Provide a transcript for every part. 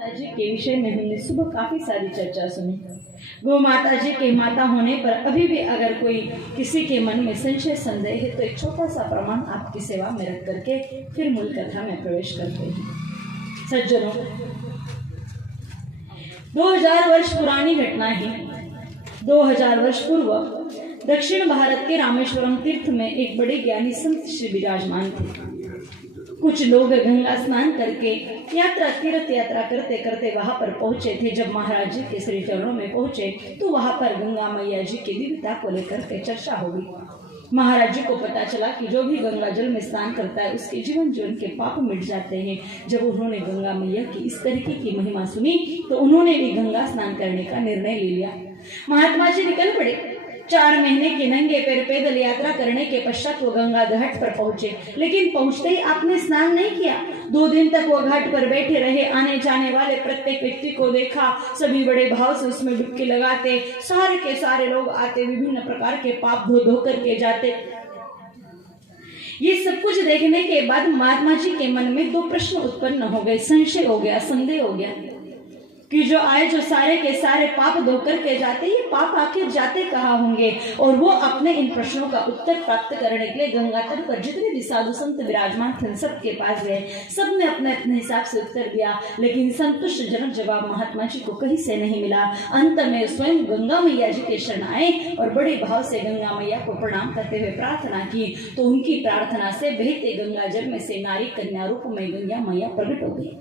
माता जी के विषय में हमने सुबह काफी सारी चर्चा सुनी। गौ माता जी के माता होने पर अभी भी अगर कोई किसी के मन में संशय संदेह है तो एक छोटा सा प्रमाण आपकी सेवा में रख करके फिर मूल कथा में प्रवेश करते हैं। सज्जनों, 2000 वर्ष पुरानी घटना है। 2000 वर्ष पूर्व दक्षिण भारत के रामेश्वरम तीर्थ में एक बड़े ज्ञानी संत श्री विराजमान थे। कुछ लोग गंगा स्नान करके तीर्थ यात्रा करते करते वहां पर पहुंचे थे। जब महाराज जी के श्री चरणों में पहुंचे तो वहां पर गंगा मैया जी की दिव्यता को लेकर के चर्चा हो गई। महाराज जी को पता चला कि जो भी गंगा जल में स्नान करता है उसके जीवन के पाप मिट जाते हैं। जब उन्होंने गंगा मैया की इस तरीके की महिमा सुनी तो उन्होंने भी गंगा स्नान करने का निर्णय ले लिया। महात्मा जी निकल पड़े। 4 महीने की नंगे पैर पैदल यात्रा करने के पश्चात वो गंगा घाट पर पहुंचे, लेकिन पहुंचते ही आपने स्नान नहीं किया। 2 दिन तक वो घाट पर बैठे रहे। आने जाने वाले प्रत्येक व्यक्ति को देखा, सभी बड़े भाव से उसमें डुबकी लगाते। सारे के सारे लोग आते, विभिन्न प्रकार के पाप धो करके जाते। ये सब कुछ देखने के बाद महात्मा जी के मन में 2 प्रश्न उत्पन्न हो गए, संशय हो गया, संदेह हो गया कि जो आए जो सारे के सारे पाप धो करके जाते, ये पाप आखिर जाते कहाँ होंगे। और वो अपने इन प्रश्नों का उत्तर प्राप्त करने के लिए गंगा तट पर जितने भी साधु संत विराजमान थे सबके पास गए। सबने अपने अपने हिसाब से उत्तर दिया, लेकिन संतुष्टजनक जवाब महात्मा जी को कहीं से नहीं मिला। अंत में स्वयं गंगा मैया जी के शरण आए और बड़े भाव से गंगा मैया को प्रणाम करते हुए प्रार्थना की। तो उनकी प्रार्थना से बहते गंगा जल में से नारी कन्या रूप में गंगा मैया प्रकट हो गई।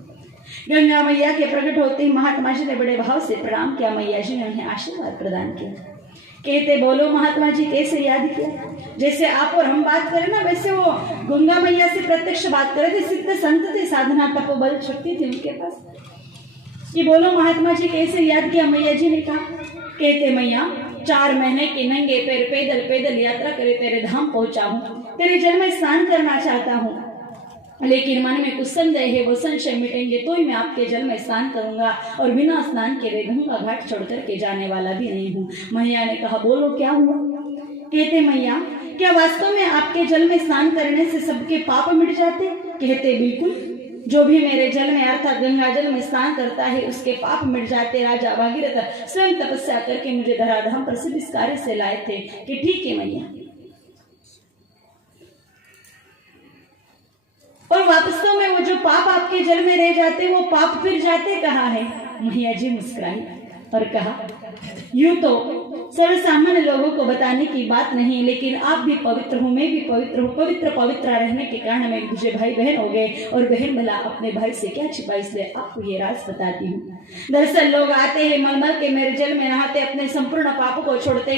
गंगा मैया के प्रकट होते ही महात्मा जी ने बड़े भाव से प्रणाम किया। मैया जी ने उन्हें आशीर्वाद प्रदान किया। कहते, बोलो महात्मा जी कैसे याद किया? जैसे आप और हम बात करें ना, वैसे वो गंगा मैया से प्रत्यक्ष बात करे थे। सिद्ध संत थे, साधना तपोबल शक्ति थी उनके पास। कि बोलो महात्मा जी कैसे याद किया? मैया जी ने कहा। कहते, मैया 4 महीने के नंगे पैर पैदल यात्रा करे तेरे धाम पहुंचा हूँ। तेरे जल में स्नान करना चाहता हूँ, लेकिन मन में कुछ संदेह है, वो संशय मिटेंगे तो ही मैं आपके जल में स्नान करूंगा, और बिना स्नान के गंगा घाट छोड़ करके जाने वाला भी नहीं हूँ। मैया ने कहा, बोलो क्या हुआ? कहते, मैया क्या वास्तव में आपके जल में स्नान करने से सबके पाप मिट जाते? कहते, बिल्कुल, जो भी मेरे जल में अर्थात गंगा जल में स्नान करता है उसके पाप मिट जाते। राजा भागीरथ स्वयं तपस्या करके मुझे धराधाम प्रसिद्ध इस कार्य से लाए थे। कि ठीक है मैया, और वास्तव में वो जो पाप आपके जल में रह जाते वो पाप फिर जाते कहाँ है? मैया जी मुस्कुराई और कहा, यूं तो सर्वसामान्य लोगों को बताने की बात नहीं, लेकिन आप भी पवित्र हो, मैं भी पवित्र हूँ। पवित्र रहने के कारण में मुझे भाई बहन हो गए, और बहन भला अपने भाई से क्या छिपा, इसलिए आपको ये राज बताती हूँ। दरअसल लोग आते हैं, मलमल के मेरे जल में नहाते, अपने संपूर्ण पापों को छोड़ते,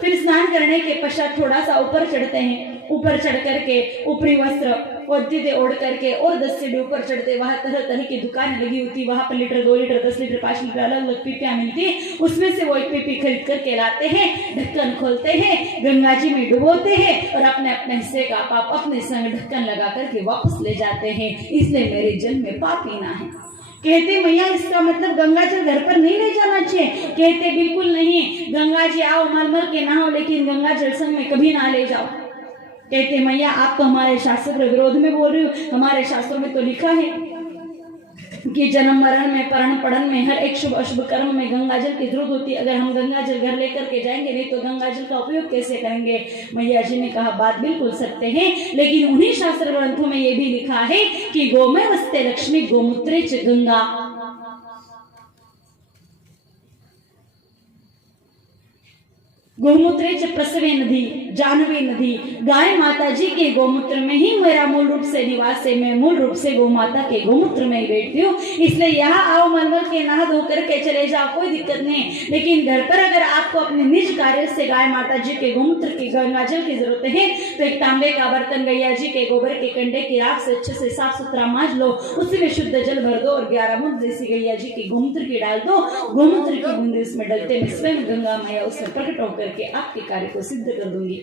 फिर स्नान करने के पश्चात थोड़ा सा ऊपर चढ़ते हैं। ऊपर चढ़ करके ऊपरी वस्त्र पद्धति ओढ़ करके और 10 सीढ़ी ऊपर चढ़ते, वहां तरह तरह की दुकानें लगी होती, वहां पर लीटर 2 लीटर 10 लीटर 5 लीटर अलग अलग पीपियां मिलती, उसमें से वो एक पीपी खरीद करके लाते हैं, ढक्कन खोलते हैं, गंगा जी में डुबोते हैं और अपने अपने हिस्से का पाप अपने संग ढक्कन लगा करके वापस ले जाते हैं। इसलिए मेरे जल में पाप ही ना है। कहते, मैया इसका मतलब गंगा जल घर पर नहीं ले जाना चाहिए? कहते, बिल्कुल नहीं, गंगा जी आओ मलमल के नहाओ, लेकिन गंगा जल संग में कभी ना ले जाओ। कहते, मैया आप तो हमारे शास्त्र के विरोध में बोल रही हो। हमारे शास्त्रों में तो लिखा है कि जन्म मरण में, परण पढ़न में, हर एक शुभ अशुभ कर्म में गंगा जल की जरूरत होती है। अगर हम गंगा जल घर लेकर के जाएंगे नहीं तो गंगा जल का उपयोग कैसे करेंगे? मैया जी ने कहा, बात बिल्कुल सत्य है, लेकिन उन्हीं शास्त्र ग्रंथों में ये भी लिखा है कि गोमय वस्ते लक्ष्मी गोमूत्रे च गंगा। गोमूत्रे च प्रसवे नदी जानवे नदी। गाय माता जी के गोमूत्र में ही मेरा मूल रूप से निवास है। मैं मूल रूप से गौ माता के गोमूत्र में ही बैठती हूँ, इसलिए यहाँ आओ मलमल के नहा धो करके चले जाओ, कोई दिक्कत नहीं। लेकिन घर पर अगर आपको अपने निज कार्य से गाय माता जी के गोमूत्र की गंगा जल की जरूरत है तो एक तांबे का बर्तन गैया जी के गोबर के कंडे की राख से अच्छे से साफ सुथरा मांज लो, उसी में शुद्ध जल भर दो और 11 बूंद जैसी गैया जी की गोमूत्र की डाल दो। गोमूत्र की बूंद इसमें डलते में स्वयं गंगा मैया उसमें प्रकट होकर के आपके कार्य को सिद्ध कर दूंगी।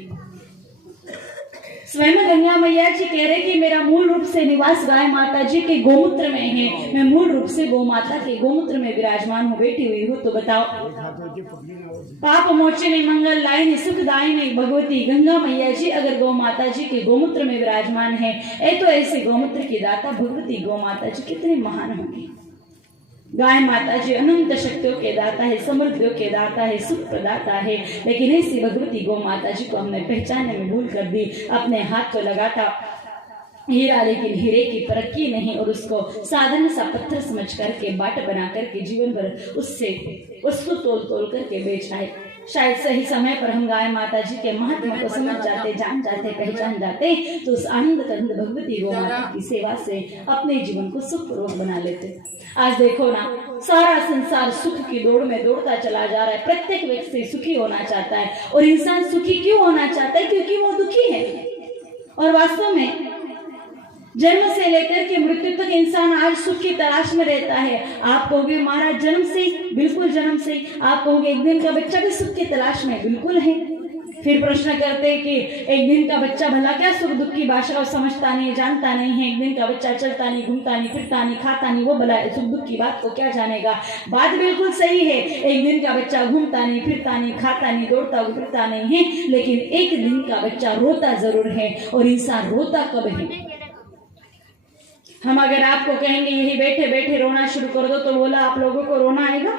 स्वयं गंगा मैया जी कह रहे कि मेरा मूल रूप से निवास गाय माता जी के गोमूत्र में है, मैं मूल रूप से गौ माता के गोमूत्र में विराजमान हूँ, बैठी हुई हूँ। तो बताओ, पाप मोचने मंगल लाइनी सुखदायिनी भगवती गंगा मैया जी अगर गौ माता जी के गोमूत्र में विराजमान है, तो ऐसे गोमूत्र की दाता भगवती गौ माता जी कितने महान होंगे। गाय माता जी अनंत शक्तियों के दाता है, समृद्धियों के दाता है, सुख प्रदाता है। लेकिन ऐसी भगवती गौ माता जी को हमने पहचानने में भूल कर दी। अपने हाथ को लगाता हीरा, लेकिन हीरे की परखी नहीं और उसको साधारण सा पत्थर समझ करके बाट बना करके जीवन भर उसको तोल तोल करके बेचा है। शायद सही समय पर हम गाय माता जी के महत्व को समझ जाते, जान जाते, पहचान जाते तो उस आनंद कंद भगवती गौ माता की सेवा से अपने जीवन को सुखपूर्वक बना लेते। आज देखो ना, सारा संसार सुख की दौड़ में दौड़ता चला जा रहा है। प्रत्येक व्यक्ति सुखी होना चाहता है। और इंसान सुखी क्यों होना चाहता है? क्योंकि वो दुखी है। और वास्तव में जन्म से लेकर के मृत्यु तक इंसान आज सुख की तलाश में रहता है। आप कहोगे महाराज जन्म से, बिल्कुल जन्म से। आप कहोगे एक दिन का बच्चा भी सुख की तलाश में, बिल्कुल है। फिर प्रश्न करते हैं कि एक दिन का बच्चा भला क्या सुख दुख की भाषा को समझता नहीं, जानता नहीं है। एक दिन का बच्चा चलता नहीं, घूमता नहीं, फिरता नहीं, खाता नहीं, वो भला सुख दुख की बात को क्या जानेगा? बात बिल्कुल सही है। एक दिन का बच्चा घूमता नहीं, फिरता नहीं, खाता नहीं, दौड़ता फिरता नहीं है, लेकिन एक दिन का बच्चा रोता जरूर है। और इंसान रोता कब है? हम अगर आपको कहेंगे यही बैठे बैठे रोना शुरू कर दो, तो बोला आप लोगों को रोना आएगा?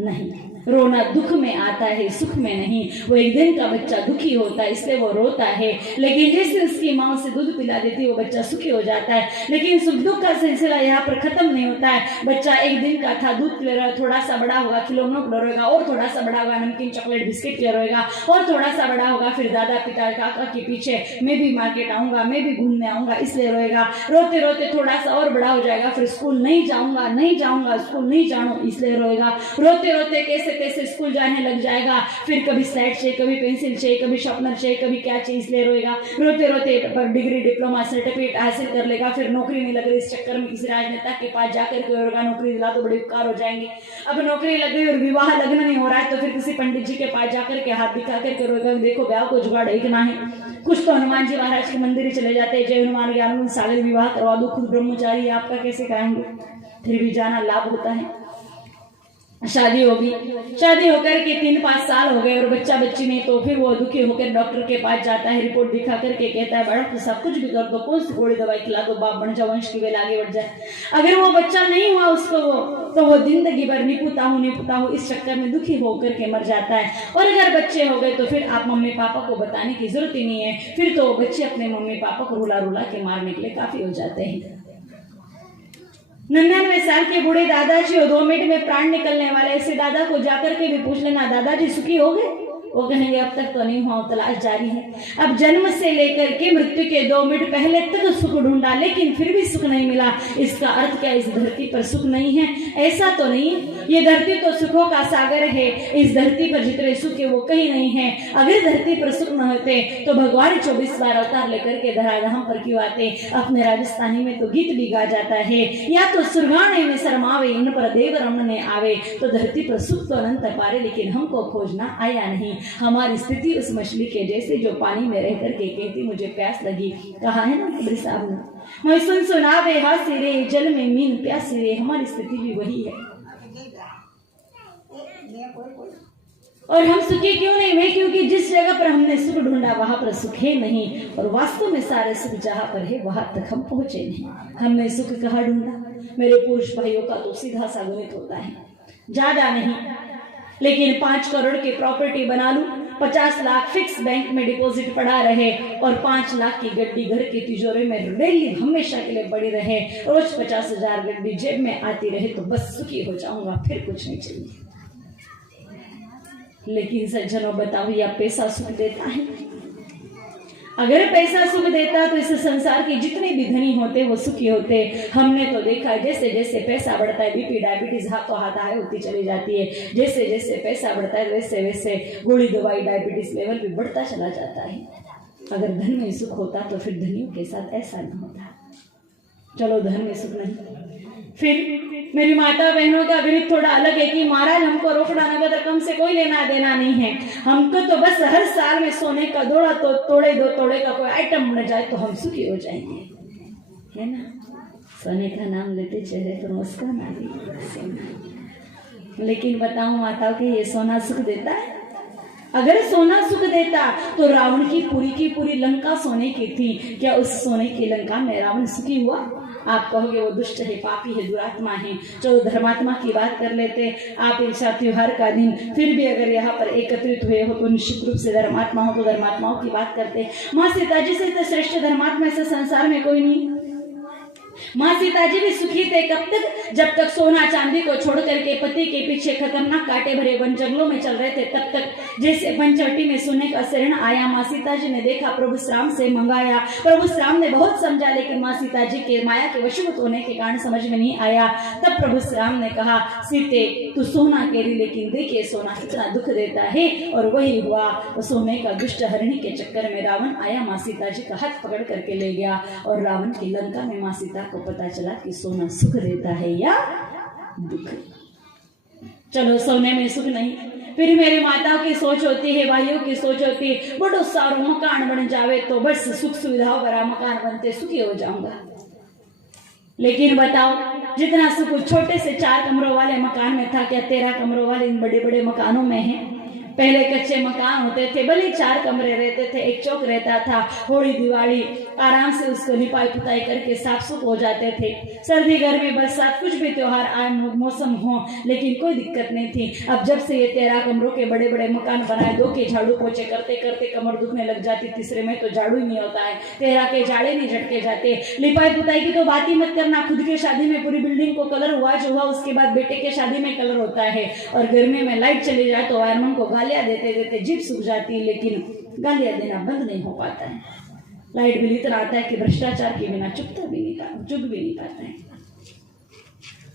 नहीं। रोना दुख में आता है, सुख में नहीं। वो एक दिन का बच्चा दुखी होता है इसलिए वो रोता है, लेकिन जैसे उसकी माँ उसे दूध पिला देती है वो बच्चा सुखी हो जाता है। लेकिन सुख दुख का सिलसिला यहाँ पर खत्म नहीं होता है। बच्चा एक दिन का था, दूध पी रहा है, थोड़ा सा बड़ा होगा खिलौनों को डरोगा, और थोड़ा सा बड़ा होगा नमकीन चॉकलेट बिस्किट रोएगा, और थोड़ा सा बड़ा होगा फिर दादा पिता काका के पीछे मैं भी मार्केट आऊंगा, मैं भी घूमने आऊंगा, इसलिए रोएगा। रोते रोते थोड़ा सा और बड़ा हो जाएगा, फिर स्कूल नहीं जाऊंगा, नहीं जाऊंगा, स्कूल नहीं जाऊँ, इसलिए रोएगा। रोते रोते कैसे कैसे स्कूल जाने लग जाएगा। फिर कभी स्लेट चाहिए, कभी पेंसिल चाहिए, कभी शार्पनर चाहिए, कभी क्या चाहिए, इसलिए रोएगा। रोते रोते पर डिग्री डिप्लोमा सर्टिफिकेट हासिल कर लेगा, फिर नौकरी नहीं लग रही, इस चक्कर में किसी राजनेता के पास जाकर के रोएगा नौकरी दिला तो बड़े उपकार हो जाएंगे। अब नौकरी लग गई और विवाह लग्न नहीं हो रहा है, तो फिर किसी पंडित जी के पास जाकर के हाथ दिखा करके रोएगा, देखो ब्याह को जुगाड़ है कि ना है। कुछ तो हनुमान जी महाराज के मंदिर चले जाते हैं, जय हनुमान ज्ञान सागर विवाह करवा दो, खुद ब्रह्मचारी आपका कैसे कराएंगे? फिर भी जाना लाभ होता है। शादी होगी, शादी होकर के 3-5 साल हो गए और बच्चा बच्ची नहीं, तो फिर वो दुखी होकर डॉक्टर के पास जाता है, रिपोर्ट दिखा करके कहता है डॉक्टर साहब कुछ भी कर दो, कौन सी गोली दवाई खिला दो, बाप बन जाओ, वंश की वेल आगे बढ़ जाए। अगर वो बच्चा नहीं हुआ उसको तो वो जिंदगी भर निपुता हूँ इस चक्कर में दुखी होकर के मर जाता है। और अगर बच्चे हो गए तो फिर आप मम्मी पापा को बताने की जरूरत ही नहीं है, फिर तो बच्चे अपने मम्मी पापा को रुला रुला के मारने के लिए काफी हो जाते हैं। 99 साल के बूढ़े दादाजी और 2 मिनट में प्राण निकलने वाले ऐसे दादा को जाकर के भी पूछ लेना दादाजी सुखी हो गए? वो कहेंगे अब तक तो नहीं हुआ, तलाश जारी है। अब जन्म से लेकर के मृत्यु के 2 मिनट पहले तक सुख ढूंढा, लेकिन फिर भी सुख नहीं मिला। इसका अर्थ क्या इस धरती पर सुख नहीं है? ऐसा तो नहीं। ये धरती तो सुखों का सागर है। इस धरती पर जितने सुख है वो कहीं नहीं है। अगर धरती पर सुख न होते तो भगवान 24 बार अवतार लेकर के धराधाम पर क्यों आते? अपने राजस्थानी में तो गीत भी गा जाता है, या तो सुरगाने में शर्मावे इन पर देव रमने आवे। तो धरती पर सुख तो अनंत पारे, लेकिन हमको खोजना आया नहीं। हमारी स्थिति उस मछली के जैसे जो पानी में रह करके कहती मुझे प्यास लगी। कहा है ना कबीर साहब ने, मैं सुनावे हासी रे जल में मीन प्यासी रे। हमारी स्थिति भी वही है। और हम सुखी क्यों नहीं है? क्योंकि जिस जगह पर हमने सुख ढूंढा वहां पर सुख है नहीं, और वास्तव में सारे सुख जहां पर है वहां तक हम पहुंचे नहीं। हमने सुख कहाँ ढूंढा? मेरे पुरुष भाइयों का तो सीधा सा गणित होता है, ज्यादा नहीं, लेकिन 5 करोड़ की प्रॉपर्टी बना लूं, 50 लाख फिक्स बैंक में डिपॉजिट पड़ा रहे, और 5 लाख की गड्डी घर की तिजोरी में डेली हमेशा के लिए पड़ी रहे, रोज 50,000 गड्डी जेब में आती रहे, तो बस सुखी हो जाऊंगा, फिर कुछ नहीं चाहिए। लेकिन सज्जनों बताओ, या पैसा सुख देता है? अगर पैसा सुख देता तो इस संसार के जितने भी धनी होते वो सुखी होते। हमने तो देखा है जैसे जैसे पैसा बढ़ता है बीपी डायबिटीज हाथों हाथ हाई होती चली जाती है। जैसे जैसे पैसा बढ़ता है वैसे वैसे गोली दवाई डायबिटीज लेवल भी बढ़ता चला जाता है। अगर धन में सुख होता तो फिर धनियों के साथ ऐसा न होता। चलो धन में सुख नहीं, फिर मेरी माता बहनों का गणित थोड़ा अलग है कि महाराज हमको रोकड़ा नगद रकम से कोई लेना देना नहीं है। हमको तो बस हर साल में सोने का दो तोड़े का कोई आइटम बन जाए तो हम सुखी हो जाएंगे, है ना। सोने का नाम लेते चेहरे पर मुस्कान आ गई। लेकिन बताऊं माताओं के ये सोना सुख देता है? अगर सोना सुख देता तो रावण की पूरी लंका सोने की थी। क्या उस सोने की लंका में रावण सुखी हुआ? आप कहोगे वो दुष्ट है, पापी है, दुरात्मा है। चलो धर्मात्मा की बात कर लेते। आप ऐसा त्योहार का दिन फिर भी अगर यहाँ पर एकत्रित हुए हो तो निश्चित रूप से धर्मात्मा हो तो धर्मात्माओं की बात करते। माँ सीता जी से तो श्रेष्ठ धर्मात्मा ऐसा संसार में कोई नहीं। माँ सीता जी भी सुखी थे कब तक, जब तक सोना चांदी को छोड़ करके पति के पीछे खतरनाक कांटे भरे वन जंगलों में चल रहे थे तब तक। जैसे पंचवटी में सोने का शरण आया, माँ सीता जी ने देखा, प्रभु श्राम से मंगाया। प्रभु श्राम ने बहुत समझा लेकिन माँ सीता जी के माया के वशीभूत होने के कारण समझ में नहीं आया। तब प्रभु श्राम ने कहा, सीते तू सोना केरी, लेकिन देखिए सोना कितना दुख देता है। और वही हुआ, सोने का दुष्ट हरणी के चक्कर में रावण आया, माँ सीता जी का हाथ पकड़ करके ले गया। और रावण की लंका में माँ सीता को पता चला कि सोना सुख देता है या दुख। चलो सोने में सुख नहीं, फिर मेरी माताओं की सोच होती है, भाइयों की सोच होती है, बड़ो सारो मकान बन जावे तो बस सुख सुविधाओं भरा मकान बनते सुखी हो जाऊंगा। लेकिन बताओ, जितना सुख छोटे से 4 कमरों वाले मकान में था, क्या 13 कमरों वाले इन बड़े बड़े मकानों में है? पहले कच्चे मकान होते थे, भले 4 कमरे रहते थे, एक चौक रहता था। होली दिवाली आराम से उसको निपाई पुताई करके साफ सुफ हो जाते थे। सर्दी गर्मी बरसात कुछ भी त्योहार आए मौसम हो, लेकिन कोई दिक्कत नहीं थी। अब जब से ये 13 कमरों के बड़े बड़े मकान बनाए, 2 के झाड़ू पोछे करते करते कमर दुखने लग जाती, तीसरे में तो झाड़ू ही नहीं होता है, 13 के झाड़े नहीं झटके जाते। लिपाई पुताई की तो बात ही मत करना, खुद की शादी में पूरी बिल्डिंग को कलर हुआ जो हुआ, उसके बाद बेटे के शादी में कलर होता है। और गर्मी में लाइट चली जाए तो वायरमैन को गालियां देते देते जीभ सूख जाती है, लेकिन गालियां देना बंद नहीं हो पाता है। लाइट बिल इतना आता है कि भ्रष्टाचार के बिना चुपता भी नहीं, चुप भी नहीं पाता है।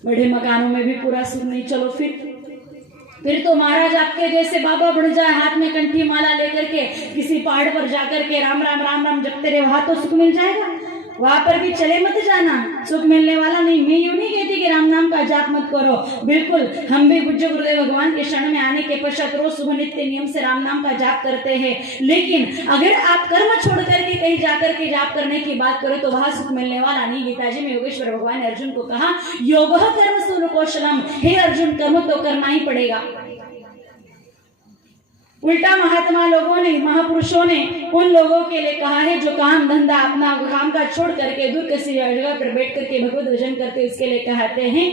बड़े मकानों में भी पूरा सुख नहीं। चलो फिर तो महाराज आपके जैसे बाबा बन जाए, हाथ में कंठी माला लेकर के किसी पहाड़ पर जाकर के राम राम राम राम जपते रहे, वहां तो सुख मिल जाएगा। वहां पर भी चले मत जाना, सुख मिलने वाला नहीं। मैं यूं नहीं कहती कि राम नाम का जाप मत करो, बिल्कुल हम भी पूज्य गुरुदेव भगवान के शरण में आने के पश्चात रोज सुबह नित्य नियम से राम नाम का जाप करते हैं। लेकिन अगर आप कर्म छोड़ करके कहीं जाकर के जाप करने की बात करो तो वहां सुख मिलने वाला नहीं। गीता जी में योगेश्वर भगवान ने अर्जुन को कहा, योगः कर्मसु न कौशलम, हे अर्जुन कर्म तो करना ही पड़ेगा। उल्टा महात्मा लोगों ने, महापुरुषों ने उन लोगों के लिए कहा है जो काम धंधा अपना काम का छोड़ करके दूर किसी जगह पर बैठ करके भगवत भजन करते, उसके लिए कहते हैं।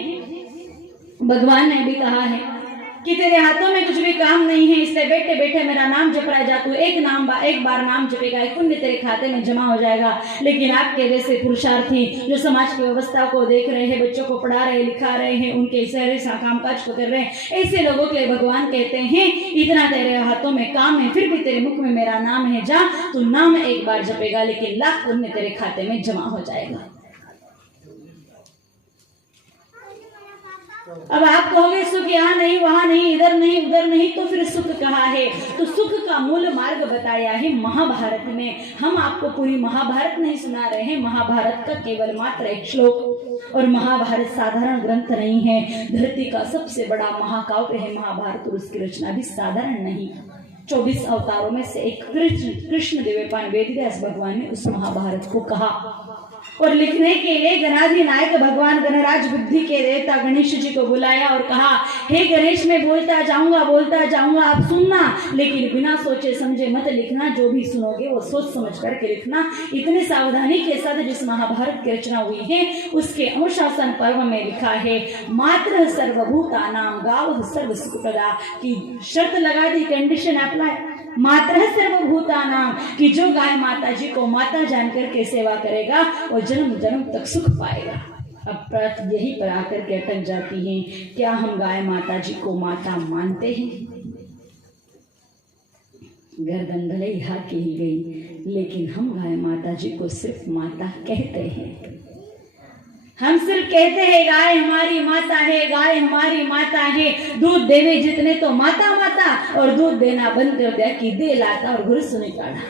भगवान ने भी कहा है कि तेरे हाथों में कुछ भी काम नहीं है, इसलिए बैठे बैठे मेरा नाम जप रहा जा, तू एक बार नाम जपेगा, एक पुण्य तेरे खाते में जमा हो जाएगा। लेकिन आपके जैसे पुरुषार्थी जो समाज की व्यवस्था को देख रहे हैं, बच्चों को पढ़ा रहे लिखा रहे हैं, उनके सारे कामकाज को कर रहे हैं, ऐसे लोगों के लिए भगवान कहते हैं इतना तेरे हाथों में काम है, फिर भी तेरे मुख में मेरा नाम है, जा तू नाम एक बार जपेगा लेकिन लाख पुण्य तेरे खाते में जमा हो जाएगा। अब आप कहोगे सुख यहाँ नहीं, वहां नहीं, इधर नहीं, उधर नहीं, तो फिर सुख कहाँ है? तो सुख का मूल मार्ग बताया है महाभारत में। हम आपको पूरी महाभारत नहीं सुना रहे हैं, महाभारत का केवल मात्र एक श्लोक। और महाभारत साधारण ग्रंथ नहीं है, धरती का सबसे बड़ा महाकाव्य है महाभारत, और उसकी रचना भी साधारण नहीं। 24 अवतारों में से एक कृष्ण देवपान वेदव्यास भगवान ने उस महाभारत को कहा। और लिखने के लिए गणाधिनायक भगवान गणराज बुद्धि के देवता गणेश जी को बुलाया और कहा, हे गणेश मैं बोलता जाऊंगा, आप सुनना, लेकिन बिना सोचे समझे मत लिखना, जो भी सुनोगे वो सोच समझ करके लिखना। इतनी सावधानी के साथ जिस महाभारत की रचना हुई है उसके अनुशासन पर्व में लिखा है, मात्र सर्वभूतानां गावः सर्व सुखप्रदा की शर्त लगा दी, कंडीशन अप्लाई, मात्र सर्वभूतानां कि जो गाय माता जी को माता जानकर के सेवा करेगा वो जन्म जन्म तक सुख पाएगा। अब प्रश्न यही पर आकर के अटक जाती है, क्या हम गाय माता जी को माता मानते हैं? गर्दन भले ही हाथ ही गई, लेकिन हम गाय माता जी को सिर्फ माता कहते हैं। हम सिर्फ कहते हैं गाय हमारी माता है, गाय हमारी माता है, दूध देवे जितने तो माता माता, और दूध देना बंद कर दिया कि दे लाता और गुरु सुने काढ़ा।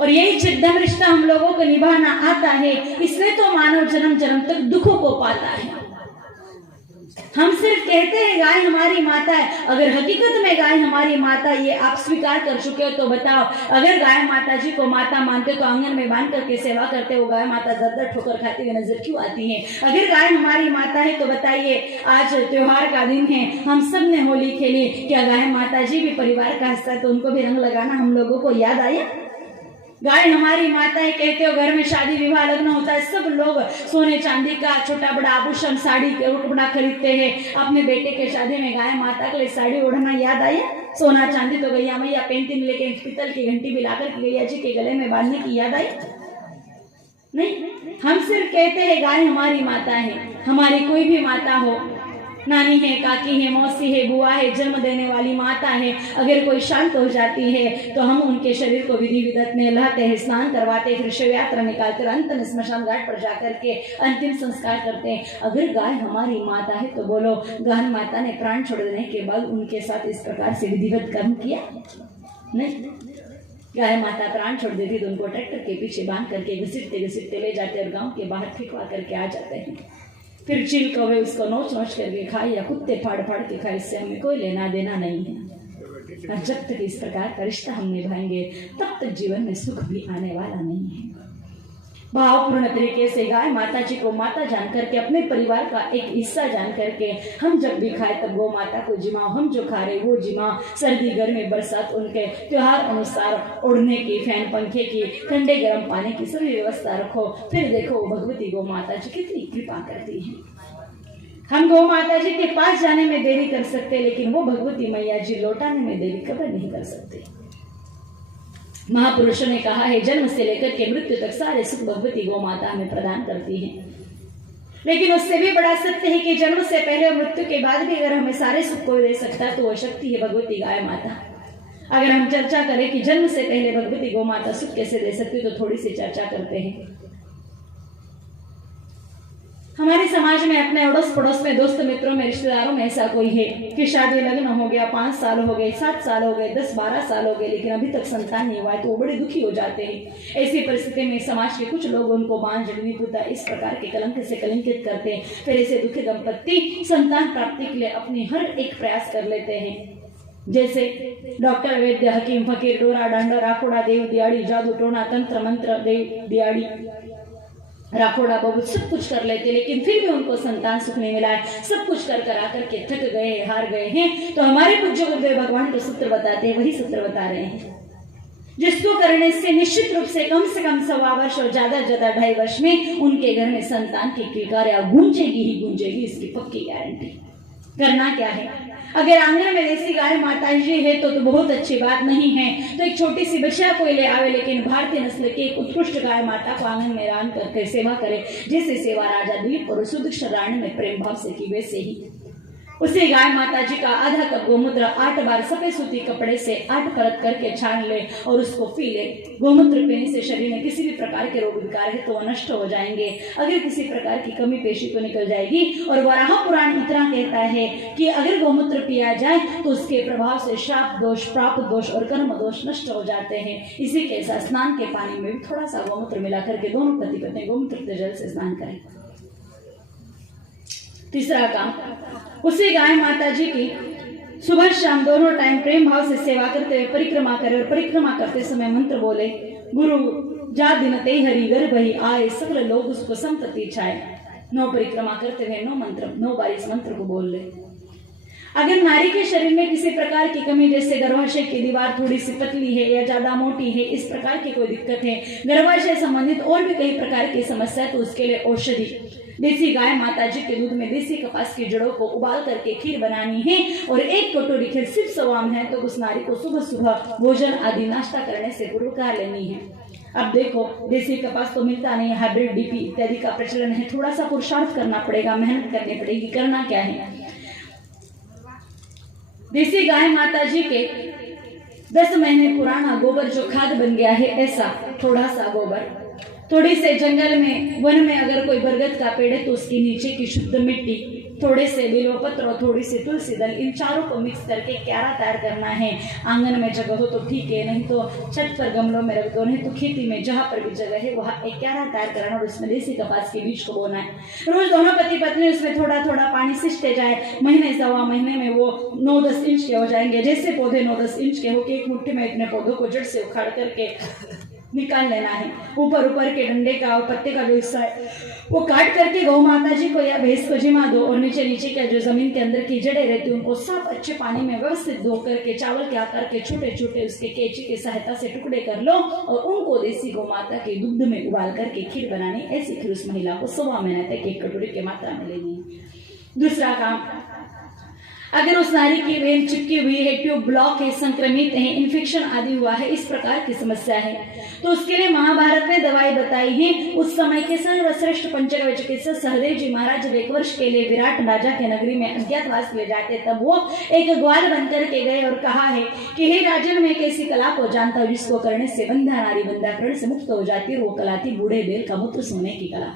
और यही चिद्दम रिश्ता हम लोगों को निभाना आता है, इसलिए तो मानव जन्म जन्म तक दुखों को पाता है। हम सिर्फ कहते हैं गाय हमारी माता है, अगर हकीकत में गाय हमारी माता ये आप स्वीकार कर चुके हो तो बताओ, अगर गाय माता जी को माता मानते तो आंगन में बांध करके सेवा करते हो, गाय माता दर दर ठोकर खाती हुई नजर क्यों आती है? अगर गाय हमारी माता है तो बताइए, आज त्योहार का दिन है, हम सब ने होली खेली, क्या गाय माता जी भी परिवार का हिस्सा, तो उनको भी रंग लगाना हम लोगों को याद आया? गाय हमारी माता है कहते हो, घर में शादी विवाह लग्न होता है, सब लोग सोने चांदी का छोटा बड़ा आभूषण साड़ी के कपड़ा खरीदते हैं। अपने बेटे के शादी में गाय माता के लिए साड़ी ओढ़ना याद आया? सोना चांदी तो गैया मैया पहनती, लेकिन पीतल की घंटी भी लाकर के गैया जी के गले में बांधने की याद आई? नहीं। हम सिर्फ कहते हैं गाय हमारी माता है। हमारी कोई भी माता हो, नानी है, काकी है, मौसी है, बुआ है, जन्म देने वाली माता है, अगर कोई शांत हो जाती है तो हम उनके शरीर को विधि विधत नहलाते हैं, स्नान करवाते हैं, फिर शव यात्रा निकालकर अंत में स्मशान घाट पर जाकर के अंतिम संस्कार करते हैं। अगर गाय हमारी माता है तो बोलो, गाय माता ने प्राण छोड़ देने के बाद उनके साथ इस प्रकार से विधिवत कर्म किया? नहीं। गाय माता प्राण छोड़ देती तो उनको ट्रैक्टर के पीछे बांध करके घसीटते घसीटते ले जाते और गांव के बाहर फेंकवा करके आ जाते हैं। फिर चिल कौवे उसको नोच नोच करके खाए या कुत्ते फाड़ फाड़ के खाए, इससे हमें कोई लेना देना नहीं है। और जब तक इस प्रकार का रिश्ता हम निभाएंगे तब तक जीवन में सुख भी आने वाला नहीं है। भावपूर्ण तरीके से गाय माता जी को माता जान करके, अपने परिवार का एक हिस्सा जान करके हम जब भी खाए तब गौ माता को जिमाओ। हम जो खा रहे वो जिमाओ। सर्दी गर्मी बरसात उनके त्योहार अनुसार ओढ़ने की, फैन पंखे की, ठंडे गर्म पानी की सभी व्यवस्था रखो। फिर देखो भगवती गौ माता जी कितनी कृपा करती है। हम गौ माता जी के पास जाने में देरी कर सकते, लेकिन वो भगवती मैया जी लौटाने में देरी कभी नहीं कर सकते। महापुरुषों ने कहा है, जन्म से लेकर के मृत्यु तक सारे सुख भगवती गौ माता हमें प्रदान करती है। लेकिन उससे भी बड़ा सत्य है कि जन्म से पहले और मृत्यु के बाद भी अगर हमें सारे सुख को दे सकता तो वो शक्ति है भगवती गाय माता। अगर हम चर्चा करें कि जन्म से पहले भगवती गौ माता सुख कैसे दे सकती तो थोड़ी सी चर्चा करते हैं। हमारे समाज में, अपने अड़ोस पड़ोस में, दोस्त मित्रों में, रिश्तेदारों में ऐसा कोई है कि शादी लग्न हो गया, 5 साल हो गए, 7 साल हो गए, 10-12 साल हो गए, लेकिन अभी तक संतान नहीं हुआ है, तो वो बड़े दुखी हो जाते हैं। ऐसी परिस्थिति में समाज के कुछ लोग उनको बांझ, पुता इस प्रकार के कलंक से कलंकित करते हैं। फिर ऐसे दुखी दंपत्ति संतान प्राप्ति के लिए अपनी हर एक प्रयास कर लेते हैं। जैसे डॉक्टर, वैद्य, हकीम, फकीर, डोरा डांडा, राखोड़ा, देव दियाड़ी, जादू टोना, तंत्र मंत्र, देव दियाड़ी, राखोड़ा, बहुत सब कुछ कर लेते, लेकिन फिर भी उनको संतान सुख नहीं मिला है। सब कुछ कर कर आकर के थक गए, हार गए हैं। तो हमारे पूज्य गुरुदेव भगवान जो सूत्र बताते हैं वही सूत्र बता रहे हैं, जिसको करने से निश्चित रूप से कम 1.25 वर्ष और ज्यादा 2.5 वर्ष में उनके घर में संतान की किलकारियां गूंजेगी ही गूंजेगी, इसकी पक्की गारंटी। करना क्या है? अगर आंगन में देसी गाय माता जी है तो बहुत अच्छी बात नहीं है, तो एक छोटी सी बच्चा कोई ले आवे, लेकिन भारतीय नस्ल की एक उत्कृष्ट गाय माता को आंगन में रान करके सेवा करे, जैसे सेवा राजा दिलीप और सुदीक्षा रानी ने प्रेम भाव से की, वैसे ही उसी गाय माता जी का आधा कप गोमूत्र 8 बार सफेद सूती कपड़े से 8 परत करके छान ले और उसको पी ले। गोमूत्र पीने से शरीर में किसी भी प्रकार के रोग विकार है तो वो नष्ट हो जाएंगे। अगर किसी प्रकार की कमी पेशी तो निकल जाएगी। और वराह पुराण इतना कहता है कि अगर गोमूत्र पिया जाए तो उसके प्रभाव से शाप दोष, प्राप्त दोष और कर्म दोष नष्ट हो जाते हैं। इसी के साथ स्नान के पानी में भी थोड़ा सा गोमूत्र मिला करके दोनों पति पत्नी गोमूत्र के जल से स्नान करें। तीसरा काम, उसी गाय माता जी की सुबह शाम दोनों टाइम प्रेम भाव से सेवा करते हुए परिक्रमा करे और परिक्रमा करते समय मंत्र बोले, गुरु जा दिन ते हरि गर्भ ही आए, सकल लोग उसको संपत्ति छाए। 9 परिक्रमा करते हुए 9 मंत्र 9 बार इस मंत्र को बोल ले। अगर नारी के शरीर में किसी प्रकार की कमी, जैसे गर्भाशय की दीवार थोड़ी सी पतली है या ज्यादा मोटी है, इस प्रकार की कोई दिक्कत है, गर्भाशय संबंधित और भी कई प्रकार की समस्या है, तो उसके लिए औषधि देसी गाय माता जी के दूध में देसी कपास की जड़ों को उबाल करके खीर बनानी है और 1 कटोरी खीर सिर्फ सवाम है तो उस नारी को सुबह सुबह भोजन आदि नाश्ता करने से पूर्व कर लेनी है। अब देखो, देसी कपास तो मिलता नहीं, हाइब्रिड डीपी इत्यादि का प्रचलन है, थोड़ा सा पुरुषार्थ करना पड़ेगा, मेहनत करनी पड़ेगी। करना क्या है? देसी गाय माता जी के 10 महीने पुराना गोबर जो खाद बन गया है, ऐसा थोड़ा सा गोबर, थोड़ी से जंगल में वन में अगर कोई बरगद का पेड़ है तो उसके नीचे की शुद्ध मिट्टी, थोड़े से बिल्व पत्र और थोड़ी सी तुलसी दल, इन चारों को मिक्स करके क्यारा तैयार करना है। आंगन में जगह हो तो ठीक है, नहीं तो छत पर गमलों में रख दो, नहीं तो खेती में जहां पर भी जगह है वहां एक क्यारा तैयार करना और उसमें देसी कपास के बीज को बोना है। रोज दोनों पति पत्नी उसमें थोड़ा थोड़ा पानी सिंचते जाए। महीने 1.25 महीने में वो 9-10 इंच के हो जाएंगे। जैसे पौधे 9-10 इंच के हो के एक मुट्ठी में इतने पौधों को जड़ से उखाड़ करके निकाल लेना है। ऊपर ऊपर के डंडे का और पत्ते का जो हिस्सा है वो काट करके गौ माता जी को या भैंस को जिमा दो, और नीचे नीचे के जो जमीन के अंदर की जड़ें रहती हैं उनको सब अच्छे पानी में व्यवस्थित धो करके चावल के आकार के छोटे छोटे उसके कैंची की सहायता से टुकड़े कर लो और उनको देसी गौ माता के दूध में उबाल करके खीर बनानी। ऐसी खीर उस महिला को 1.25 महीने तक 1 कटोरी की मात्रा में लेनी है। दूसरा काम, अगर उस नारी की वेन चिपकी हुई है, ट्यूब ब्लॉक है, संक्रमित है, इन्फेक्शन आदि हुआ है, इस प्रकार की समस्या है, तो उसके लिए महाभारत में दवाई बताई है। उस समय के सर्वश्रेष्ठ पंचगव्य चिकित्सक सहदेव जी महाराज जब 1 वर्ष के लिए विराट राजा के नगरी में अज्ञातवास ले जाते तब वो एक ग्वाल बनकर के गए और कहा है कि हे राजन, मैं एक ऐसी कला को जानता हूँ जिसको करने से बंधा नारी बंधाकरण से मुक्त हो जाती है। वो कला थी बूढ़े बैल का मूत्र सूंघने की कला।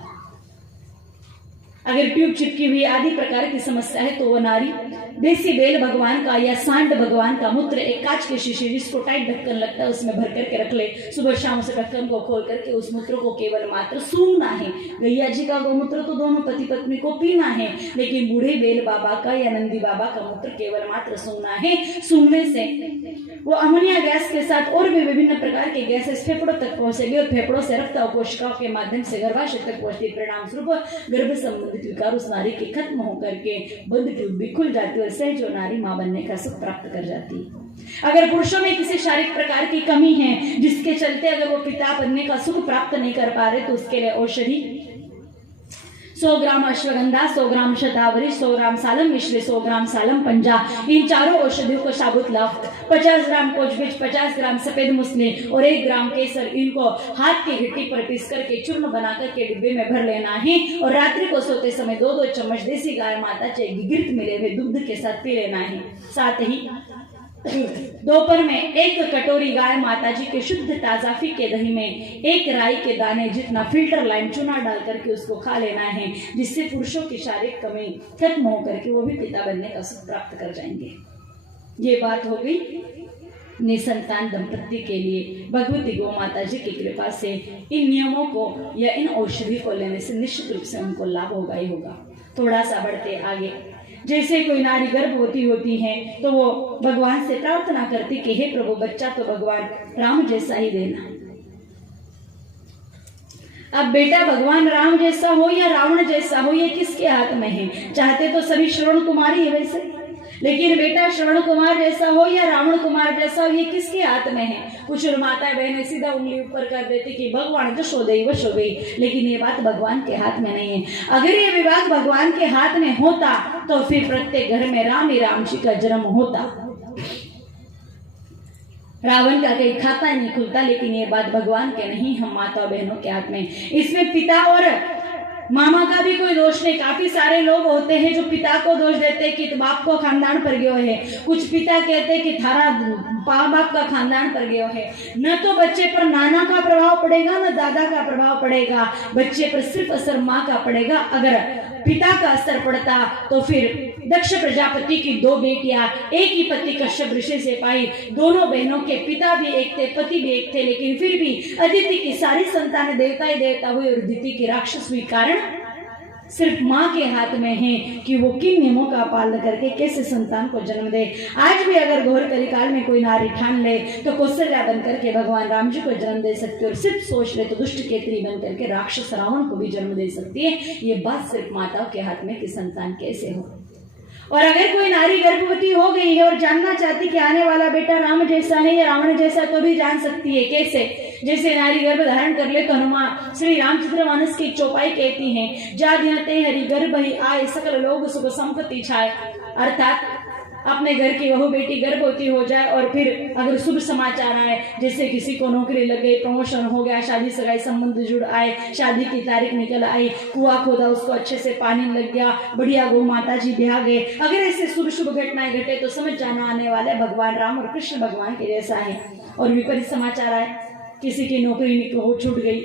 अगर ट्यूब चिपकी हुई आदि प्रकार की समस्या है तो वो नारी देसी बेल भगवान का या सांड भगवान का मूत्र एक कांच के शीशे जिसको टाइट ढक्कन लगता है उसमें भर करके रख ले। सुबह शाम से ढक्कन को खोल करके उस मूत्र को केवल मात्र सूंघना है। गैया जी का गौमूत्र तो दोनों पति पत्नी को पीना है, लेकिन बूढ़े बेल बाबा का या नंदी बाबा का मूत्र केवल मात्र सूंघना है। सूंघने से वो अमोनिया गैस के साथ और भी विभिन्न प्रकार के गैसेस फेफड़ों तक पहुंचेगी और फेफड़ों से रक्त और कोशिकाओं के माध्यम से गर्भाशय तक पहुंचती। परिणाम स्वरूप गर्भ संबंधित विकार उस नारी के खत्म होकर के बंद ट्यूब भी खुल जाती है और सहज नारी मां बनने का सुख प्राप्त कर जाती है। अगर पुरुषों में किसी शारीरिक प्रकार की कमी है जिसके चलते अगर वो पिता बनने का सुख प्राप्त नहीं कर पा रहे तो उसके लिए औषधि 100 ग्राम अश्वगंधा, 100 ग्राम शतावरी, 100 ग्राम सालम मिश्री, 100 ग्राम सालम पंजा, इन चारों औषधियों को साबुत लाओ। 50 ग्राम कोचबीज, 50 ग्राम सफेद मूसली और 1 ग्राम केसर, इनको हाथ की घिट्टी पर पीस करके चूर्ण बना करके डिब्बे में भर लेना है और रात्रि को सोते समय 2-2 चम्मच देसी गाय माता के घृत मिले हुए दूध के साथ पी लेना है। साथ ही दोपहर में 1 कटोरी गाय माता जी के शुद्ध ताजा फीके दही में 1 राई के दाने जितना फिल्टर लाइम चूना डाल करके उसको खा लेना है, जिससे पुरुषों की शारीरिक कमी खत्म होकर के वो भी पिता बनने का सुख प्राप्त कर जाएंगे। ये बात हो गई निसंतान दंपति के लिए। भगवती गौ माता जी की कृपा से इन नियमों को या इन औषधि को लेने से निश्चित रूप से उनको लाभ होगा ही होगा। थोड़ा सा बढ़ते आगे, जैसे कोई नारी गर्भवती होती है तो वो भगवान से प्रार्थना करती कि हे प्रभु, बच्चा तो भगवान राम जैसा ही देना। अब बेटा भगवान राम जैसा हो या रावण जैसा हो, ये किसके हाथ में है? चाहते तो सभी श्रवण कुमारी है वैसे, लेकिन बेटा श्रवण कुमार जैसा हो या रावण कुमार जैसा हो, ये किसके हाथ में है? कुछ माता बहनें सीधा उंगली ऊपर कर देती कि भगवान जो शो दई वो शो गई, लेकिन ये बात भगवान के हाथ में नहीं है। अगर ये विभाग भगवान के हाथ में होता तो फिर प्रत्येक घर में राम ही राम जी का जन्म होता। रावण का कहीं खाता ही नहीं खुलता, लेकिन ये बात भगवान के नहीं, हम माता बहनों के हाथ में। इसमें पिता और मामा का भी कोई दोष नहीं। काफी सारे लोग होते हैं जो पिता को दोष देते हैं कि बाप को खानदान पर गयो है, कुछ पिता कहते हैं कि थारा बाप का खानदान पर गयो है। न तो बच्चे पर नाना का प्रभाव पड़ेगा न दादा का प्रभाव पड़ेगा, बच्चे पर सिर्फ असर माँ का पड़ेगा। अगर पिता का असर पड़ता तो फिर दक्ष प्रजापति की 2 बेटियां, एक ही पति कश्यप ऋषि से पाई, दोनों बहनों के पिता भी एक थे, पति भी एक थे, लेकिन फिर भी अदिति की सारी संतान देवता ही देवता हुई और अदिति की राक्षस हुई। कारण सिर्फ माँ के हाथ में है कि वो किन नियमों का पालन करके कैसे संतान को जन्म दे। आज भी अगर घोर कलिकाल में कोई नारी ठान ले तो कौशल्या बन करके भगवान राम जी को जन्म दे सकती है, और सिर्फ सोच ले तो दुष्ट केतरी बन करके राक्षस रावण को भी जन्म दे सकती है। ये बात सिर्फ माताओं के हाथ में कि संतान कैसे हो। और अगर कोई नारी गर्भवती हो गई है और जानना चाहती कि आने वाला बेटा राम जैसा है या रावण जैसा, तो भी जान सकती है। कैसे? जैसे नारी गर्भ धारण कर ले तो हनुमान श्री रामचंद्र मानस की चौपाई कहती है, जा दिनते हरि गर्भ ही आए, सकल लोग सुख संपत्ति छाए। अर्थात अपने घर की बहू बेटी गर्भवती हो जाए और फिर अगर शुभ समाचार आए, जैसे किसी को नौकरी लग गई, प्रमोशन हो गया, शादी सगाई संबंध जुड़ आए, शादी की तारीख निकल आई, कुआं खोदा उसको अच्छे से पानी लग गया, बढ़िया गौ माता जी ब्याह गए, अगर ऐसे शुभ शुभ घटनाएं घटे तो समझ जाना आने वाले भगवान राम और कृष्ण भगवान के जैसा है। और विपरीत समाचार आए, किसी की नौकरी छूट गई,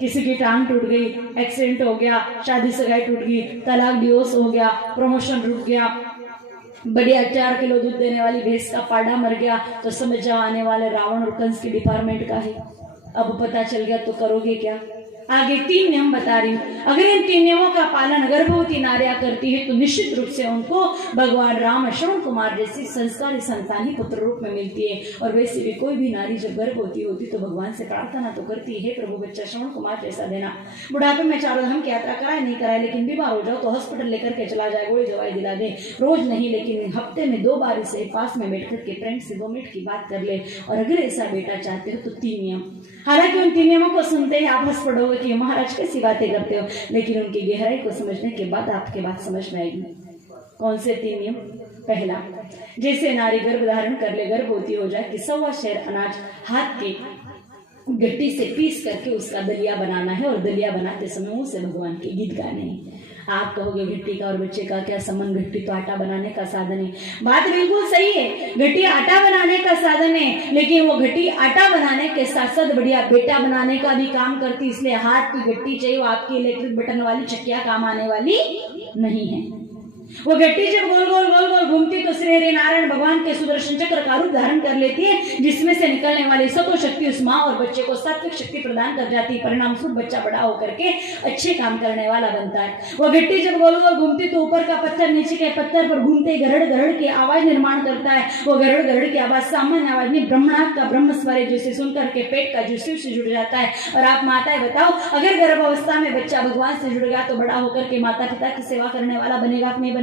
किसी की टांग टूट गई, एक्सीडेंट हो गया, शादी सगाई टूट गई, तलाक डिवोर्स हो गया, प्रमोशन रुक गया, बढ़िया 4 किलो दूध देने वाली भैंस का पाड़ा मर गया, तो समझ जाओ आने वाले रावण और कंस के डिपार्टमेंट का है। अब पता चल गया तो करोगे क्या? आगे 3 नियम बता रही हूँ। अगर इन 3 नियमों का पालन गर्भवती नारियां करती है तो निश्चित रूप से उनको भगवान राम श्रवण कुमार जैसी संस्कारी संतान ही पुत्र रूप में मिलती है। और वैसे भी कोई भी नारी जब गर्भवती होती तो भगवान से प्रार्थना तो करती है, प्रभु बच्चा श्रवण कुमार जैसा देना। बुढ़ापे में चारों धाम की यात्रा कराए नहीं कराए, लेकिन बीमार हो जाओ तो हॉस्पिटल लेकर के चला जाए, गोली दवाई दिला दे, रोज नहीं लेकिन हफ्ते में 2 बार इसे पास में बैठ करके फ्रेंड से 2 मिनट की बात कर ले। और अगर ऐसा बेटा चाहते हो तो 3 नियम। हालांकि उन 3 नियमों को सुनते ही आप हंस पड़ोगे कि महाराज कैसी बातें करते हो, लेकिन उनकी गहराई को समझने के बाद आपके बात समझ में आएगी। कौन से 3 नियम? पहला, जैसे नारी गर्भ धारण कर ले, गर्भवती हो जाए कि 1.25 सेर अनाज हाथ के गट्टी से पीस करके उसका दलिया बनाना है और दलिया बनाते समय मुंह से भगवान के गीत गाने हैं। आप कहोगे घट्टी का और बच्चे का क्या संबंध? घट्टी तो आटा बनाने का साधन है। बात बिल्कुल सही है, घट्टी आटा बनाने का साधन है, लेकिन वो घट्टी आटा बनाने के साथ साथ बढ़िया बेटा बनाने का भी काम करती। इसलिए हाथ की घट्टी चाहिए, वो आपकी इलेक्ट्रिक बटन वाली चक्कियां काम आने वाली नहीं है। वो घट्टी जब गोल गोल गोल गोल घूमती तो श्री हरि नारायण भगवान के सुदर्शन चक्र का रूप धारण कर लेती है, जिसमें से निकलने वाली सतो शक्ति उस माँ और बच्चे को सात्विक शक्ति प्रदान कर जाती है। परिणाम स्वरूप बच्चा बड़ा होकर के अच्छे काम करने वाला बनता है। वो घट्टी जब गोल गोल घूमती तो ऊपर का पत्थर नीचे के पत्थर पर घूमते गरड़ गरड़ की आवाज निर्माण करता है। वो गरड़ गरड़ की आवाज सामान्य आवाज नहीं, ब्रह्मनाथ का ब्रह्म स्वर है, जिसे सुनकर के पेट का शिव से जुड़ जाता है। और आप माताएं बताओ, अगर गर्भावस्था में बच्चा भगवान से जुड़ गया तो बड़ा होकर के माता पिता की सेवा करने वाला बनेगा कि नहीं बनेगा?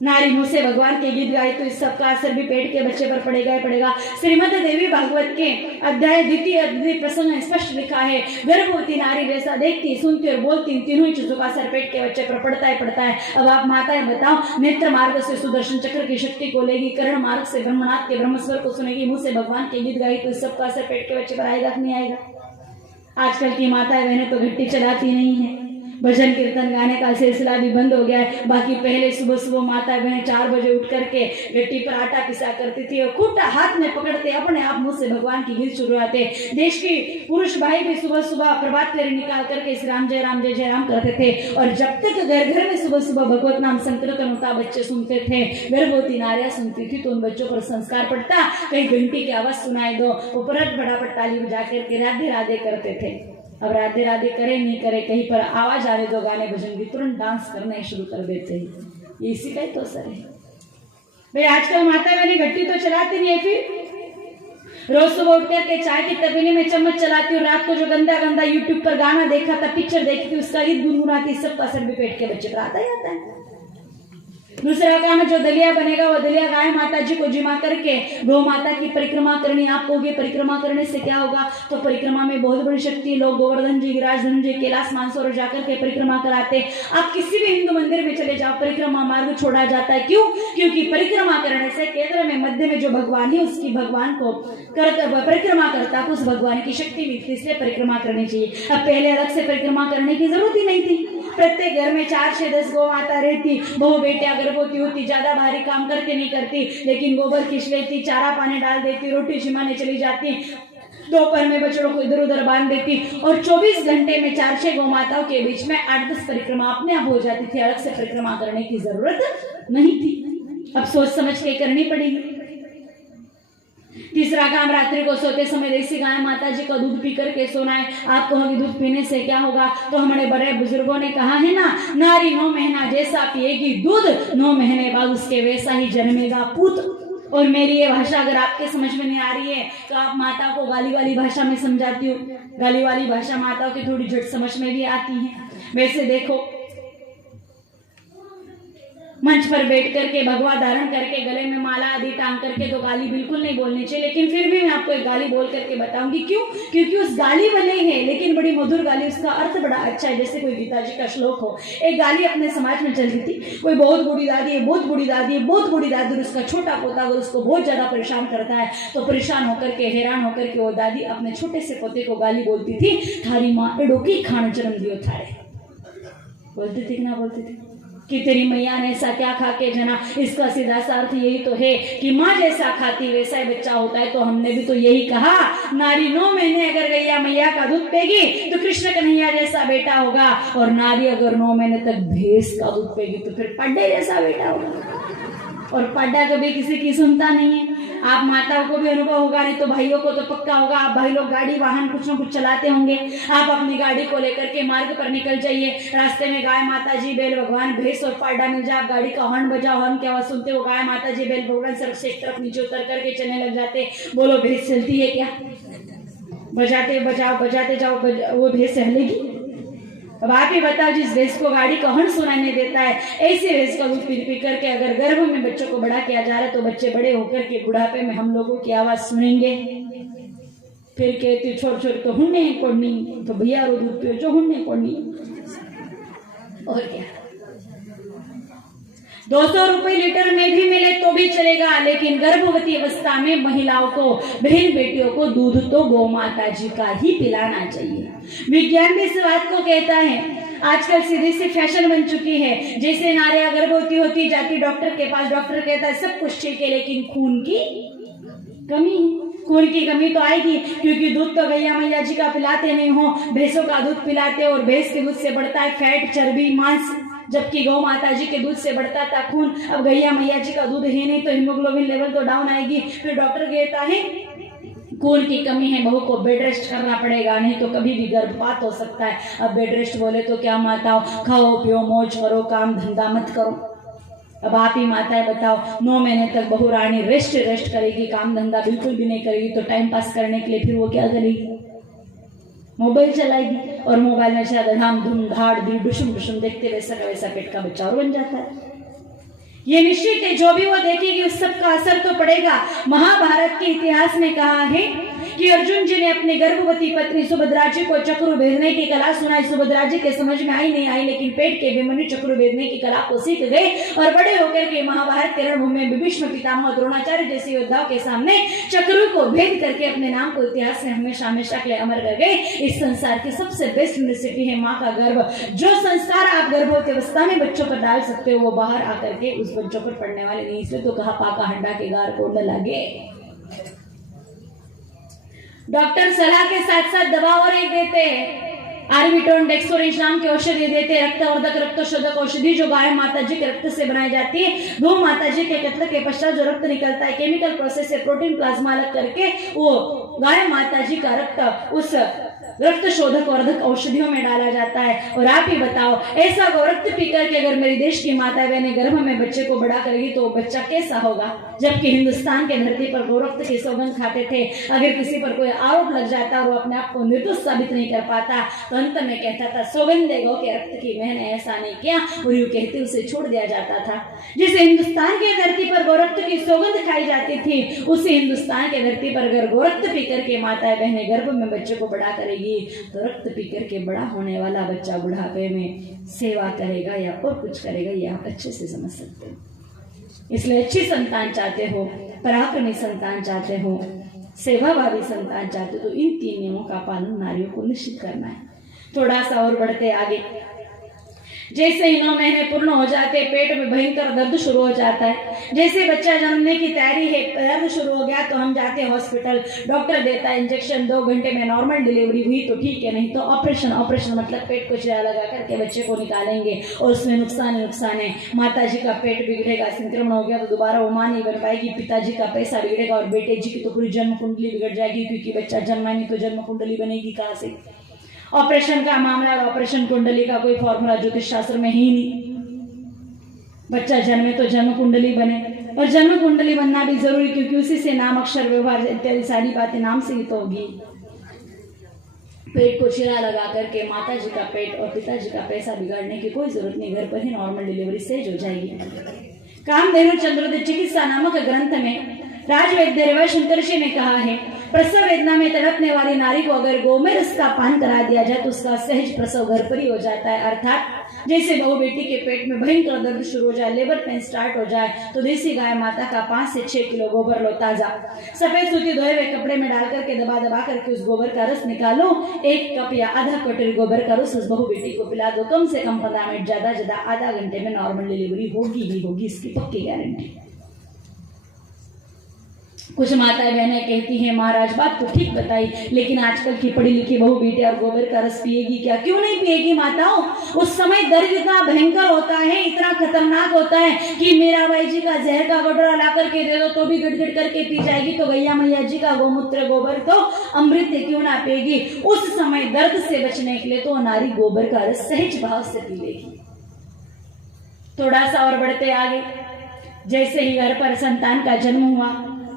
नारी मुंह से भगवान के गीत गाए तो इस सब का असर भी पेट के बच्चे पर पड़ेगा ही पड़ेगा। श्रीमद देवी भागवत के अध्याय 2 प्रसंग में स्पष्ट लिखा है, गर्भवती नारी जैसा देखती, सुनती और बोलती, तीनों ही चीजों का असर पेट के बच्चे पर पड़ता है। अब आप माताएं बताओ, नेत्र मार्ग से सुदर्शन चक्र की शक्ति को लेगी, कर्ण मार्ग से ब्रह्मनाथ के ब्रह्मस्वर को सुनेगी, मुंह से भगवान के गीत गाई तो इस सब का असर पेट के बच्चे पर आएगा कि नहीं आएगा? आजकल की माताएं बहनें तो घट्टी चलाती नहीं है, भजन कीर्तन गाने का सिलसिला भी बंद हो गया है। बाकी पहले सुबह सुबह माता बहन 4 बजे उठ करके गट्टी पर आटा पिसा करती थी और खूंटा हाथ में पकड़ते अपने आप मुंह से भगवान की गीत शुरुआते। देश के पुरुष भाई भी सुबह सुबह प्रभात फेरी निकाल करके श्री राम जय राम जय जय राम करते थे। और जब तक घर घर में सुबह सुबह भगवत नाम संकीर्तन होता, बच्चे सुनते थे, गर्भवती नारियां सुनती थी, तो उन बच्चों पर संस्कार पड़ता। कहीं घंटी की आवाज सुनाई दो, उपरट फटाफट ताली बजा करके राधे राधे करते थे। अब राधे राधे करे नहीं करे, कहीं पर आवाज आने दो गाने भजन की, तुरंत डांस करना शुरू कर देते हैं। इसी का ही तो असर है भाई। आजकल माता बहनी घट्टी तो चलाती नहीं है, फिर रोज सुबह उठ करके चाय की तपेली में चम्मच चलाती और रात को जो गंदा गंदा यूट्यूब पर गाना देखा था, पिक्चर देखी थी, उसका गीत गुनगुनाती। सबका असर भी पेट के बच्चे पर आता ही आता है। दूसरा काम है, जो दलिया बनेगा वो दलिया गाय माता जी को जिमा करके गौ माता की परिक्रमा करनी। आप कहोगे परिक्रमा करने से क्या होगा? तो परिक्रमा में बहुत बड़ी शक्ति। लोग गोवर्धन जी, गिरिराज जी, कैलाश मानसरोवर जाकर के परिक्रमा कराते। आप किसी भी हिंदू मंदिर में चले जाओ, परिक्रमा मार्ग छोड़ा जाता है। क्यों? क्योंकि परिक्रमा करने से केंद्र में मध्य में जो भगवान है, उसकी भगवान को परिक्रमा करता उस भगवान की शक्ति मिलती, इसलिए परिक्रमा करनी चाहिए। अब पहले अलग से परिक्रमा करने की जरूरत ही नहीं थी। प्रत्येक घर में 4 से 10 गौ माता रहती, बहु बेटियां गर्भवती होती, ज्यादा भारी काम करके नहीं करती, लेकिन गोबर खींच लेती, चारा पानी डाल देती, रोटी छिमाने चली जाती, दोपहर में बछड़ों को इधर उधर बांध देती और 24 घंटे में 4-6 गौ माताओं के बीच में 8-10 परिक्रमा अपने आप हो जाती थी। अलग से परिक्रमा करने की जरूरत नहीं थी। अब सोच समझ के करनी पड़ेगी। तीसरा काम, रात्रि को सोते समय देसी गाय माता जी का दूध पी करके सोना है। आप कहोगे दूध पीने से क्या होगा? तो हमारे बड़े बुजुर्गों ने कहा है ना, नारी 9 महीना जैसा पिएगी दूध, 9 महीने बाद उसके वैसा ही जन्मेगा पुत्र। और मेरी ये भाषा अगर आपके समझ में नहीं आ रही है तो आप माता को गाली वाली भाषा में समझाती हो। गाली वाली भाषा माताओं की थोड़ी झट समझ में भी आती है। वैसे देखो, मंच पर बैठ करके भगवा धारण करके गले में माला आदि टांग करके तो गाली बिल्कुल नहीं बोलनी चाहिए, लेकिन फिर भी मैं आपको एक गाली बोल करके बताऊंगी। क्यों? क्योंकि उस गाली भले है लेकिन बड़ी मधुर गाली, उसका अर्थ बड़ा अच्छा है। जैसे कोई गीता जी का श्लोक हो। एक गाली अपने समाज में चलती थी, कोई बहुत बूढ़ी दादी है, बहुत बूढ़ी दादी है, बहुत बूढ़ी दादी, और उसका छोटा पोता अगर उसको बहुत ज्यादा परेशान करता है तो परेशान होकर के, हैरान होकर के वो दादी अपने छोटे से पोते को गाली बोलती थी, थारी माँ एडो की खान जन्म दियो थारे। बोलती थी कि ना बोलती थी? कि तेरी मैया ने ऐसा क्या खा के जना। इसका सीधा सा अर्थ यही तो है कि माँ जैसा खाती वैसा ही बच्चा होता है। तो हमने भी तो यही कहा, नारी 9 महीने अगर गैया मैया का दूध पेगी तो कृष्ण कन्हैया जैसा बेटा होगा, और नारी अगर 9 महीने तक भैंस का दूध पेगी तो फिर पड्डे जैसा बेटा होगा। और पड्डा कभी किसी की सुनता नहीं है। आप माताओं को भी अनुभव होगा, नहीं तो भाइयों को तो पक्का होगा। आप भाई लोग गाड़ी वाहन कुछ न कुछ चलाते होंगे। आप अपनी गाड़ी को लेकर के मार्ग पर निकल जाइए, रास्ते में गाय माता जी बैल भगवान भैंस और पड्डा मिल जाए, आप गाड़ी का हॉर्न बजाओ, हॉर्न की आवाज सुनते हो, गाय माता जी बैल भगवान सड़क से एक तरफ नीचे उतर करके चलने लग जाते। बोलो भैंस चलती है क्या? बजाते बजाओ बजाते जाओ, वो भैंस हलेगी? अब आप ही बताओ, जिस भैंस को गाड़ी का हॉर्न सुनाई नहीं देता है, ऐसे भैंस का दूध पी करके अगर गर्भ में बच्चों को बड़ा किया जा रहा है, तो बच्चे बड़े होकर के बुढ़ापे में हम लोगों की आवाज सुनेंगे। फिर कहती छोड़ छोड़ तो हुन्ने कोड़नी, तो भैया रो दूध पियो जो हुन्ने कोड़नी। और क्या, 200 रुपए लीटर में भी मिले तो भी चलेगा, लेकिन गर्भवती अवस्था में महिलाओं को, बहन बेटियों को दूध तो गौ माता जी का ही पिलाना चाहिए। विज्ञान भी इस बात को कहता है। आजकल सीधी सी फैशन बन चुकी है, जैसे नारियां गर्भवती होती जाती डॉक्टर के पास, डॉक्टर कहता है सब कुछ ठीक है लेकिन खून की कमी है। खून की कमी तो आएगी, क्योंकि दूध तो गैया मैया जी का पिलाते नहीं हो, भैंसों का दूध पिलाते, और भैंस के दूध से बढ़ता है फैट, चर्बी, मांस, जबकि गौ माता जी के दूध से बढ़ता था खून। अब गैया मैया जी का दूध है नहीं तो हीमोग्लोबिन लेवल तो डाउन आएगी। फिर डॉक्टर कहता है खून की कमी है, बहू को बेड रेस्ट करना पड़ेगा, नहीं तो कभी भी गर्भपात हो सकता है। अब बेड रेस्ट बोले तो क्या माताओं, खाओ पियो मौज करो, काम धंधा मत करो। अब आप ही माताएं बताओ, 9 महीने तक बहू रानी रेस्ट करेगी, काम धंधा बिल्कुल भी नहीं करेगी, तो टाइम पास करने के लिए फिर वो क्या करेगी? मोबाइल चलाएगी, और मोबाइल में शायद धाम धूम धाड़ दी डुशुम डुशुम देखते वैसा का वैसा पेट का बच्चा और बन जाता है। ये निश्चित है, जो भी वो देखेगी उस सब का असर तो पड़ेगा। महाभारत के इतिहास में कहा है कि अर्जुन जी ने अपनी गर्भवती पत्नी सुभद्रा जी को चक्र भेदने की कला सुनाई। सुभद्रा जी के समझ में आई नहीं आई, लेकिन पेट के अभिमन्यु चक्र भेदने की कला को सीख गए, और बड़े होकर के महाभारत के रणभूमि में भीष्म पितामह द्रोणाचार्य जैसे योद्धाओं के सामने चक्र को भेद करके अपने नाम को इतिहास में हमेशा हमेशा के लिए अमर कर गए। इस संसार की सबसे बेस्ट यूनिवर्सिटी है माँ का गर्भ। जो संस्कार आप गर्भवती अवस्था में बच्चों पर डाल सकते हो, वो बाहर आकर के उस बच्चों पर पड़ने वाले नहीं। इसलिए तो कहा पाका हंडा के गार को न लगे। डॉक्टर सलाह के साथ साथ दवा और एक देते हैं, आर्बिटोन डेक्सोरेंज नाम की औषधि देते हैं, रक्तवर्धक रक्तशोधक औषधि, जो गाय माता जी के रक्त से बनाई जाती है। गौ माता जी के कत्ल के पश्चात जो रक्त निकलता है, केमिकल प्रोसेस से प्रोटीन प्लाज्मा अलग करके वो गाय माता जी का रक्त उस रक्त शोधक वर्धक औषधियों में डाला जाता है। और आप ही बताओ, ऐसा गोरक्त पीकर के अगर मेरी देश की माता बहने गर्भ में बच्चे को बड़ा करेगी तो बच्चा कैसा होगा? जबकि हिंदुस्तान के धरती पर गोरक्त की सौगंध खाते थे। अगर किसी पर कोई आरोप लग जाता और वो अपने आप को निर्दोष साबित नहीं कर पाता, तो अंत में कहता था सौगंधे गौ के रक्त की, मैंने ऐसा नहीं किया, और यूं कहते उसे छोड़ दिया जाता था। जिस हिंदुस्तान की धरती पर गोरक्त की सौगंध खाई जाती थी, उसी हिंदुस्तान की धरती पर अगर गोरक्त पीकर के माताएं बहने गर्भ में बच्चे को बड़ा करेगी, तो रक्त पीकर के बड़ा होने वाला बच्चा बुढ़ापे में सेवा करेगा या और कुछ करेगा, ये आप अच्छे से समझ सकते हो। इसलिए अच्छी संतान चाहते हो, पराक्रमी संतान चाहते हो, सेवाभावी संतान चाहते हो, तो इन 3 नियमों का पालन नारियों को निश्चित करना है। थोड़ा सा और बढ़ते आगे, जैसे ही 9 महीने पूर्ण हो जाते, पेट में भयंकर दर्द शुरू हो जाता है। जैसे बच्चा जन्मने की तैयारी है, दर्द शुरू हो गया तो हम जाते हैं हॉस्पिटल, डॉक्टर देता है इंजेक्शन, 2 घंटे में नॉर्मल डिलीवरी हुई तो ठीक है, नहीं तो ऑपरेशन। ऑपरेशन मतलब पेट को चिरा लगा करके बच्चे को निकालेंगे, और उसमें नुकसान है। माता जी का पेट बिगड़ेगा, संक्रमण हो गया तो दोबारा वो मां नहीं बन पाएगी, पिताजी का पैसा बिगड़ेगा, और बेटे जी की तो पूरी जन्म कुंडली बिगड़ जाएगी, क्योंकि बच्चा जन्मा नहीं तो जन्म कुंडली बनेगी कहाँ से? ऑपरेशन का मामला, और ऑपरेशन कुंडली का कोई फॉर्मूला ज्योतिष शास्त्र में ही नहीं। बच्चा जन्मे तो जन्म कुंडली बने, और जन्म कुंडली बनना भी जरूरी, क्योंकि उसी से नाम अक्षर व्यवहार इत्यादि सारी बातें नाम से ही तो होगी। पेट को चिरा लगा करके माता जी का पेट और पिताजी का पैसा बिगाड़ने की कोई जरूरत नहीं, घर पर ही नॉर्मल डिलीवरी सहज हो जाएगी। कामधेनु चंद्रोदय चिकित्सा नामक ग्रंथ में राजवैद्य रविशंकर जी ने कहा है, प्रसव वेदना में तड़पने वाली नारी को अगर गोमेर रस का पान करा दिया जाए तो उसका सहज प्रसव घर पर ही हो जाता है। अर्थात जैसे बहू बेटी के पेट में भयंकर दर्द शुरू हो जाए, लेबर पेन स्टार्ट हो जाए, तो देसी गाय माता का 5 से 6 किलो गोबर लो ताजा, सफेद सूती धोए हुए कपड़े में डाल करके दबा दबा करके उस गोबर का रस निकालो, 1 कप या आधा कटोरी गोबर का रस उस बहू बेटी को पिला दो। कम से कम 15 मिनट, ज्यादा ज्यादा आधा घंटे में नॉर्मल डिलीवरी होगी ही होगी, इसकी पक्की गारंटी। कुछ माताएं बहनें कहती हैं महाराज बात तो ठीक बताई, लेकिन आजकल की पढ़ी लिखी बहू बेटी और गोबर का रस पिएगी क्या? क्यों नहीं पिएगी माताओं? उस समय दर्द इतना भयंकर होता है, इतना खतरनाक होता है कि मेरा भाई जी का जहर का कटोरा ला करके दे दो तो भी गड़गड़ करके पी जाएगी, तो गैया मैया जी का गोमूत्र गोबर तो अमृत क्यों ना पिएगी? उस समय दर्द से बचने के लिए तो नारी गोबर का रस सहज भाव से पी लेगी। थोड़ा सा और बढ़ते आगे, जैसे ही घर पर संतान का जन्म हुआ,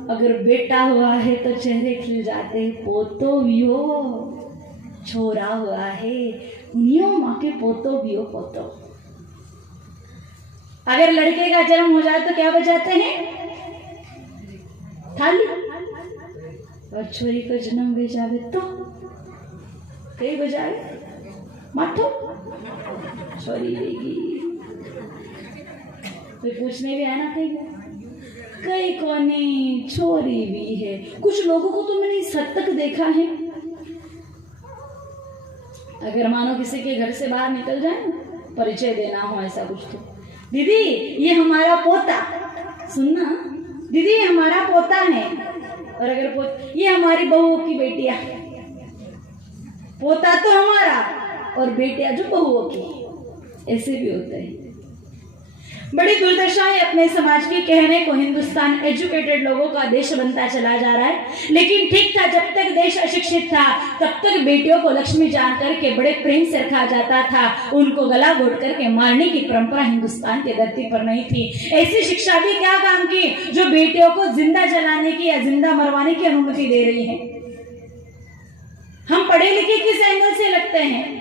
अगर बेटा हुआ है तो चेहरे खिल जाते हैं, पोतो वियो, छोरा हुआ है उनियो माँ के पोतो वियो पोतो। अगर लड़के का जन्म हो जाए तो क्या बजाते हैं? थाली। और छोरी को जन्म हो जावे तो कई बजावे माठो, छोरी देगी। तो पूछने भी आना कहीं कई कोने छोरी भी है। कुछ लोगों को तो मैंने इस हद तक देखा है, अगर मानो किसी के घर से बाहर निकल जाए, परिचय देना हो ऐसा कुछ, तो दीदी ये हमारा पोता, सुनना दीदी ये हमारा पोता है, और अगर ये हमारी बहू की बेटियां, पोता तो हमारा और बेटियां जो बहुओं की, ऐसे भी होते हैं। बड़ी दुर्दशा है अपने समाज के कहने को हिंदुस्तान एजुकेटेड लोगों का देश बनता चला जा रहा है, लेकिन ठीक था जब तक देश अशिक्षित था तब तक बेटियों को लक्ष्मी जान करके बड़े प्रेम से रखा जाता था, उनको गला घोट करके मारने की परंपरा हिंदुस्तान की धरती पर नहीं थी। ऐसी शिक्षा भी क्या काम की जो बेटियों को जिंदा जलाने की या जिंदा मरवाने की अनुमति दे रही है? हम पढ़े लिखे किस एंगल से लगते हैं?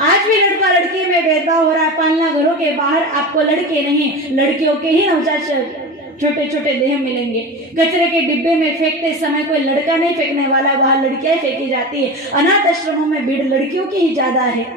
आज भी लड़का लड़की में भेदभाव हो रहा है। पालना घरों के बाहर आपको लड़के नहीं लड़कियों के ही नवजात छोटे छोटे देह मिलेंगे। कचरे के डिब्बे में फेंकते समय कोई लड़का नहीं फेंकने वाला, वहां लड़कियां फेंकी जाती है। अनाथ आश्रमों में भीड़ लड़कियों की ही ज्यादा है।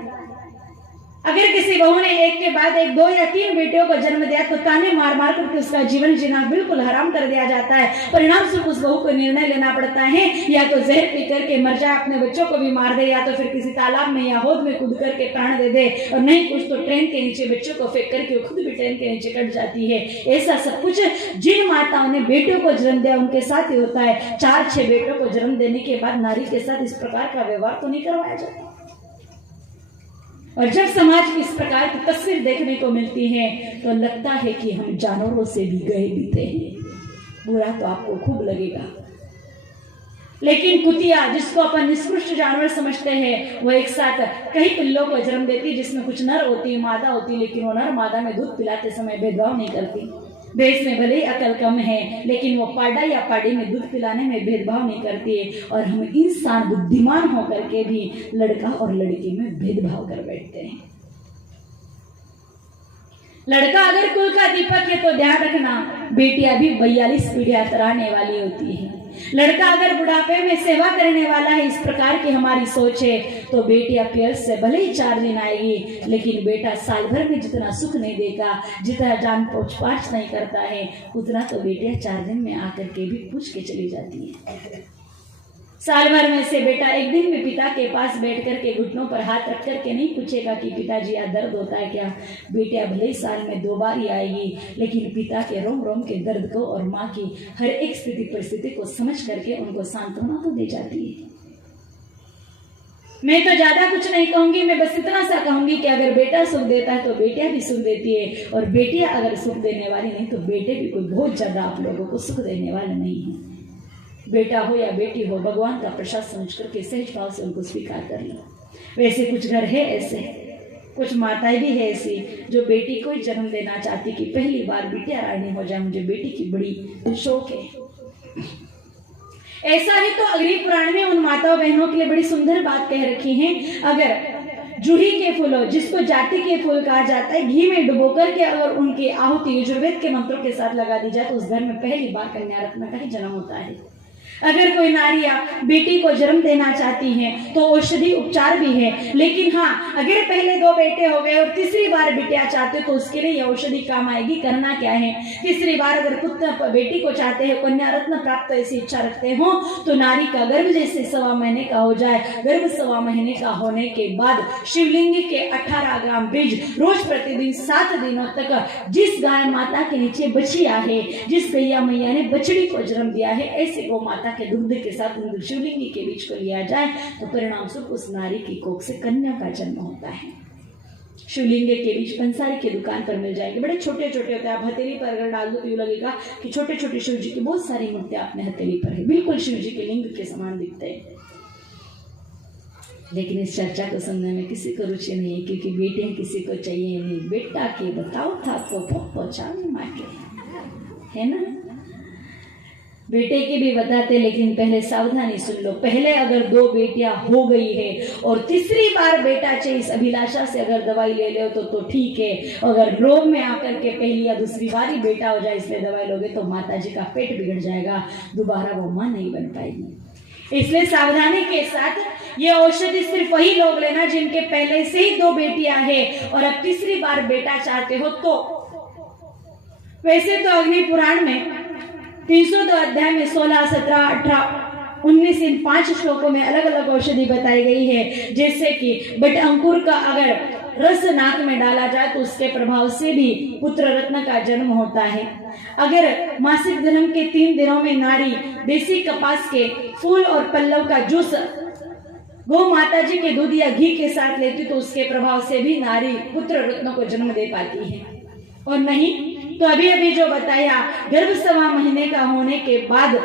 अगर किसी बहू ने एक के बाद एक 2 या 3 बेटियों को जन्म दिया तो ताने मार मार करके उसका जीवन जीना बिल्कुल हराम कर दिया जाता है। परिणाम स्वरूप उस बहू को निर्णय लेना पड़ता है, या तो जहर पी करके मर जाए, अपने बच्चों को भी मार दे, या तो फिर किसी तालाब में या हौद में कूद करके प्राण दे दे, और नहीं कुछ तो ट्रेन के नीचे बच्चों को फेंक करके खुद भी ट्रेन के नीचे कट जाती है। ऐसा सब कुछ जिन माताओं ने बेटियों को जन्म दिया उनके साथ ही होता है। 4-6 बेटों को जन्म देने के बाद नारी के साथ इस प्रकार का व्यवहार तो नहीं करवाया जाता। और जब समाज में इस प्रकार की तस्वीर देखने को मिलती है तो लगता है कि हम जानवरों से भी गए बीते हैं। बुरा तो आपको खूब लगेगा, लेकिन कुतिया जिसको अपन निष्कृष्ट जानवर समझते हैं, वो एक साथ कई पिल्लों को जन्म देती, जिसमें कुछ नर होती मादा होती, लेकिन वो नर मादा में दूध पिलाते समय भेदभाव नहीं करती। देश में भले ही अकल कम है, लेकिन वो पाडा या पाड़ी में दूध पिलाने में भेदभाव नहीं करती है। और हम इंसान बुद्धिमान होकर के भी लड़का और लड़की में भेदभाव कर बैठते हैं। लड़का अगर कुल का दीपक है तो ध्यान रखना, बेटियां भी 42 पीढ़ियां तराने वाली होती है। लड़का अगर बुढ़ापे में सेवा करने वाला है, इस प्रकार की हमारी सोच है, तो बेटियां पियर्स से भले ही 4 दिन आएगी, लेकिन बेटा साल भर में जितना सुख नहीं देगा, जितना जान पूछ-पाछ नहीं करता है, उतना तो बेटियां 4 दिन में आकर के भी पूछ के चली जाती है। साल भर में से बेटा एक दिन भी पिता के पास बैठ करके घुटनों पर हाथ रख करके नहीं पूछेगा कि पिताजी यहाँ दर्द होता है क्या। बेटिया भले ही साल में 2 बार ही आएगी, लेकिन पिता के रोम रोम के दर्द को और माँ की हर एक स्थिति परिस्थिति को समझ करके उनको सांत्वना तो दे जाती है। मैं तो ज्यादा कुछ नहीं कहूंगी, मैं बस इतना सा कहूंगी कि अगर बेटा सुख देता है तो बेटियां भी सुख देती है, और बेटियां अगर सुख देने वाली नहीं तो बेटे भी कोई बहुत ज्यादा आप लोगों को सुख देने वाले नहीं है। बेटा हो या बेटी हो, भगवान का प्रसाद समझ करके सहज भाव से उनको स्वीकार कर लो। वैसे कुछ घर है ऐसे, कुछ माताएं भी है ऐसी जो बेटी को ही जन्म देना चाहती कि पहली बार बिटिया रानी हो जाए, मुझे बेटी की बड़ी शौक है। ऐसा ही तो अग्नि पुराण में उन माताओं बहनों के लिए बड़ी सुंदर बात कह रखी है। अगर जूही के फूलों, जिसको जाति के फूल कहा जाता है, घी में डुबो करके अगर उनकी आहुति यजुर्वेद के मंत्रों के साथ लगा दी जाए तो उस घर में पहली बार कन्या रत्न का ही जन्म होता है। अगर कोई नारियां बेटी को जन्म देना चाहती हैं तो औषधि उपचार भी है, लेकिन हाँ अगर पहले 2 बेटे हो गए और तीसरी बार बिटिया चाहते तो उसके लिए यह औषधि काम आएगी। करना क्या है, तीसरी बार अगर पुत्र बेटी को चाहते हैं, कन्या रत्न प्राप्त ऐसी इच्छा रखते हो तो नारी का गर्भ जैसे 1.25 महीने का हो जाए, गर्भ 1.25 महीने का होने के बाद शिवलिंग के 18 ग्राम बीज रोज प्रतिदिन 7 दिनों तक जिस गाय माता के नीचे बछिया है, जिस गैया मैया ने बछड़ी को जन्म दिया है, ऐसे गौ माता के दुग्ध के साथ शिवलिंगी के बीज को लिया जाए तो परिणाम स्वरूप उस नारी की कोख से कन्या का जन्म होता है। शिवलिंगे के बीज पंसारी की दुकान पर मिल जाएंगे, बड़े छोटे छोटे होते हैं। आप हथेली पर अगर डाल दो तो यूं लगेगा कि छोटे छोटे शिव जी की बहुत सारी मूर्तियां अपने हथेली पर है, बिल्कुल शिव जी के लिंग के समान दिखते हैं। लेकिन इस चर्चा को सुनने में किसी को रुचि नहीं है, क्योंकि बेटियां किसी को चाहिए नहीं। बेटा के बताओ था तो पहुंचा माँ के, है ना। बेटे की भी बताते, लेकिन पहले सावधानी सुन लो। पहले अगर 2 बेटियां हो गई है और तीसरी बार बेटा चाहिए इस अभिलाषा से अगर दवाई ले लो तो ठीक है। अगर रोग में आकर के पहली या दूसरी बार ही बेटा हो जाए इसलिए दवाई लोगे तो माता जी का पेट बिगड़ जाएगा, दोबारा वो मां नहीं बन पाएगी। इसलिए सावधानी के साथ ये औषधि सिर्फ वही लोग लेना जिनके पहले से ही 2 बेटियां हैं और अब तीसरी बार बेटा चाहते हो तो। वैसे तो अग्नि पुराण में 302 अध्याय में 16, 17, 18, 19 इन 5 श्लोकों में अलग अलग औषधि बताई गई है। जैसे कि बट अंकुर का अगर रस नाक में डाला जाए तो उसके प्रभाव से भी पुत्र रत्न का जन्म होता है। अगर मासिक धर्म के 3 दिनों में नारी देसी कपास के फूल और पल्लव का जूस गौ माता जी के दूध या घी के साथ लेती तो उसके प्रभाव से भी नारी पुत्र रत्न को जन्म दे पाती है। और नहीं तो अभी अभी जो बताया, गर्भ 1.25 महीने का होने के बाद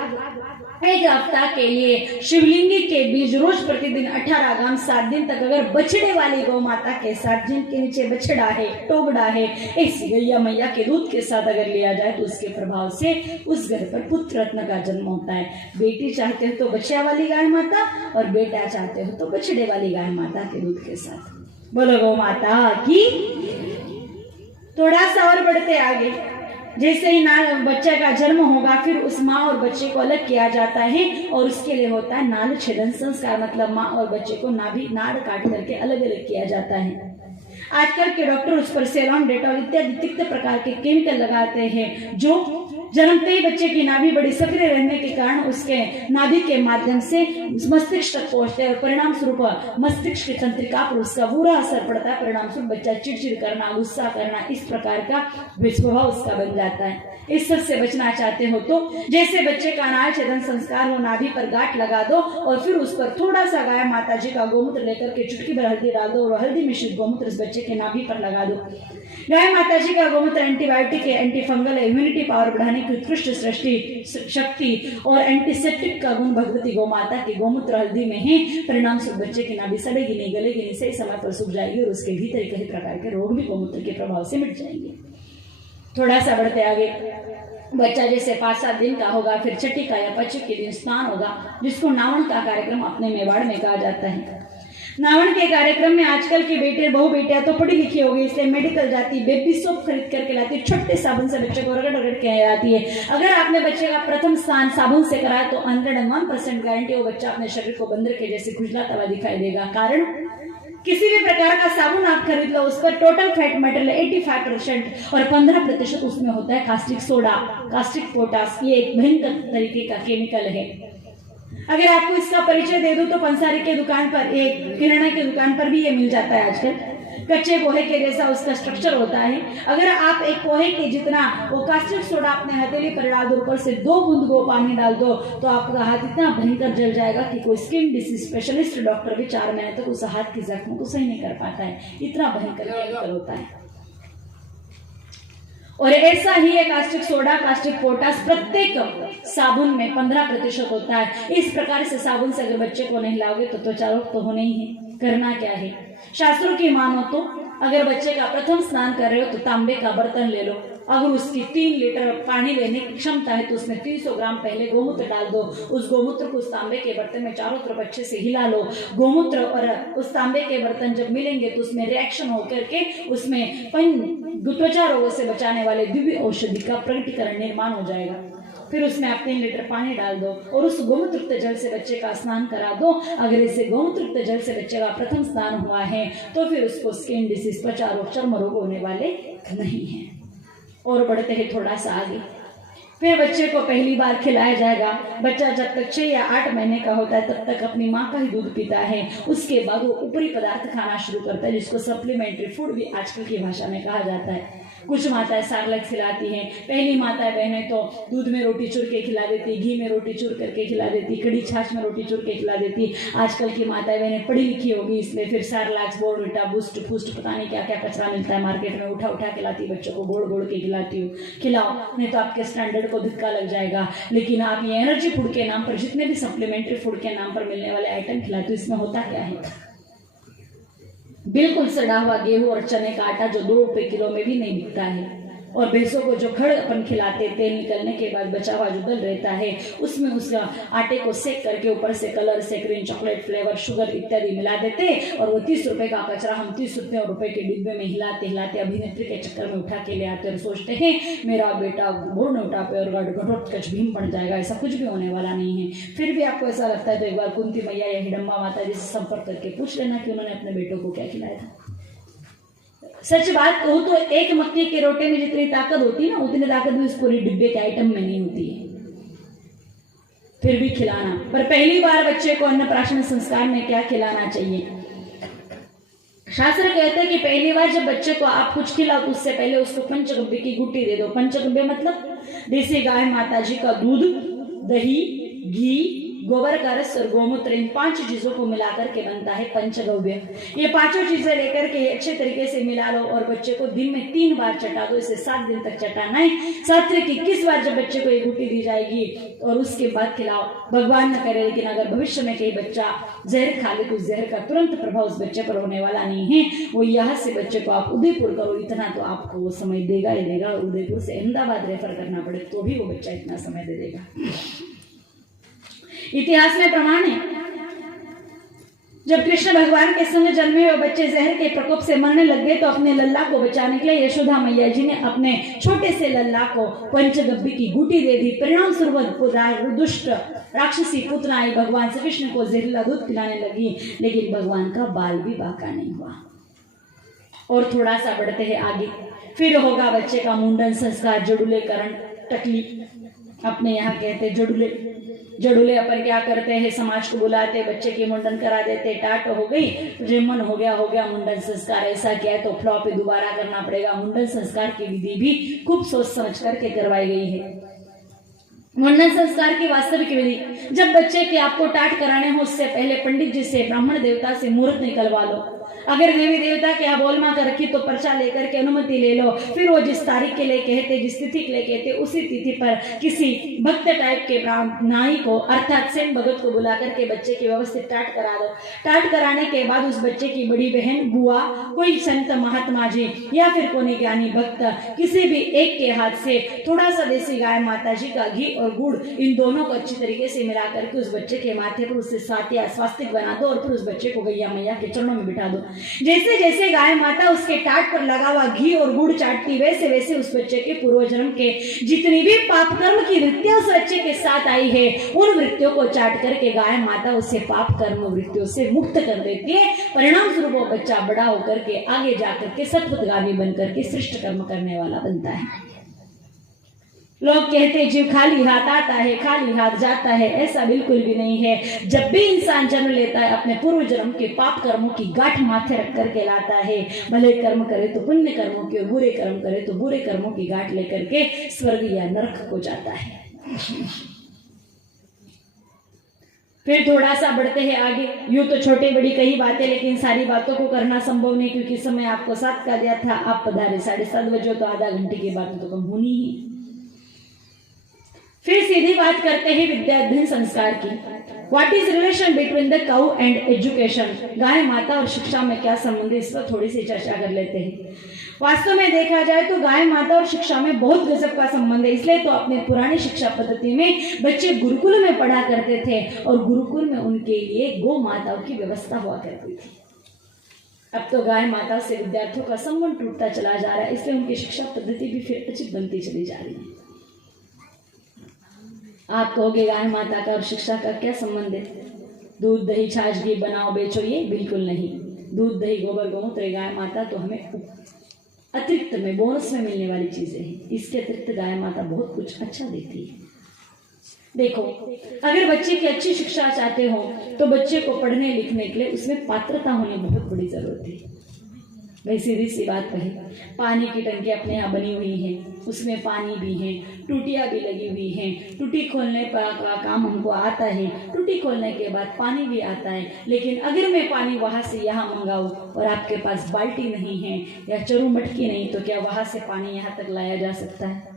1 हफ्ता के लिए शिवलिंगी के बीज रोज प्रतिदिन 18 ग्राम 7 दिन तक अगर बछड़े वाली गौ माता के साथ, जिनके नीचे बछड़ा है, टोगड़ा है, ऐसी गैया मैया के दूध के साथ अगर लिया जाए तो उसके प्रभाव से उस घर पर पुत्र रत्न का जन्म होता है। बेटी चाहते हो तो बछिया वाली गाय माता और बेटा चाहते हो तो बछड़े वाली गाय माता के दूध के साथ। बोलो गौ माता की। थोड़ा सा और बढ़ते आगे, जैसे ही बच्चे का जन्म होगा फिर उस माँ और बच्चे को अलग किया जाता है और उसके लिए होता है नाल छेदन संस्कार, मतलब माँ और बच्चे को नाड़ काट करके अलग अलग किया जाता है। आजकल के डॉक्टर उस पर सेलॉन, डेटॉल इत्यादि तिक्त प्रकार के केमिकल लगाते हैं जो जन्मते ही बच्चे की नाभि बड़ी सक्रिय रहने के कारण उसके नाभि के माध्यम से मस्तिष्क तक पहुंचते हैं और परिणाम स्वरूप मस्तिष्क की तंत्रिका पर उसका बुरा असर पड़ता है। परिणाम स्वरूप बच्चा चिड़चिड़ करना, गुस्सा करना, इस प्रकार का स्वभाव उसका बन जाता है। इस सब से बचना चाहते हो तो जैसे बच्चे का नाल छेदन संस्कार हो, नाभि पर गांठ लगा दो और फिर उस पर थोड़ा सा गाय माता जी का गोमूत्र लेकर के चुटकी भर हल्दी डाल दो और हल्दी मिश्रित गोमूत्र इस बच्चे के नाभि पर लगा दो। गाय माता जी का गोमूत्र एंटीबायोटिक है, एंटी फंगल है, इम्यूनिटी पावर बढ़ाने की उत्कृष्ट सृष्टि शक्ति और एंटीसेप्टिक का गुण भगवती गौ माता के गोमूत्र हल्दी में है। परिणाम स्वरूप बच्चे की नाभि सड़ेगी नहीं, गलेगी नहीं, सही समय पर सूख जाएगी और उसके भीतर कई प्रकार के रोग भी गोमूत्र के प्रभाव से मिट जाएंगे। थोड़ा सा बढ़ते आगे, बच्चा जैसे 5-7 दिन का होगा फिर छठी का या पच्चीस के दिन स्नान होगा, जिसको नावण का कार्यक्रम अपने मेवाड़ में कहा जाता है। नावण के कार्यक्रम में आजकल की बहु बेटियां तो पढ़ी लिखी होगी, इसलिए मेडिकल जाती, बेबी सोप खरीद करके लाती, छोटे साबुन से बच्चे को रगड़ के आती है। अगर आपने बच्चे का प्रथम स्नान साबुन से कराया तो 101% गारंटी वो बच्चा अपने शरीर को बंदर के जैसे खुजलाता हुआ दिखाई देगा। कारण किसी भी प्रकार का साबुन आप खरीद लो, उस पर टोटल फैट मटेरियल 85% और 15% उसमें होता है कास्टिक सोडा, कास्टिक पोटास। ये एक भयंकर तरीके का केमिकल है। अगर आपको इसका परिचय दे दूं तो पंसारी के दुकान पर, एक किराना की दुकान पर भी ये मिल जाता है आजकल। कच्चे पोहे के जैसा उसका स्ट्रक्चर होता है। अगर आप एक पोहे के जितना वो कास्टिक सोडा अपने हथेली पर डाल दो, ऊपर से 2 बूंद वो पानी डाल दो तो आपका हाथ इतना भयंकर जल जाएगा कि कोई स्किन डिसीज स्पेशलिस्ट डॉक्टर भी 4 महीने तक उस हाथ की जख्म को सही नहीं कर पाता है। इतना भयंकर केमिकल होता है। और ऐसा ही है कास्टिक सोडा, कास्टिक पोटास प्रत्येक साबुन में 15% होता है। इस प्रकार से साबुन से अगर बच्चे को नहलाओगे तो त्वचा रोग तो होना ही है। करना क्या है, शास्त्रों की मानो तो अगर बच्चे का प्रथम स्नान कर रहे हो तो तांबे का बर्तन ले लो। अगर उसकी 3 लीटर पानी लेने की क्षमता है तो उसमें 300 ग्राम पहले गोमूत्र डाल दो। उस गोमूत्र को उस तांबे के बर्तन में चारों तरफ अच्छे से हिला लो। गोमूत्र और उस तांबे के बर्तन जब मिलेंगे तो उसमें रिएक्शन होकर के उसमें त्वचा रोगों से बचाने वाले दिव्य औषधि का प्रकटीकरण निर्माण हो जाएगा। फिर उसमें आप 3 लीटर पानी डाल दो और उस गोमूत्र जल से बच्चे का स्नान करा दो। अगर इसे गोमूत्र जल से बच्चे का प्रथम स्नान हुआ है तो फिर उसको स्किन डिसीज, त्वचा रोग, चर्म रोग होने वाले नहीं हैं। और बढ़ते हैं थोड़ा सा आगे। फिर बच्चे को पहली बार खिलाया जाएगा। बच्चा जब तक 6 या 8 महीने का होता है तब तक अपनी माँ का ही दूध पीता है। उसके बाद वो ऊपरी पदार्थ खाना शुरू करता है, जिसको सप्लीमेंट्री फूड भी आजकल की भाषा में कहा जाता है। कुछ माताएं सार्लैक्स खिलाती हैं। पहली माताएं बहनें तो दूध में रोटी चूर के खिला देती, घी में रोटी चूर करके खिला देती, कड़ी छाछ में रोटी चूर के खिला देती। आजकल की माताएं बहनें पढ़ी लिखी होगी, इसलिए फिर सार्लैक्स, बोर्नविटा, बूस्ट फूस्ट पता नहीं क्या क्या कचरा मिलता है मार्केट में, उठा उठा खिलाती, बच्चों को गोड़ गोड़ के खिलाती हूँ। खिलाओ, नहीं तो आपके स्टैंडर्ड को धक्का लग जाएगा। लेकिन आप ये एनर्जी फूड के नाम पर, जितने भी सप्लीमेंट्री फूड के नाम पर मिलने वाले आइटम खिलाते हो, इसमें होता क्या है? बिल्कुल सड़ा हुआ गेहूं और चने का आटा जो 2 रुपए किलो में भी नहीं बिकता है। और भैंसों को जो खड़ अपन खिलाते, तेल निकलने के बाद बचा हुआ जो दल रहता है उसमें उस आटे को सेक करके ऊपर से colour, saccharin, chocolate flavour, sugar इत्यादि मिला देते और वो 30 रुपए का कचरा हम 30 रुपए के डिब्बे में हिलाते हिलाते अभिनेत्री के चक्कर में उठा के ले आते और सोचते हैं मेरा बेटा बोर्नविटा पे और घटोत्कच भीम बन जाएगा। ऐसा कुछ भी होने वाला नहीं है। फिर भी आपको ऐसा लगता है तो एक बार कुंती मैया या हिडम्बा माता जी से संपर्क करके पूछ लेना कि उन्होंने अपने बेटों को क्या खिलाया था। सच बात कहूं तो एक मक्के के रोटे में जितनी ताकत होती है ना, उतनी ताकत भी उस पूरी डिब्बे के आइटम में नहीं होती है। फिर भी खिलाना। पर पहली बार बच्चे को अन्नप्राशन संस्कार में क्या खिलाना चाहिए? शास्त्र कहते हैं कि पहली बार जब बच्चे को आप कुछ खिलाओ तो उससे पहले उसको पंचगव्य की गुट्टी दे दो। पंचगव्य मतलब देसी गाय माता जी का दूध, दही, घी, गोबर का रस और गोमूत्र, इन 5 चीजों को मिलाकर के बनता है पंचगव्य। ये 5 चीजें लेकर के अच्छे तरीके से मिला लो और बच्चे को दिन में 3 बार चटा दो। इसे 7 दिन तक चटाना है। 7 की 21 बार जब बच्चे को ये गुट्टी दी जाएगी और उसके बाद खिलाओ। भगवान न करे लेकिन अगर भविष्य में कहीं बच्चा जहर खा ले तो जहर का तुरंत प्रभाव उस बच्चे पर होने वाला नहीं है। वो यहाँ से बच्चे को आप उदयपुर करो, इतना तो आपको वो समय देगा ही देगा। उदयपुर से अहमदाबाद रेफर करना पड़े तो भी वो बच्चा इतना समय दे देगा। इतिहास में प्रमाण है, जब कृष्ण भगवान के संग जन्मे हुए बच्चे जहर के प्रकोप से मरने लग गए तो अपने लल्ला को बचाने के लिए यशोदा मैया जी ने अपने छोटे से लल्ला को पंचगव्य की गुटी दे दी। परिणाम स्वरूप दुष्ट राक्षसी पुतना आई भगवान श्री कृष्ण को जहरीला दूध पिलाने लगी, लेकिन भगवान का बाल भी बाका नहीं हुआ। और थोड़ा सा बढ़ते हैं आगे। फिर होगा बच्चे का मुंडन संस्कार, जडुलेकरण, टकली अपने यहाँ कहते जडुले। जडुले अपन क्या करते हैं, समाज को बुलाते, बच्चे की मुंडन करा देते। टाट हो गई, रिमन हो गया मुंडन संस्कार। ऐसा क्या है तो फ्लॉप दोबारा करना पड़ेगा। मुंडन संस्कार की विधि भी खूब सोच समझ करके करवाई गई है। मुंडन संस्कार की वास्तविक विधि, जब बच्चे के आपको टाट कराने हो उससे पहले पंडित जी से, ब्राह्मण देवता से मुहूर्त निकलवा लो। अगर देवी देवता के यहाँ बोल माँ रखी तो पर्चा लेकर के अनुमति ले लो। फिर वो जिस तारीख के लिए कहते, जिस तिथि के लिए कहते, उसी तिथि पर किसी भक्त टाइप के नाई को अर्थात सेन भगत को बुला करके बच्चे की व्यवस्थित टाट करा दो। टाट कराने के बाद उस बच्चे की बड़ी बहन, बुआ, कोई संत महात्मा जी या फिर कोई ज्ञानी भक्त किसी भी एक के हाथ से थोड़ा सा देसी गाय माता जी का घी और गुड़, इन दोनों को अच्छी तरीके से मिला करके उस बच्चे के माथे पर उससे स्वास्तिक बना दो और फिर उस बच्चे को गैया मैया के चरणों में बिठा दो। जैसे जैसे गाय माता उसके टाट पर लगा हुआ घी और गुड़ चाटती, वैसे वैसे उस बच्चे के पूर्व जन्म के जितनी भी पाप कर्म की वृत्तियां उस बच्चे के साथ आई है, उन वृत्तियों को चाट करके गाय माता उसे पाप कर्म वृत्तियों से मुक्त कर देती है। परिणाम स्वरूप वो बच्चा बड़ा होकर के आगे जाकर के सत्पथगामी बनकर के श्रेष्ठ कर्म करने वाला बनता है। लोग कहते जीव खाली हाथ आता है, खाली हाथ जाता है। ऐसा बिल्कुल भी नहीं है। जब भी इंसान जन्म लेता है अपने पूर्व जन्म के पाप कर्मों की गांठ माथे रख करके लाता है। भले कर्म करे तो पुण्य कर्मों की और बुरे कर्म करे तो बुरे कर्मों की गांठ लेकर के स्वर्ग या नरक को जाता है। फिर थोड़ा सा बढ़ते हैं आगे। यूं तो छोटी बड़ी कई बातें, लेकिन सारी बातों को करना संभव नहीं क्योंकि समय आपको 7 का दिया था। आप पधारे 7:30 बजे तो आधा घंटे की बात तो कम होनी ही। फिर सीधी बात करते हैं विद्या अध्ययन संस्कार की। What is relation between the cow and education? गाय माता और शिक्षा में क्या संबंध है, इस पर थोड़ी सी चर्चा कर लेते हैं। वास्तव में देखा जाए तो गाय माता और शिक्षा में बहुत गजब का संबंध है। इसलिए तो अपने पुरानी शिक्षा पद्धति में बच्चे गुरुकुल में पढ़ा करते थे और गुरुकुल में उनके लिए गौ माताओं की व्यवस्था हुआ करती थी। अब तो गाय माता से विद्यार्थियों का संबंध टूटता चला जा रहा है, इसलिए उनकी शिक्षा पद्धति भी फिर अजीब बनती चली जा रही है। आप कहोगे गाय माता का और शिक्षा का क्या संबंध है? दूध दही छाछ घी बनाओ बेचो, ये बिल्कुल नहीं। दूध दही गोबर गौमूत्र गाय माता तो हमें अतिरिक्त में बोनस में मिलने वाली चीजें हैं। इसके अतिरिक्त गाय माता बहुत कुछ अच्छा देती है। देखो, अगर बच्चे की अच्छी शिक्षा चाहते हो तो बच्चे को पढ़ने लिखने के लिए उसमें पात्रता होनी बहुत बड़ी जरूरत है। भाई सीधी सी बात कही, पानी की टंकी अपने यहाँ बनी हुई है, उसमें पानी भी है, टूटियाँ भी लगी हुई हैं, टूटी खोलने का काम हमको आता है, टूटी खोलने के बाद पानी भी आता है। लेकिन अगर मैं पानी वहाँ से यहाँ मंगाऊँ और आपके पास बाल्टी नहीं है या चरू मटकी नहीं, तो क्या वहाँ से पानी यहाँ तक लाया जा सकता है?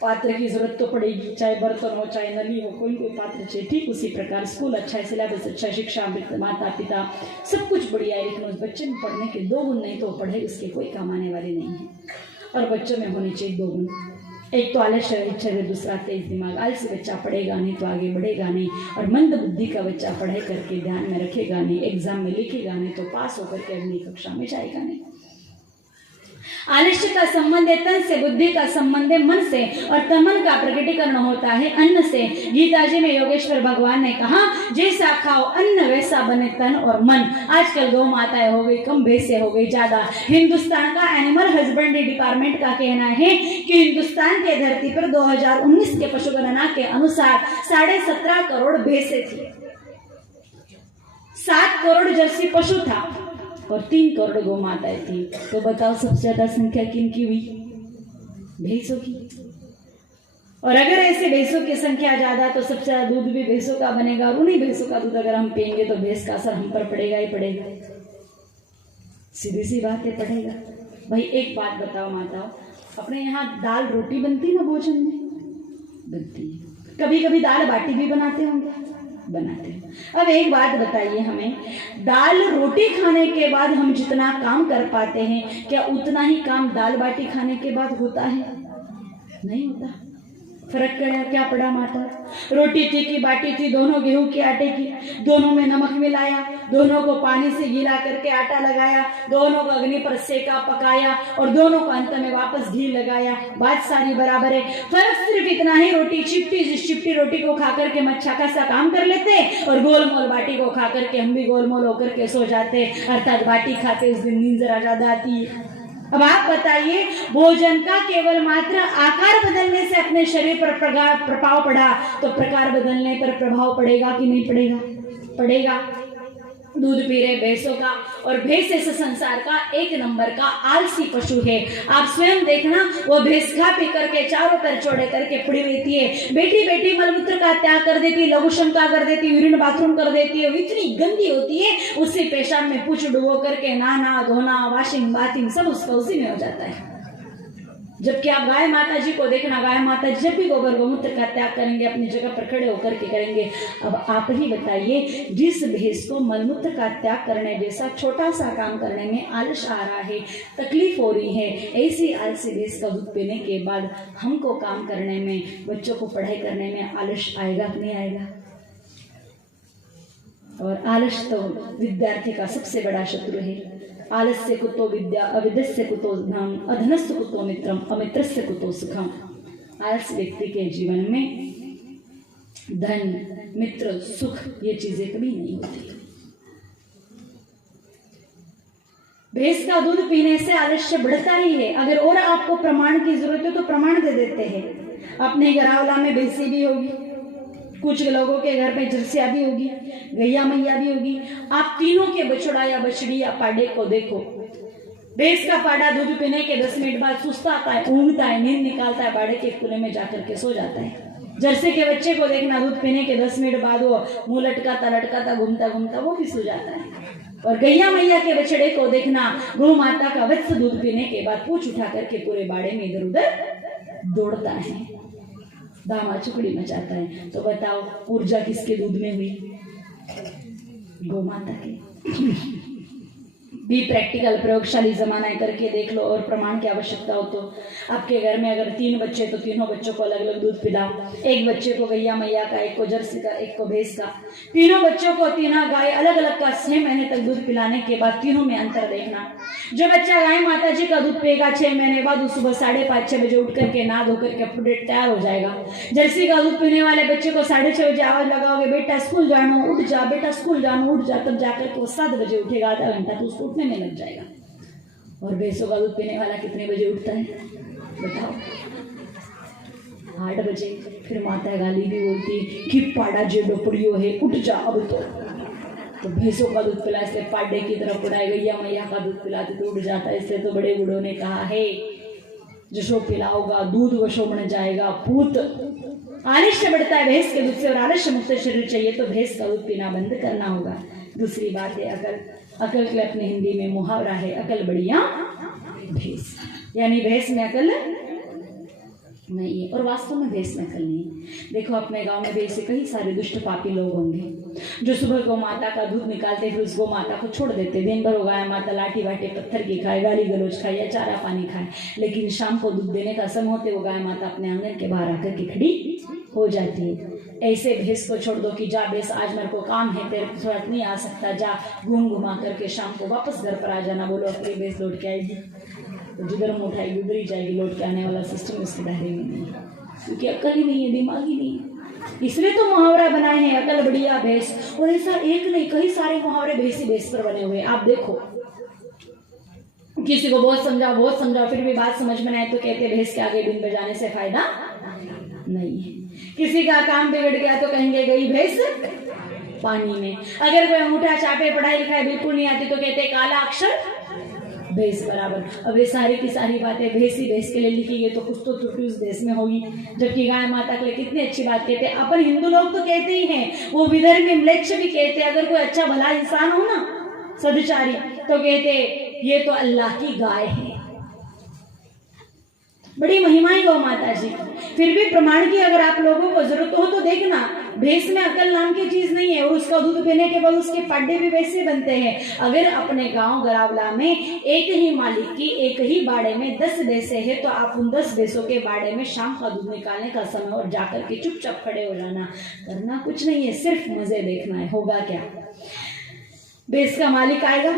पात्र की जरूरत तो पड़ेगी, चाहे बर्तन हो चाहे नली हो, कोई कोई पात्र चाहिए। ठीक उसी प्रकार स्कूल अच्छा है, सिलेबस अच्छा, शिक्षा, माता पिता सब कुछ बढ़िया है, लेकिन उस बच्चे में पढ़ने के 2 गुण नहीं तो पढ़े उसके कोई काम आने वाले नहीं है। और बच्चों में होने चाहिए 2 गुण, एक तो आलस्य इच्छा, दूसरा तेज दिमाग। आलसी बच्चा पढ़ेगा नहीं तो आगे बढ़ेगा नहीं, और मंद बुद्धि का बच्चा पढ़ाई करके ध्यान में रखेगा नहीं, एग्जाम में लिखेगा नहीं तो पास होकर के अगली कक्षा में जाएगा नहीं। आलस्य का संबंध है तन से, बुद्धि का संबंध है मन से, और तमन का प्रकटीकरण होता है अन्न से। गीता जी में योगेश्वर भगवान ने कहा, जैसा खाओ अन्न वैसा बने तन और मन। आजकल गौ माताएं हो गई कम, भैंसें हो गई ज्यादा। हिंदुस्तान का एनिमल हस्बेंड्री डिपार्टमेंट का कहना है कि हिंदुस्तान के धरती पर 2019 के पशुगणना के अनुसार 17.5 करोड़ भैंसें थी, 7 करोड़ जर्सी पशु था और 3 करोड़ गौ माताएं थी। तो बताओ सबसे ज्यादा संख्या किनकी हुई? भैंसों की। और अगर ऐसे भैंसों की संख्या ज्यादा तो सबसे ज्यादा दूध भी भैंसों का बनेगा, और उन्हीं भैंसों का दूध अगर हम पिएंगे तो भैंस का असर हम पर पड़ेगा ही पड़ेगा। सीधी सी बात है, पड़ेगा। भाई एक बात बताओ माताओ, अपने यहाँ दाल रोटी बनती ना भोजन में? बनती है। कभी कभी दाल बाटी भी बनाते होंगे? बनाते हैं। अब एक बात बताइए हमें, दाल रोटी खाने के बाद हम जितना काम कर पाते हैं, क्या उतना ही काम दाल बाटी खाने के बाद होता है? नहीं होता। फर्क क्या पड़ा माता? रोटी थी कि बाटी थी, दोनों गेहूं के आटे की, दोनों में नमक मिलाया, दोनों को पानी से गीला करके आटा लगाया, दोनों को अग्नि पर सेका पकाया और दोनों को अंत में वापस घी लगाया, बात सारी बराबर है। फर्क सिर्फ इतना ही, रोटी चिपटी रोटी को खा करके हम अच्छा खासा काम कर लेते और गोलमोल बाटी को खा करके हम भी गोलमोल होकर के सो जाते, अर्थात बाटी खाते उस दिन नींद जरा ज्यादा आती है। अब आप बताइए, भोजन का केवल मात्र आकार बदलने से अपने शरीर पर प्रभाव पड़ा तो प्रकार बदलने पर प्रभाव पड़ेगा कि नहीं पड़ेगा? पड़ेगा। दूध पी रहे भैंसों का, और भैंस इस संसार का 1 नंबर का आलसी पशु है। आप स्वयं देखना, वो भैंस खा पी करके चारों पैर चौड़े करके पड़ी रहती है, बैठी बैठी मलमूत्र का त्याग कर देती है, लघु शंका कर देती है, यूरिन बाथरूम कर देती है, इतनी गंदी होती है, उसी पेशाब में पूछ डुबो करके नहाना धोना वाशिंग बाथिंग सब उसका उसी में हो जाता है। जबकि आप गाय माता जी को देखना, गाय माता जी जब भी गोबर गोमूत्र का त्याग करेंगे अपनी जगह पर खड़े होकर के करेंगे। अब आप ही बताइए, जिस भैंस को मलमूत्र का त्याग करने जैसा छोटा सा काम करने में आलस आ रहा है, तकलीफ हो रही है, ऐसी आलसी भैंस का दूध पीने के बाद हमको काम करने में, बच्चों को पढ़ाई करने में आलस आएगा नहीं आएगा? और आलस तो विद्यार्थी का सबसे बड़ा शत्रु है। आलस्य कुतो विद्या, अविद्यस्य कुतो धनम, अधनस्य कुतो मित्रम, अमित्रस्य कुतो सुखम। आलस व्यक्ति के जीवन में धन, मित्र, सुख ये चीजें कभी नहीं होती। भैंस का दूध पीने से आलस्य बढ़ता ही है। अगर और आपको प्रमाण की जरूरत है तो प्रमाण दे देते हैं। अपने घरावला में भैंसी भी होगी, कुछ लोगों के घर में जर्सिया भी होगी, गैया मैया भी होगी। आप तीनों के बछड़ा या बछड़ी या पाडे को देखो। भैंस का पाडा दूध पीने के 10 मिनट बाद सुस्ताता है, ऊँघता है, नींद निकालता है, बाड़े के कुले में जाकर के सो जाता है। जर्सी के बच्चे को देखना, दूध पीने के 10 मिनट बाद वो मुंह लटकाता घूमता घूमता वो भी सो जाता है। और गैया मैया के बछड़े को देखना, गौ माता का वत्स दूध पीने के बाद पूछ उठा करके पूरे बाड़े में इधर उधर दौड़ता है, दामा चुकड़ी मचाता है। तो बताओ ऊर्जा किसके दूध में हुई? गौ माता के। भी प्रैक्टिकल प्रयोगशाली जमाना करके देख लो, और प्रमाण की आवश्यकता हो तो आपके घर में अगर 3 बच्चे तो तीनों बच्चों को अलग अलग दूध पिलाओ, एक बच्चे को गैया मैया का, एक को जर्सी का, एक को भैंस का, तीनों बच्चों को तीनों गाय अलग अलग का 6 महीने तक दूध पिलाने के बाद तीनों में अंतर देखना। जो बच्चा गाय माता जी का दूध पिएगा 6 महीने बाद उस सुबह 5:30-6 बजे उठ करके नहा धो करके अपडेट तैयार हो जाएगा। जर्सी का दूध पीने वाले बच्चे को 6:30 बजे आवाज लगाओगे बेटा स्कूल जाना उठ जा, बेटा स्कूल जाना उठ जा, तब जाकर के वो 7 बजे उठेगा, आधा घंटा तो उसको उठने में लग जाएगा। और भैंसों का दूध पीने वाला कितने बजे उठता है बताओ? 8 बजे। फिर माता गाली भी बोलती कि पाड़ा जे डोपड़ियो है उठ जा अब तो भैंसों का दूध पिला इसलिए पाडे की तरफ उड़ाए, गैया मैया का दूध पिलाते तो उठ जाता है। इसलिए तो बड़े बूढ़ों ने कहा है जशो पिलाओगा दूध वशो बन जाएगा पूत। आलस्य बढ़ता है भैंस के दूध से, और आलस्य मुक्त शरीर चाहिए तो भैंस का दूध पीना बंद करना होगा। दूसरी बात है अकल। अकल के लिए अपने हिंदी में मुहावरा है अकल बढ़िया भैंस, यानी भैंस में अकल नहीं है, और वास्तव में भैंस में अकल नहीं है। देखो अपने गांव में भी ऐसे कई सारे दुष्ट पापी लोग होंगे जो सुबह गौ माता का दूध निकालते फिर उस गौ माता को छोड़ देते, दिन भर गाय माता लाठी बाटे पत्थर की खाए, गाली गलोच खाए या चारा पानी खाए, लेकिन शाम को दूध देने का समय होते वो गाय माता अपने आंगन के बाहर आकर के खड़ी हो जाती है। ऐसे भैंस को छोड़ दो कि जा भैंस आज मेरे को काम है, तेरे सूरत नहीं आ सकता, जा घूम घुमा करके शाम को वापस घर पर आ जाना। बोलो अपनी भैंस लौट के आएगी तो जिधर मुँह उठाएगी उधर ही जाएगी, लौट के आने वाला सिस्टम इसके दायरे में नहीं है, क्योंकि अकल ही नहीं है, दिमाग ही नहीं है। इसलिए तो मुहावरा बनाए हैं अकल बढ़िया भैंस, और ऐसा एक नहीं कई सारे मुहावरे भैंस पर बने हुए। आप देखो किसी को बहुत समझाओ फिर भी बात समझ में आए तो कहते भैंस के आगे बिन बजाने से फायदा नहीं है। किसी का काम बिगड़ गया तो कहेंगे गई भैंस पानी में। अगर कोई अंगूठा छापे पढ़ाई लिखाई बिल्कुल नहीं आती तो कहते काला अक्षर भैंस बराबर। अब ये सारी की सारी बातें भैंस के लिए लिखी गई तो कुछ तो त्रुटि उस देश में होगी, जबकि गाय माता के लिए कितनी अच्छी बात कहते हैं। अपन हिंदू लोग तो कहते ही हैं, वो विदर्भ में म्लेच्छ भी कहते हैं। अगर कोई अच्छा भला इंसान हो ना सदाचारी तो कहते ये तो अल्लाह की गाय है, बड़ी महिमाएं गौ माता जी। फिर भी प्रमाण की अगर आप लोगों को जरूरत हो तो देखना भैंस में अकल नाम की चीज नहीं है, और उसका दूध पीने के बाद उसके पाड्डे भी वैसे बनते हैं। अगर अपने गांव गरावला में एक ही मालिक की एक ही बाड़े में 10 भैंसे हैं तो आप उन 10 भैंसों के बाड़े में शाम का दूध निकालने का समय और जाकर के चुपचाप खड़े हो जाना, करना कुछ नहीं है, सिर्फ मजे देखना है। होगा क्या? भैंस का मालिक आएगा,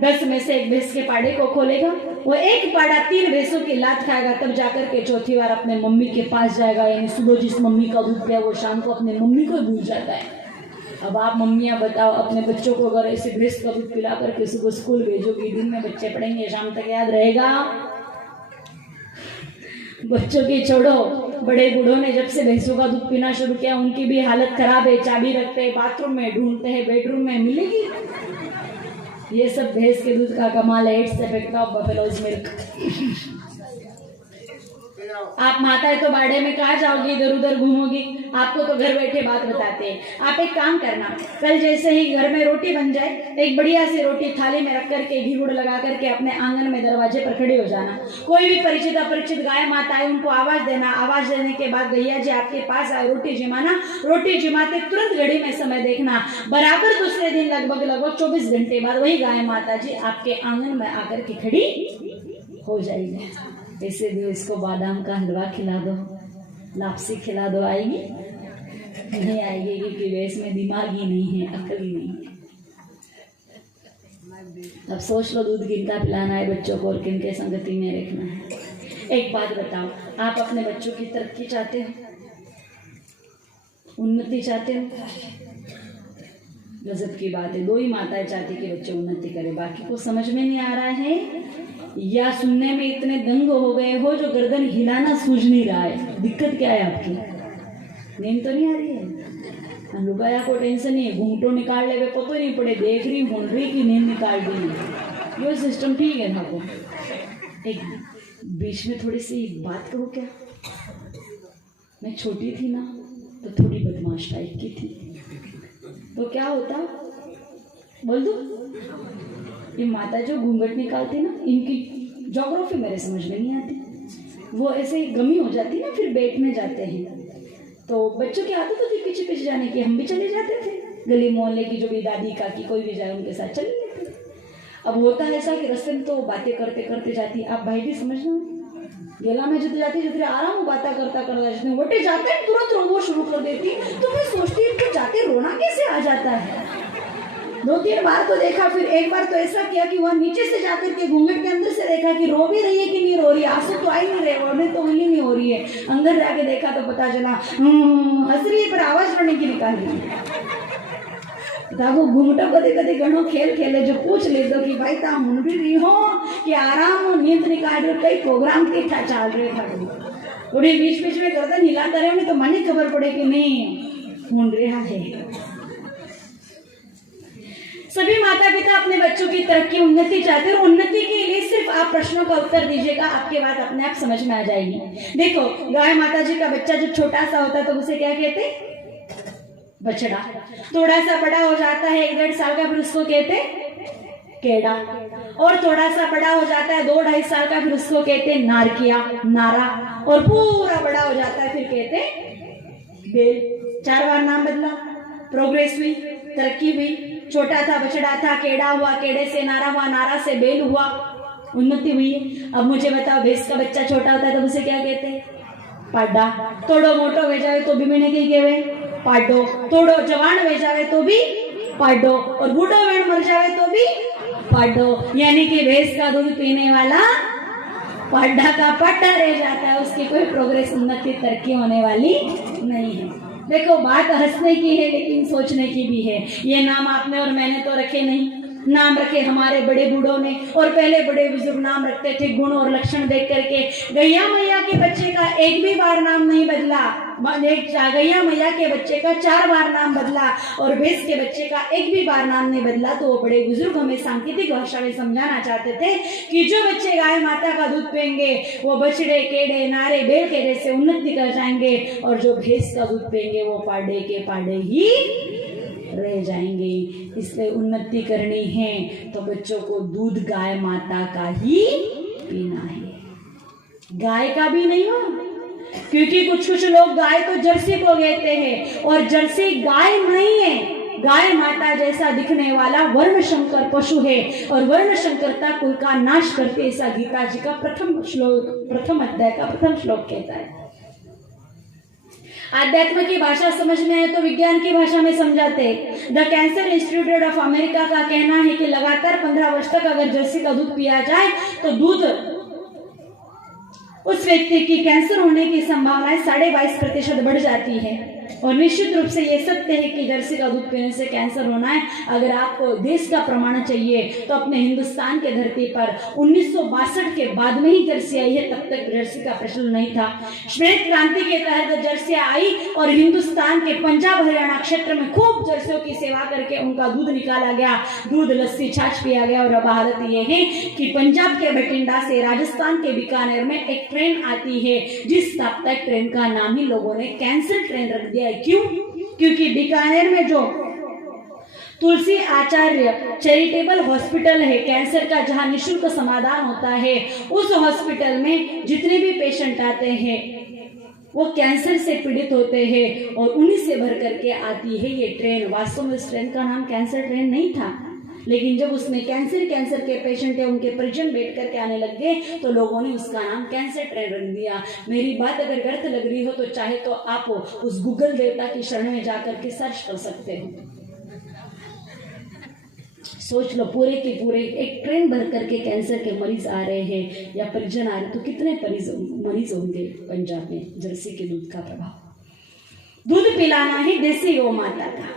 10 में से एक भैंस के पाड़े को खोलेगा, वो एक पाड़ा 3 भैंसों की लात खाएगा, तब जाकर के चौथी बार अपने मम्मी के पास जाएगा। यानी सुबह जिस मम्मी का दूध पिया वो शाम को अपने मम्मी को भूल जाता है। अब आप मम्मियाँ बताओ अपने बच्चों को अगर ऐसे भैंस का दूध पिला करके सुबह स्कूल भेजोगी, दिन में बच्चे पढ़ेंगे, शाम तक याद रहेगा? बच्चों की छोड़ो, बड़े बूढ़ों ने जब से भैंसों का दूध पीना शुरू किया उनकी भी हालत खराब है। चाबी रखते हैं बाथरूम में, ढूंढते हैं बेडरूम में, मिलेगी? ये सब भैंस के दूध का कमाल है। Its effect of buffaloes milk. आप माता है तो बाड़े में कहाँ जाओगी, इधर उधर घूमोगी? आपको तो घर बैठे बात बताते हैं। आप एक काम करना, कल जैसे ही घर में रोटी बन जाए, एक बढ़िया सी रोटी थाली में रख करके घी गुड़ लगा करके अपने आंगन में दरवाजे पर खड़े हो जाना। कोई भी परिचित अपरिचित गाय माता है उनको आवाज देना। आवाज देने के बाद गैया जी आपके पास आए, रोटी जिमाना। रोटी जिमाते तुरंत घड़ी में समय देखना। बराबर दूसरे दिन लगभग 24 घंटे बाद वही गाय माता जी आपके आंगन में आकर के खड़ी हो जाएगी। ऐसे भी इसको बादाम का हलवा खिला दो, लापसी खिला दो, आएगी नहीं? आएगी, क्योंकि भैंस में दिमाग ही नहीं है, अकल ही नहीं है। अब सोच लो दूध किनका पिलाना है बच्चों को और किनके संगति में रखना है। एक बात बताओ, आप अपने बच्चों की तरक्की चाहते हो, उन्नति चाहते हो? गजब की बात है, 2 ही माताएं चाहती कि बच्चे उन्नति करे, बाकी को समझ में नहीं आ रहा है या सुनने में इतने दंग हो गए हो जो गर्दन हिलाना सूझ नहीं रहा है। दिक्कत क्या है आपकी? नींद तो नहीं आ रही है? लुगाया को टेंशन नहीं है, घूंघटो निकाल ले पतो नहीं पड़े, देख रही हूँ रही की नींद निकाल दी, ये सिस्टम ठीक है ना? को एक बीच में थोड़ी सी बात करूँ क्या? मैं छोटी थी ना तो थोड़ी बदमाश टाइप की थी, तो क्या होता बोल दो? ये माता जो घूंघट निकालती ना, इनकी ज्योग्राफी मेरे समझ में नहीं आती। वो ऐसे गमी हो जाती ना, फिर बैठने जाते हैं तो बच्चों की आदत होती पीछे पीछे जाने की। हम भी चले जाते थे, गली मोहल्ले की जो भी दादी काकी कोई भी जाए उनके साथ चले लेते। अब होता है ऐसा कि रास्ते में तो बातें करते करते जाती, आप भाई भी समझना, गेला में जते जाती जते आराम बातें करता करता जितने वोटे जाते हैं तुरंत रोना शुरू कर देती। तो मैं सोचती हूँ कि जाके रोना कैसे आ जाता है। 2-3 बार तो देखा, फिर एक बार तो ऐसा किया कि वहाँ नीचे से जाकर के घूंघट के अंदर से देखा कि रो भी रही है कि नहीं रो रही है, आंसू तो आ ही नहीं रहे, रोने तो उंगली नहीं हो रही है। अंदर जाके देखा तो पता चला हंस रही है पर आवाज रोने की निकाल रही है। वो घूमटा कदे कदे घणो खेल खेले जो पूछ ले दो कि भाई ता मुन भी रही हो कि आराम नींद निकाल रहे, कई प्रोग्राम के था चल रहे था, थोड़ी बीच बीच में गर्दन हिलाता रहे तो मन ही खबर पड़े कि नहीं मुन रहा है। सभी माता पिता अपने बच्चों की तरक्की उन्नति चाहते हैं, और उन्नति के लिए सिर्फ आप प्रश्नों का उत्तर दीजिएगा, आपके बात अपने आप समझ में आ जाएगी। देखो गाय माता जी का बच्चा जब छोटा सा होता है तो उसे क्या कहते, बछड़ा। थोड़ा सा बड़ा हो जाता है 1-1.5 साल का, फिर उसको कहते केड़ा, और थोड़ा सा बड़ा हो जाता है 2-2.5 साल का, फिर उसको कहते नारकिया, नारा, और पूरा बड़ा हो जाता है फिर कहते बेल। 4 बार नाम बदला, प्रोग्रेस हुई, तरक्की हुई। छोटा था बछड़ा था, केड़ा हुआ, केड़े से नारा हुआ, नारा से बेल हुआ, उन्नति हुई। अब मुझे बताओ भैंस का बच्चा छोटा होता है तो उसे क्या कहते हैं, पाडा। थोड़ो मोटो हो जाए तो भी मैंने कही कहवे पाडो, थोड़ो जवान हो जाए तो भी पाडो, और बूढ़ो वेण मर जाए तो भी पाडो। यानी कि भैंस का दूध पीने वाला पाडा का पाडा रह जाता है, उसकी कोई प्रोग्रेस उन्नति तरक्की होने वाली नहीं है। देखो बात हंसने की है लेकिन सोचने की भी है। ये नाम आपने और मैंने तो रखे नहीं, नाम रखे हमारे बड़े बूढ़ों ने, और पहले बड़े बुजुर्ग नाम रखते थे गुण और लक्षण देख करके। गैया मैया के बच्चे का एक भी बार नाम नहीं बदला, गैया मैया के बच्चे का 4 बार नाम बदला, और भैंस के बच्चे का एक भी बार नाम नहीं बदला। तो वो बड़े बुजुर्ग हमें सांकेतिक भाषा में समझाना चाहते थे कि जो बच्चे गाय माता का दूध पिएंगे वो बछड़े, केड़े, नारे, बेल के जैसे उन्नति कर जाएंगे, और जो भैंस का दूध पिएंगे वो पाड़े के पाड़े ही रह जाएंगे। इसलिए उन्नति करनी है तो बच्चों को दूध गाय माता का ही पीना है, गाय का भी नहीं हो। क्योंकि कुछ लोग गाय तो जर्सी को कहते हैं, और जर्सी गाय नहीं है, गाय माता जैसा दिखने वाला वर्ण शंकर पशु है, और वर्ण शंकरता कुल का नाश करते, ऐसा गीता जी का प्रथम अध्याय का प्रथम श्लोक कहता है। आध्यात्म की भाषा समझ में आए तो विज्ञान की भाषा में समझाते। The cancer institute of America का कहना है कि लगातार 15 वर्ष तक अगर जर्सी का दूध पिया जाए तो दूध उस व्यक्ति की कैंसर होने की संभावनाएं 22.5% बढ़ जाती है। और निश्चित रूप से ये सत्य है कि जर्सी का दूध पीने से कैंसर होना है। अगर आपको देश का प्रमाण चाहिए तो अपने हिंदुस्तान के धरती पर 1962 के बाद में ही जर्सी आई है, तब तक जर्सी का प्रचलन नहीं था। श्वेत क्रांति के तहत जर्सी आई और हिंदुस्तान के पंजाब हरियाणा क्षेत्र में खूब जर्सियों की सेवा करके उनका दूध निकाला गया, दूध, लस्सी, छाछ पिया गया। और अब हालत ये है कि पंजाब के बठिंडा से राजस्थान के बीकानेर में एक ट्रेन आती है, जिस साप्ताहिक ट्रेन का नाम ही लोगों ने कैंसर ट्रेन रख दिया है। क्यों? क्योंकि बीकानेर में जो तुलसी आचार्य चैरिटेबल हॉस्पिटल है कैंसर का, जहां निःशुल्क समाधान होता है, उस हॉस्पिटल में जितने भी पेशेंट आते हैं वो कैंसर से पीड़ित होते हैं, और उन्हीं से भर करके आती है ये ट्रेन। वास्तव में इस ट्रेन का नाम कैंसर ट्रेन नहीं था, लेकिन जब उसमें कैंसर के पेशेंट या उनके परिजन बैठ करके आने लग गए तो लोगों ने उसका नाम कैंसर ट्रेन रख दिया। मेरी बात अगर गलत लग रही हो तो चाहे तो आप उस गूगल देवता की शरण में जाकर के सर्च कर सकते हो। सोच लो, पूरे के पूरे एक ट्रेन भर करके कैंसर के मरीज आ रहे हैं या परिजन आ रहे, तो कितने मरीज होंगे पंजाब में। जर्सी के दूध का प्रभाव, दूध पिलाना ही देसी गौ माता का।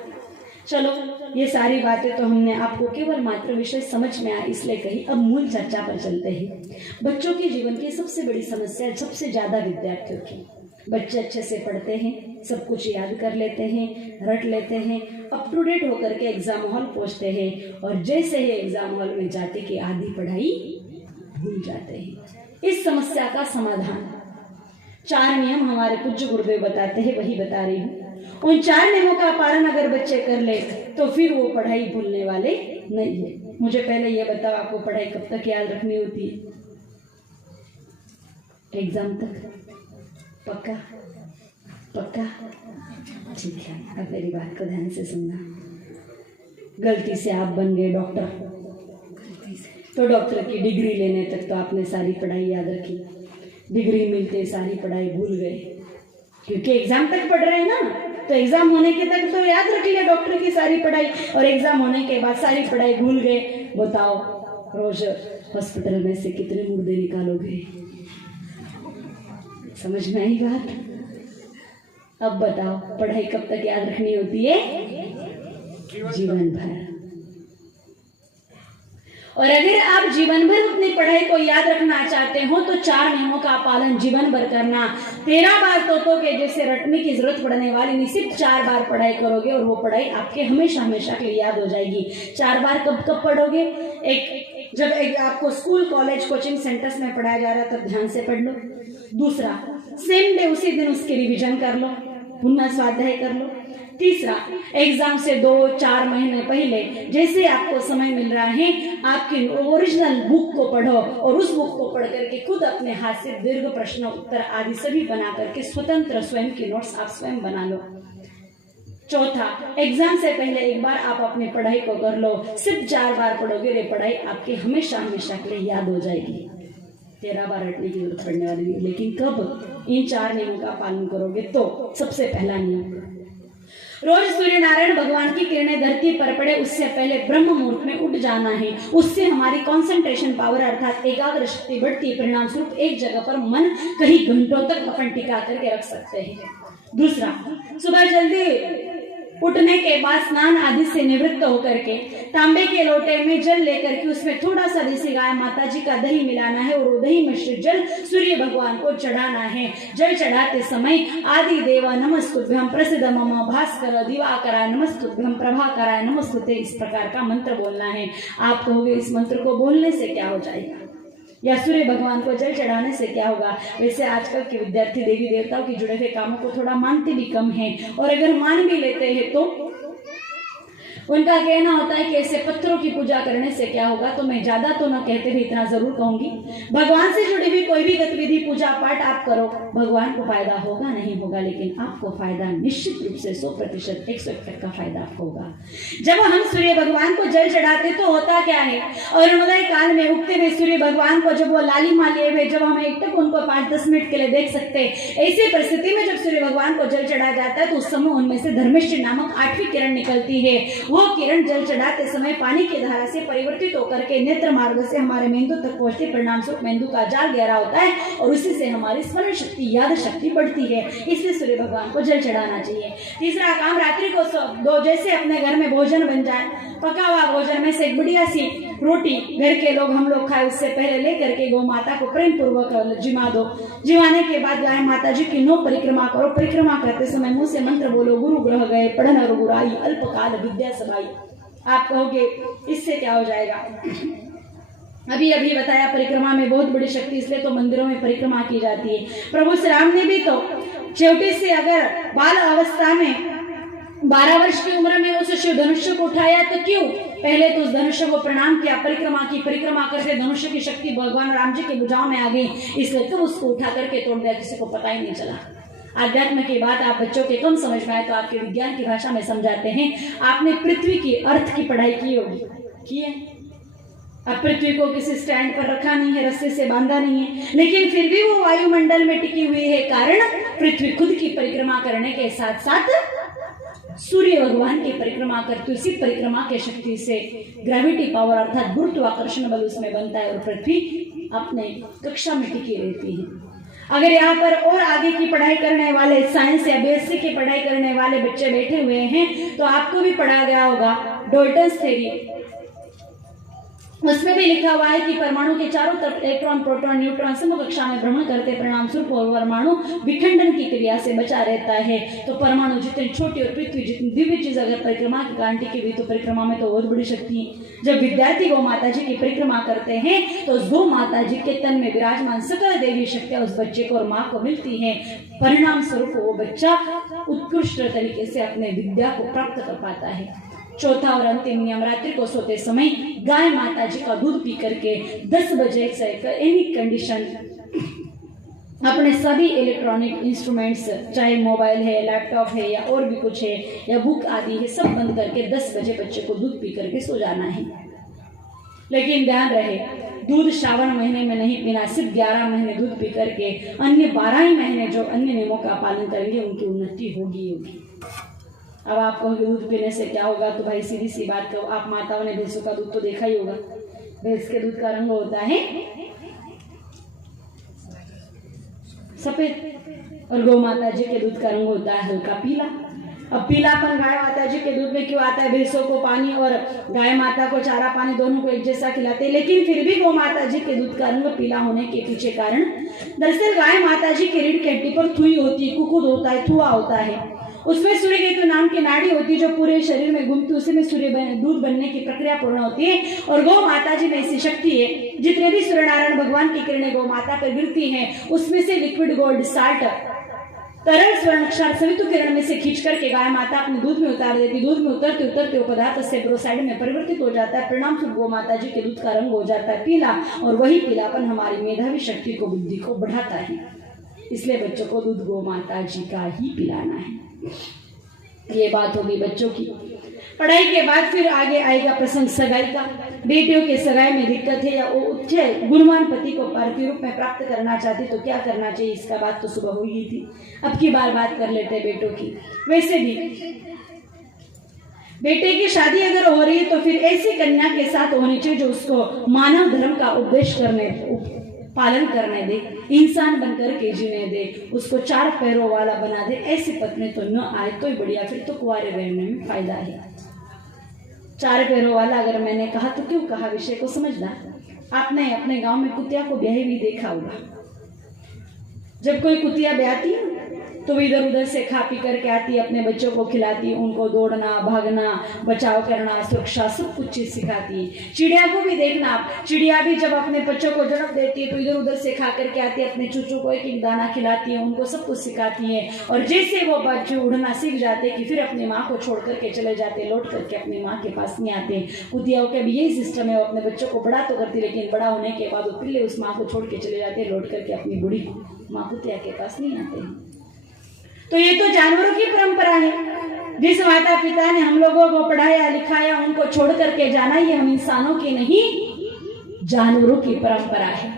चलो, ये सारी बातें तो हमने आपको केवल मात्र विषय समझ में आया इसलिए कही। अब मूल चर्चा पर चलते हैं। बच्चों के जीवन की सबसे बड़ी समस्या, सबसे ज्यादा विद्यार्थियों की, बच्चे अच्छे से पढ़ते हैं, सब कुछ याद कर लेते हैं, रट लेते हैं, अप टू डेट होकर के एग्जाम हॉल पहुंचते हैं, और जैसे ही एग्जाम हॉल में जाते कि आधी पढ़ाई भूल जाते हैं। इस समस्या का समाधान 4 नियम हमारे पूज्य गुरुदेव बताते हैं, वही बता रही हूँ। उन 4 नियमों का पालन अगर बच्चे कर ले तो फिर वो पढ़ाई भूलने वाले नहीं है। मुझे पहले ये बताओ, आपको पढ़ाई कब तक याद रखनी होती है? एग्जाम तक? पक्का? पक्का? ठीक है, अब मेरी बात को ध्यान से सुनना। गलती से आप बन गए डॉक्टर, गलती से तो डॉक्टर की डिग्री लेने तक तो आपने सारी पढ़ाई याद रखी, डिग्री मिलते सारी पढ़ाई भूल गए, क्योंकि एग्जाम तक पढ़ रहे हैं ना, तो एग्जाम होने के तक तो याद रख लिया डॉक्टर की सारी पढ़ाई, और एग्जाम होने के बाद सारी पढ़ाई भूल गए। बताओ रोज हॉस्पिटल में से कितने मुर्दे निकालोगे? समझ में आई बात? अब बताओ पढ़ाई कब तक याद रखनी होती है? जीवन भर। और अगर आप जीवन भर अपनी पढ़ाई को याद रखना चाहते हो तो 4 नियमों का पालन जीवन भर करना। 13 बार तोतों के जैसे रटने की जरूरत पड़ने वाली नहीं, सिर्फ 4 बार पढ़ाई करोगे और वो पढ़ाई आपके हमेशा हमेशा के लिए याद हो जाएगी। 4 बार कब कब पढ़ोगे? जब आपको स्कूल कॉलेज कोचिंग सेंटर्स में पढ़ाया जा रहा है तब ध्यान से पढ़ लो। दूसरा, सेम डे उसी दिन उसकी रिवीजन कर लो, पुनः स्वाध्याय कर लो। तीसरा, एग्जाम से 2-4 महीने पहले जैसे आपको समय मिल रहा है आपकी ओरिजिनल बुक को पढ़ो और उस बुक को पढ़ करके खुद अपने हाथ से दीर्घ प्रश्न उत्तर आदि सभी बना करके स्वतंत्र स्वयं की नोट्स आप स्वयं बना लो। चौथा, एग्जाम से पहले एक बार आप अपनी पढ़ाई को कर लो, सिर्फ 4 बार पढ़ोगे ये पढ़ाई आपके हमेशा हमेशा के लिए याद हो जाएगी। 13 बार रटने की जरूरत पड़ने वाली है, लेकिन कब? इन 4 नियमों का पालन करोगे तो। सबसे पहला नियम, रोज सूर्य नारायण भगवान की किरणें धरती पर पड़े उससे पहले ब्रह्म मुहूर्त में उठ जाना है। उससे हमारी कंसंट्रेशन पावर अर्थात एकाग्र शक्ति बढ़ती, परिणाम स्वरूप एक जगह पर मन कई घंटों तक अपन टिका करके रख सकते हैं। दूसरा, सुबह जल्दी उठने के बाद स्नान आदि से निवृत्त होकर के तांबे के लोटे में जल लेकर के उसमें थोड़ा सा देसी गाय माता जी का दही मिलाना है और दही मिश्रित जल सूर्य भगवान को चढ़ाना है। जल चढ़ाते समय आदि देवा नमस्तुभ्यं प्रसिद्ध मम भास्कर दिवाकराय नमस्तुभ्यं प्रभाकराय नमस्तुते, इस प्रकार का मंत्र बोलना है। आप कहोगे इस मंत्र को बोलने से क्या हो जाएगा या सूर्य भगवान को जल चढ़ाने से क्या होगा? वैसे आजकल के विद्यार्थी देवी देवताओं की जुड़े हुए कामों को थोड़ा मानते भी कम हैं, और अगर मान भी लेते हैं तो उनका कहना होता है कि ऐसे पत्थरों की पूजा करने से क्या होगा। तो मैं ज्यादा तो न कहते भी इतना जरूर कहूंगी, भगवान से जुड़ी हुई कोई भी गतिविधि पूजा पाठ आप करो, भगवान को फायदा होगा नहीं होगा, लेकिन आपको फायदा निश्चित रूप से 100% 101 का फायदा आपको होगा। जब हम सूर्य भगवान को जल चढ़ाते तो होता क्या है, अरुणोदय काल में उगते हुए सूर्य भगवान को जब वो लालिमा लिए हुए जब हम एक टक उनको 5-10 मिनट के लिए देख सकते हैं, ऐसी परिस्थिति में जब सूर्य भगवान को जल चढ़ाया जाता है तो उस समय उनमें से धर्मिष्ठ नामक 8वीं किरण निकलती है। वो किरण जल चढ़ाते समय पानी की धारा से परिवर्तित होकर के नेत्र मार्ग से हमारे मेंदु तक पहुंचती, परिणाम स्वरूप मेंदु का जाल गहरा होता है और उसी से हमारी स्मरण शक्ति याद शक्ति बढ़ती है। इसलिए सूर्य भगवान को जल चढ़ाना चाहिए। तीसरा काम, रात्रि को जैसे अपने घर में भोजन बन जाए, पका हुआ भोजन में से एक बढ़िया सी रोटी घर के लोग हम लोग खाए उससे पहले लेकर के गौ माता को प्रेम पूर्वक जिमा दो। जिमाने के बाद गाय माता जी की 9 परिक्रमा करो। परिक्रमा करते समय मुंह से मंत्र बोलो, गुरु ग्रह गए पढ़न गुराई अल्पकाल विद्या सबाई। आप कहोगे इससे क्या हो जाएगा? अभी अभी बताया परिक्रमा में बहुत बड़ी शक्ति, इसलिए तो मंदिरों में परिक्रमा की जाती है। प्रभु श्री राम ने भी तो छोटे से अगर बाल अवस्था में 12 वर्ष की उम्र में उस शिव धनुष्य को उठाया तो क्यों? पहले तो उस धनुष्य को प्रणाम किया, परिक्रमा की, परिक्रमा करके धनुष्य की शक्ति भगवान राम जी के भुजाओं में आ गई, इसलिए तो उसको उठा करके तोड़ दिया, किसी को पता ही नहीं चला। आध्यात्म की बात आप बच्चों के कम समझ में आए तो आपके विज्ञान की भाषा में समझाते हैं। आपने पृथ्वी की अर्थ की पढ़ाई की होगी, की है? अब पृथ्वी को किसी स्टैंड पर रखा नहीं है, रस्से से बांधा नहीं है, लेकिन फिर भी वो वायुमंडल में टिकी हुई है। कारण पृथ्वी खुद की परिक्रमा करने के साथ साथ सूर्य भगवान की परिक्रमा करती, उसी परिक्रमा के शक्ति से ग्रेविटी पावर अर्थात गुरुत्वाकर्षण बल उसमें बनता है और पृथ्वी अपने कक्षा में टिकी रहती है। अगर यहाँ पर और आगे की पढ़ाई करने वाले साइंस या बीएससी की पढ़ाई करने वाले बच्चे बैठे हुए हैं तो आपको भी पढ़ाया गया होगा डाल्टन्स थ्योरी। उसमें भी लिखा हुआ है कि परमाणु के चारों तरफ इलेक्ट्रॉन प्रोटॉन न्यूट्रॉन समकक्षा में भ्रमण करते, परिणाम स्वरूप परमाणु विखंडन की क्रिया से बचा रहता है। तो परमाणु जितनी छोटी और पृथ्वी जितनी दिव्य चीज अगर परिक्रमा के कारण टिकी हुई तो परिक्रमा में तो बहुत बड़ी शक्ति है। जब विद्यार्थी गौ माता जी की परिक्रमा करते हैं तो उस गौ माता जी के तन में विराजमान सकल देवी शक्तियां उस बच्चे को और माँ को मिलती है। परिणाम स्वरूप वो बच्चा उत्कृष्ट तरीके से अपने विद्या को प्राप्त कर पाता है। चौथा और अंतिम नियम, रात्रि को सोते समय गाय माता जी का दूध पी करके 10 बजे से एनी कंडीशन अपने सभी इलेक्ट्रॉनिक इंस्ट्रूमेंट्स, चाहे मोबाइल है, लैपटॉप है या और भी कुछ है या बुक आदि है, सब बंद करके 10 बजे बच्चे को दूध पी करके सो जाना है। लेकिन ध्यान रहे, दूध श्रावण महीने में नहीं पीना, सिर्फ 11 महीने दूध पी करके अन्य 12 ही महीने जो अन्य नियमों का पालन करेंगे उनकी उन्नति होगी होगी। अब आप कहोगे दूध पीने से क्या होगा, तो भाई सीधी सी बात कहो, आप माताओं ने भैंसों का दूध तो देखा ही होगा। भैंस के दूध का रंग होता है सफेद और गौ माता जी के दूध का रंग होता है हल्का पीला। अब पीलापन गाय माता जी के दूध में क्यों आता है? भैंसों को पानी और गाय माता को चारा पानी दोनों को एक जैसा खिलाते हैं, लेकिन फिर भी गौ माता जी के दूध का रंग पीला होने के पीछे कारण, दरअसल गाय माता जी की रीढ़ की हड्डी पर थुई होती है, कुकुद होता है, थुआ होता है, उसमें सूर्य केतु नाम की नाड़ी होती है जो पूरे शरीर में घूमती है, उसी में दूध बनने की प्रक्रिया पूर्ण होती है। और गौ माता जी में ऐसी शक्ति है, जितने भी सूर्य नारायण भगवान की किरणें गौ माता पर गिरती हैं, उसमें से लिक्विड गोल्ड साल्ट तरल स्वर्ण अक्षर सवितु किरण में से खींच करके गाय माता अपने दूध में उतार देती। दूध में उतरते उतरते वो पदार्थ सेब्रोसाइड में परिवर्तित हो जाता है। परिणाम स्वरूप गौ माता जी के दूध का रंग हो जाता है पीला, और वही पीलापन हमारी मेधावी शक्ति को, बुद्धि को बढ़ाता है। इसलिए बच्चों को दूध गौ माता जी का ही पिलाना है। ये बात होगी बच्चों की। पढ़ाई के बाद फिर आगे आएगा प्रसंग सगाई का। बेटियों के सगाई में दिक्कत है या वो उच्च गुणवान पति को पार्थिव रूप में प्राप्त करना चाहती तो क्या करना चाहिए, इसका बात तो सुबह हुई थी। अब की बात कर लेते हैं बेटों की। वैसे भी बेटे की शादी अगर हो रही है तो फिर ऐसी कन्या के साथ होनी चाहिए जो उसको मानव धर्म का उपदेश करने, पालन करने दे, इंसान बनकर के जीने दे, उसको 4 पैरों वाला बना दे। ऐसी पत्नी तो न आए तो ही बढ़िया, फिर तो कुंवारे रहने में फायदा है। 4 पैरों वाला अगर मैंने कहा तो क्यों कहा, विषय को समझना। आपने अपने गांव में कुतिया को ब्याही भी देखा होगा। जब कोई कुतिया ब्याहती है तो इधर उधर से खा पी करके आती, अपने बच्चों को खिलाती, उनको दौड़ना, भागना, बचाव करना, सुरक्षा, सब कुछ चीज सिखाती है। चिड़िया को भी देखना आप, चिड़िया भी जब अपने बच्चों को जन्म देती है तो इधर उधर से खा करके आती है, अपने चूचों को एक एक दाना खिलाती है, उनको सब कुछ सिखाती है। और जैसे वो बच्चे उड़ना सीख जाते कि फिर अपनी माँ को छोड़ करके चले जाते, लौट करके अपनी माँ के पास नहीं आते। कुतियाओं का भी यही सिस्टम है, वो अपने बच्चों को बड़ा तो करती, लेकिन बड़ा होने के बाद वो पिल्ले उस माँ को छोड़ के चले जाते, लौट करके अपनी बूढ़ी माँ कुतिया के पास नहीं आते। तो ये तो जानवरों की परंपरा है। जिस माता पिता ने हम लोगों को पढ़ाया लिखाया, उनको छोड़ करके जाना, ये हम इंसानों की नहीं जानवरों की परंपरा है।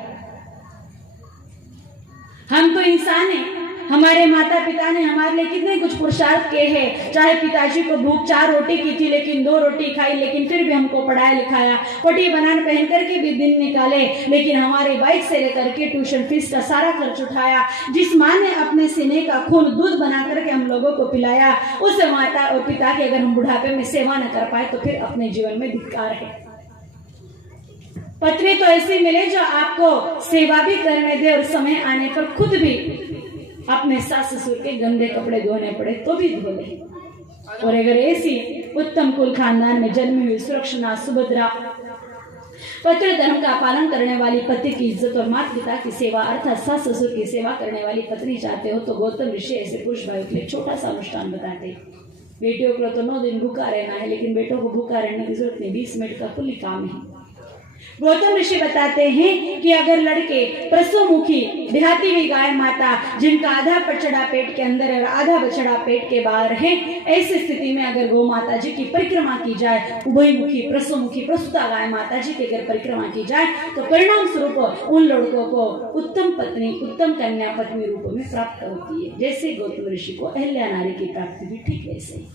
हम तो इंसान हैं, हमारे माता पिता ने हमारे लिए कितने कुछ पुरुषार्थ किए हैं। चाहे पिताजी को भूख 4 रोटी की थी लेकिन 2 रोटी खाई, लेकिन फिर भी हमको पढ़ाया लिखाया, कोटी बनान पहन करके भी दिन निकाले, लेकिन हमारे बाइक से लेकर के ट्यूशन फीस का सारा खर्च उठाया। जिस माँ ने अपने सीने का खून दूध बना करके हम लोगों को पिलाया, उस माता और पिता की अगर हम बुढ़ापे में सेवा न कर पाए तो फिर अपने जीवन में धिक्कार है। पत्नी तो ऐसी मिले जो आपको सेवा भी करने दे और समय आने पर खुद भी अपने सास ससुर के गंदे कपड़े धोने पड़े तो भी धो ले। और अगर ऐसी उत्तम कुल खानदान में जन्मी हुई, सुरक्षित, सुभद्रा, पति धर्म का पालन करने वाली, पति की इज्जत और माता पिता की सेवा अर्थात सास ससुर की सेवा करने वाली पत्नी चाहते हो तो गौतम ऋषि ऐसे पुरुष भाइयों के लिए छोटा सा अनुष्ठान बताते। बेटियों को तो 9 दिन भूखा रहना है, लेकिन बेटों को भूखा रहने की जरूरत नहीं, 20 मिनट का कुल काम है। गौतम ऋषि बताते हैं कि अगर लड़के प्रसवमुखी देहाती हुई गाय माता जिनका आधा बछड़ा पेट के अंदर और आधा बछड़ा पेट के बाहर है, ऐसी स्थिति में अगर गौ माता जी की परिक्रमा की जाए, उभयमुखी प्रसवमुखी प्रसूता गाय माता जी की अगर परिक्रमा की जाए तो परिणाम स्वरूप उन लड़कों को उत्तम पत्नी, उत्तम कन्या पत्नी रूप में प्राप्त होती है। जैसे गौतम ऋषि को अहल्या नारी की प्राप्ति भी ठीक वैसे ही,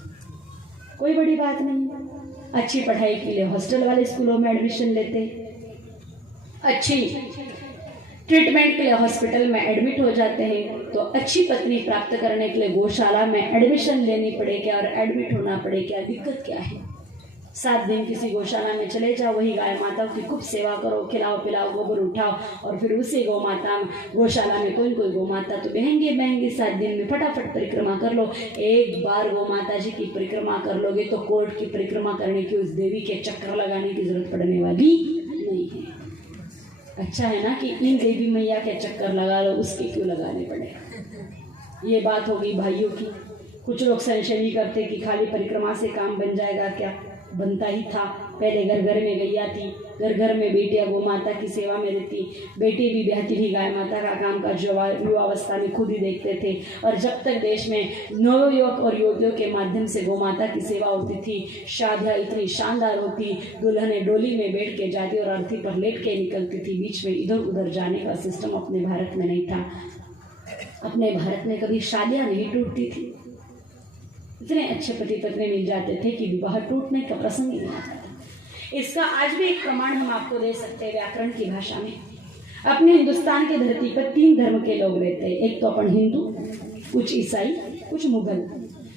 कोई बड़ी बात नहीं। अच्छी पढ़ाई के लिए हॉस्टल वाले स्कूलों में एडमिशन लेते, अच्छी ट्रीटमेंट के लिए हॉस्पिटल में एडमिट हो जाते हैं, तो अच्छी पत्नी प्राप्त करने के लिए गौशाला में एडमिशन लेनी पड़े क्या और एडमिट होना पड़े क्या, दिक्कत क्या है। 7 दिन किसी गौशाला में चले जाओ, वही गाय माताओं की खूब सेवा करो, खिलाओ पिलाओ, गोबर उठाओ, और फिर उसी गौशाला में कोई गौ माता तो बहेंगे 7 दिन में फटाफट परिक्रमा कर लो। एक बार गौ माता जी की परिक्रमा कर लोगे तो कोर्ट की परिक्रमा करने की, उस देवी के चक्कर लगाने की जरूरत पड़ने वाली नहीं है। अच्छा है ना कि इन देवी मैया के चक्कर लगा लो, उसके क्यों लगाने पड़े। ये बात होगी भाइयों की। कुछ लोग संशय भी करते कि खाली परिक्रमा से काम बन जाएगा क्या, बनता ही था। पहले घर घर में गैया थी, घर घर में बेटियां गौ माता की सेवा में रहती, बेटी भी ब्याहती थी, गाय माता का काम काज युवावस्था में खुद ही देखते थे। और जब तक देश में नवयुवक और युवतियों के माध्यम से गौ माता की सेवा होती थी, शादियाँ इतनी शानदार होती, दुल्हने डोली में बैठ के जाती और अर्थी पर लेट के निकलती थी। बीच में इधर उधर जाने का सिस्टम अपने भारत में नहीं था। अपने भारत में कभी शादियाँ नहीं टूटती थी। इतने अच्छे पति पत्नी मिल जाते थे कि विवाह टूटने का प्रसंग ही नहीं आता था। इसका आज भी एक प्रमाण हम आपको दे सकते हैं व्याकरण की भाषा में। अपने हिंदुस्तान की धरती पर 3 धर्म के लोग रहते हैं। एक तो अपन हिंदू, कुछ ईसाई, कुछ मुगल।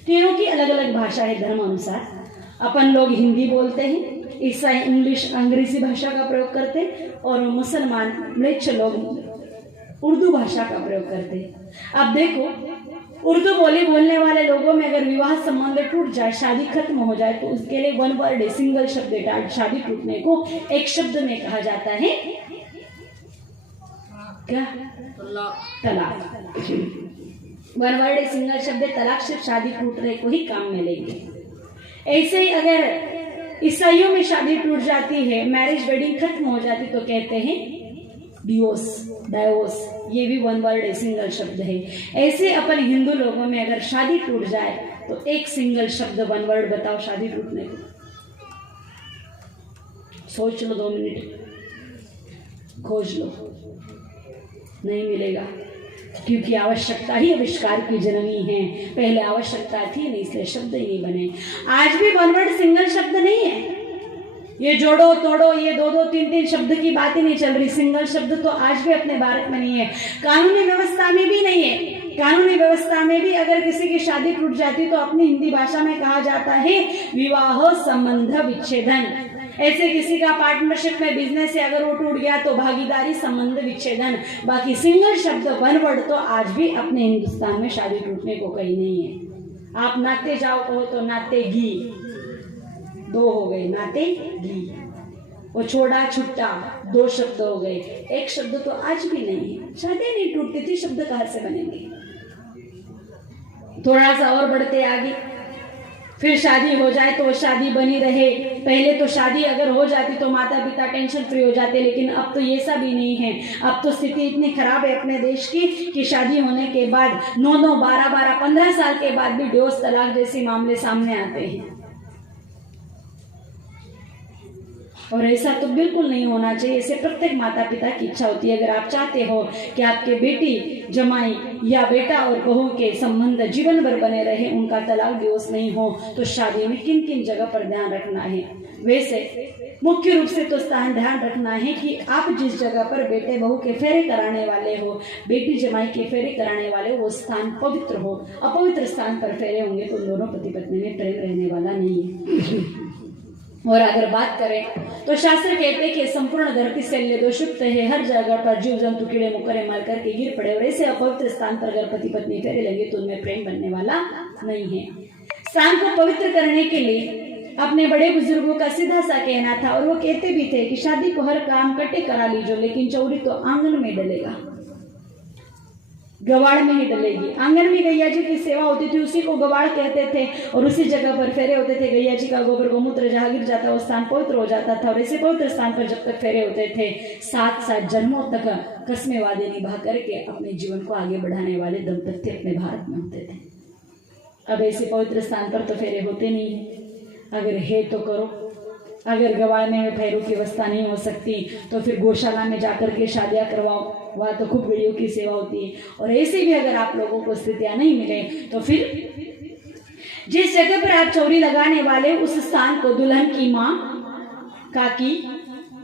तीनों की अलग अलग भाषा है धर्म अनुसार। अपन लोग हिंदी बोलते हैं, ईसाई इंग्लिश अंग्रेजी भाषा का प्रयोग करते हैं और मुसलमान म्लेच्छ लोग उर्दू भाषा का प्रयोग करते हैं। अब देखो, उर्दू बोली बोलने वाले लोगों में अगर विवाह संबंध टूट जाए, शादी खत्म हो जाए, तो उसके लिए 1 वर्ड है, सिंगल शब्द है। शादी टूटने को एक शब्द में कहा जाता है क्या? तलाक। 1 वर्ड है, सिंगल शब्द है, तलाक। सिर्फ शादी टूटने को ही काम में लेंगे। ऐसे ही अगर ईसाइयों में शादी टूट जाती है, मैरिज वेडिंग खत्म हो जाती, तो कहते हैं डिवोर्स, डाइवोर्स। ये भी 1 वर्ड है, सिंगल शब्द है। ऐसे अपन हिंदू लोगों में अगर शादी टूट जाए तो एक सिंगल शब्द 1 वर्ड बताओ शादी टूटने को। सोच लो, 2 मिनट खोज लो, नहीं मिलेगा। क्योंकि आवश्यकता ही आविष्कार की जननी है। पहले आवश्यकता थी नहीं, इसलिए शब्द ही नहीं बने। आज भी 1 वर्ड सिंगल शब्द नहीं है। ये जोड़ो तोड़ो, ये 2-2 3-3 शब्द की बात ही नहीं चल रही। सिंगल शब्द तो आज भी अपने भारत में नहीं है, कानूनी व्यवस्था में भी नहीं है। कानूनी व्यवस्था में भी अगर किसी की शादी टूट जाती तो अपनी हिंदी भाषा में कहा जाता है विवाह संबंध विच्छेदन। ऐसे किसी का पार्टनरशिप में बिजनेस है, अगर वो टूट गया तो भागीदारी संबंध विच्छेदन। बाकी सिंगल शब्द 1 वर्ड तो आज भी अपने हिंदुस्तान में शादी टूटने को कहीं नहीं है। आप नाते जाओ कहो तो नातेगी, 2 हो गए, नातेगी। वो छोड़ा छुट्टा 2 शब्द हो गए, एक शब्द तो आज भी नहीं है। शादी नहीं टूटती थी, शब्द कहाँ से बनेंगे? थोड़ा सा और बढ़ते आगे, फिर शादी हो जाए तो शादी बनी रहे। पहले तो शादी अगर हो जाती तो माता पिता टेंशन फ्री हो जाते, लेकिन अब तो ये सब भी नहीं है। अब तो स्थिति इतनी खराब है अपने देश की कि शादी होने के बाद 9-9, 12-12, 15 साल के बाद भी डिवोर्स, तलाक जैसे मामले सामने आते हैं। और ऐसा तो बिल्कुल नहीं होना चाहिए। ऐसे प्रत्येक माता पिता की इच्छा होती है। अगर आप चाहते हो कि आपके बेटी जमाई या बेटा और बहू के संबंध जीवन भर बने रहे, उनका तलाक डिवोर्स नहीं हो, तो शादी में किन किन जगह पर ध्यान रखना है? वैसे मुख्य रूप से तो ध्यान रखना है कि आप जिस जगह पर बेटे बहू के फेरे कराने वाले हो, बेटी जमाई के फेरे कराने वाले हो, वो स्थान पवित्र हो। अपवित्र स्थान पर फेरे होंगे तो दोनों पति पत्नी में प्रेम रहने वाला नहीं है। और अगर बात करें तो शास्त्र कहते हैं कि संपूर्ण धरती शैल्य दोषयुक्त है, हर जगह पर जीव जंतु कीड़े मकोड़े मर करके गिर पड़े। और ऐसे अपवित्र स्थान पर अगर पति पत्नी फेरे लगे तो उनमें प्रेम बनने वाला नहीं है। स्थान को पवित्र करने के लिए अपने बड़े बुजुर्गों का सीधा सा कहना था, और वो कहते भी थे कि शादी को हर काम कटे करा लीजो, लेकिन चौरी तो आंगन में डलेगा, गवाड़ में ही डलेगी। आंगन में गैया जी की सेवा होती थी, उसी को गवाड़ कहते थे। और उसी जगह पर फेरे होते थे। गैया जी का गोबर गोमूत्र जहाँ गिर जाता वो स्थान पवित्र हो जाता था। और ऐसे पवित्र स्थान पर जब तक फेरे होते थे, 7-7 जन्मों तक कस्में वादे निभा करके अपने जीवन को आगे बढ़ाने वाले दंपत्ति अपने भारत में होते थे। अब ऐसे पवित्र स्थान पर तो फेरे होते नहीं है। अगर है तो करो। अगर गवाह में फेरों की व्यवस्था नहीं हो सकती तो फिर गौशाला में जाकर के शादियां करवाओ, वहाँ तो खूब गड़ियों की सेवा होती है। और ऐसे भी अगर आप लोगों को स्थितियां नहीं मिले तो फिर जिस जगह पर आप चौरी लगाने वाले उस स्थान को दुल्हन की माँ, काकी,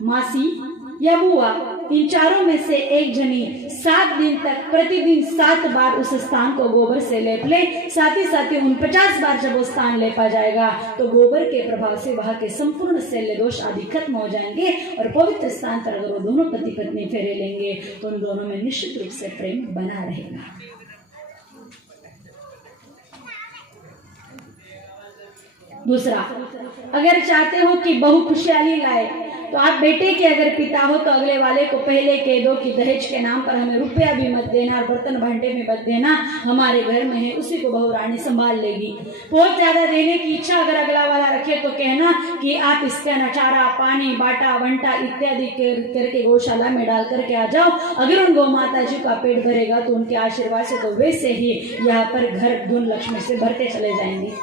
मासी या बुआ, इन चारों में से एक जनी 7 दिन तक प्रतिदिन 7 बार उस स्थान को गोबर से लेप ले। साथ ही 49 बार जब वो स्थान लेपा जाएगा तो गोबर के प्रभाव से वहां के संपूर्ण शैल्य दोष आदि खत्म हो जाएंगे। और पवित्र स्थान पर अगर वो दोनों पति पत्नी फेरे लेंगे तो उन दोनों में निश्चित रूप से प्रेम बना रहेगा। दूसरा, अगर चाहते हो कि बहू खुशहाली लाए तो आप बेटे के अगर पिता हो तो अगले वाले को पहले कह दो कि दहेज के नाम पर हमें रुपया भी मत देना और बर्तन भांडे भी मत देना, हमारे घर में है, उसी को बहू रानी संभाल लेगी। बहुत ज्यादा देने की इच्छा अगर अगला वाला रखे तो कहना कि आप इसका नचारा, पानी, बाटा, वंटा इत्यादि करके गौशाला में डाल करके आ जाओ। अगर उन गौ माता जी का पेट भरेगा तो उनके आशीर्वाद से तो वैसे ही यहाँ पर घर धन लक्ष्मी से भरते चले जाएंगे।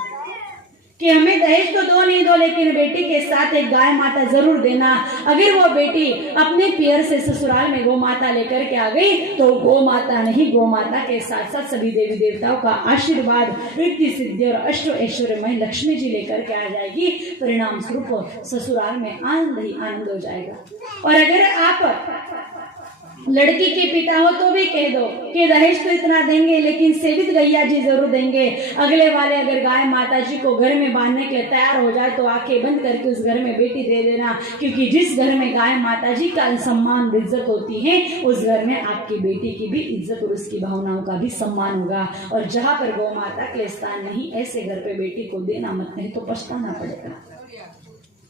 कि हमें दहेज तो दो नहीं दो, लेकिन बेटी के साथ एक गाय माता जरूर देना। अगर वो बेटी अपने पियर से ससुराल में गौ माता लेकर के आ गई तो गौ माता नहीं, गौ माता के साथ साथ सभी देवी देवताओं का आशीर्वाद, रिद्धि सिद्धि और अष्ट ऐश्वर्यमय लक्ष्मी जी लेकर के आ जाएगी। परिणाम स्वरूप ससुराल में आनंद ही आनंद हो जाएगा। और अगर आप लड़की के पिता हो तो भी कह दो कि दहेज तो इतना देंगे लेकिन सेवित गैया जी जरूर देंगे। अगले वाले अगर गाय माता जी को घर में बांधने के लिए तैयार हो जाए तो आंखें बंद करके उस घर में बेटी दे देना, क्योंकि जिस घर में गाय माता जी का सम्मान इज्जत होती है उस घर में आपकी बेटी की भी इज्जत और उसकी भावनाओं का भी सम्मान होगा। और जहाँ पर गौ माता के लिए स्थान नहीं, ऐसे घर पे बेटी को देना मत, नहीं तो पछताना पड़ेगा।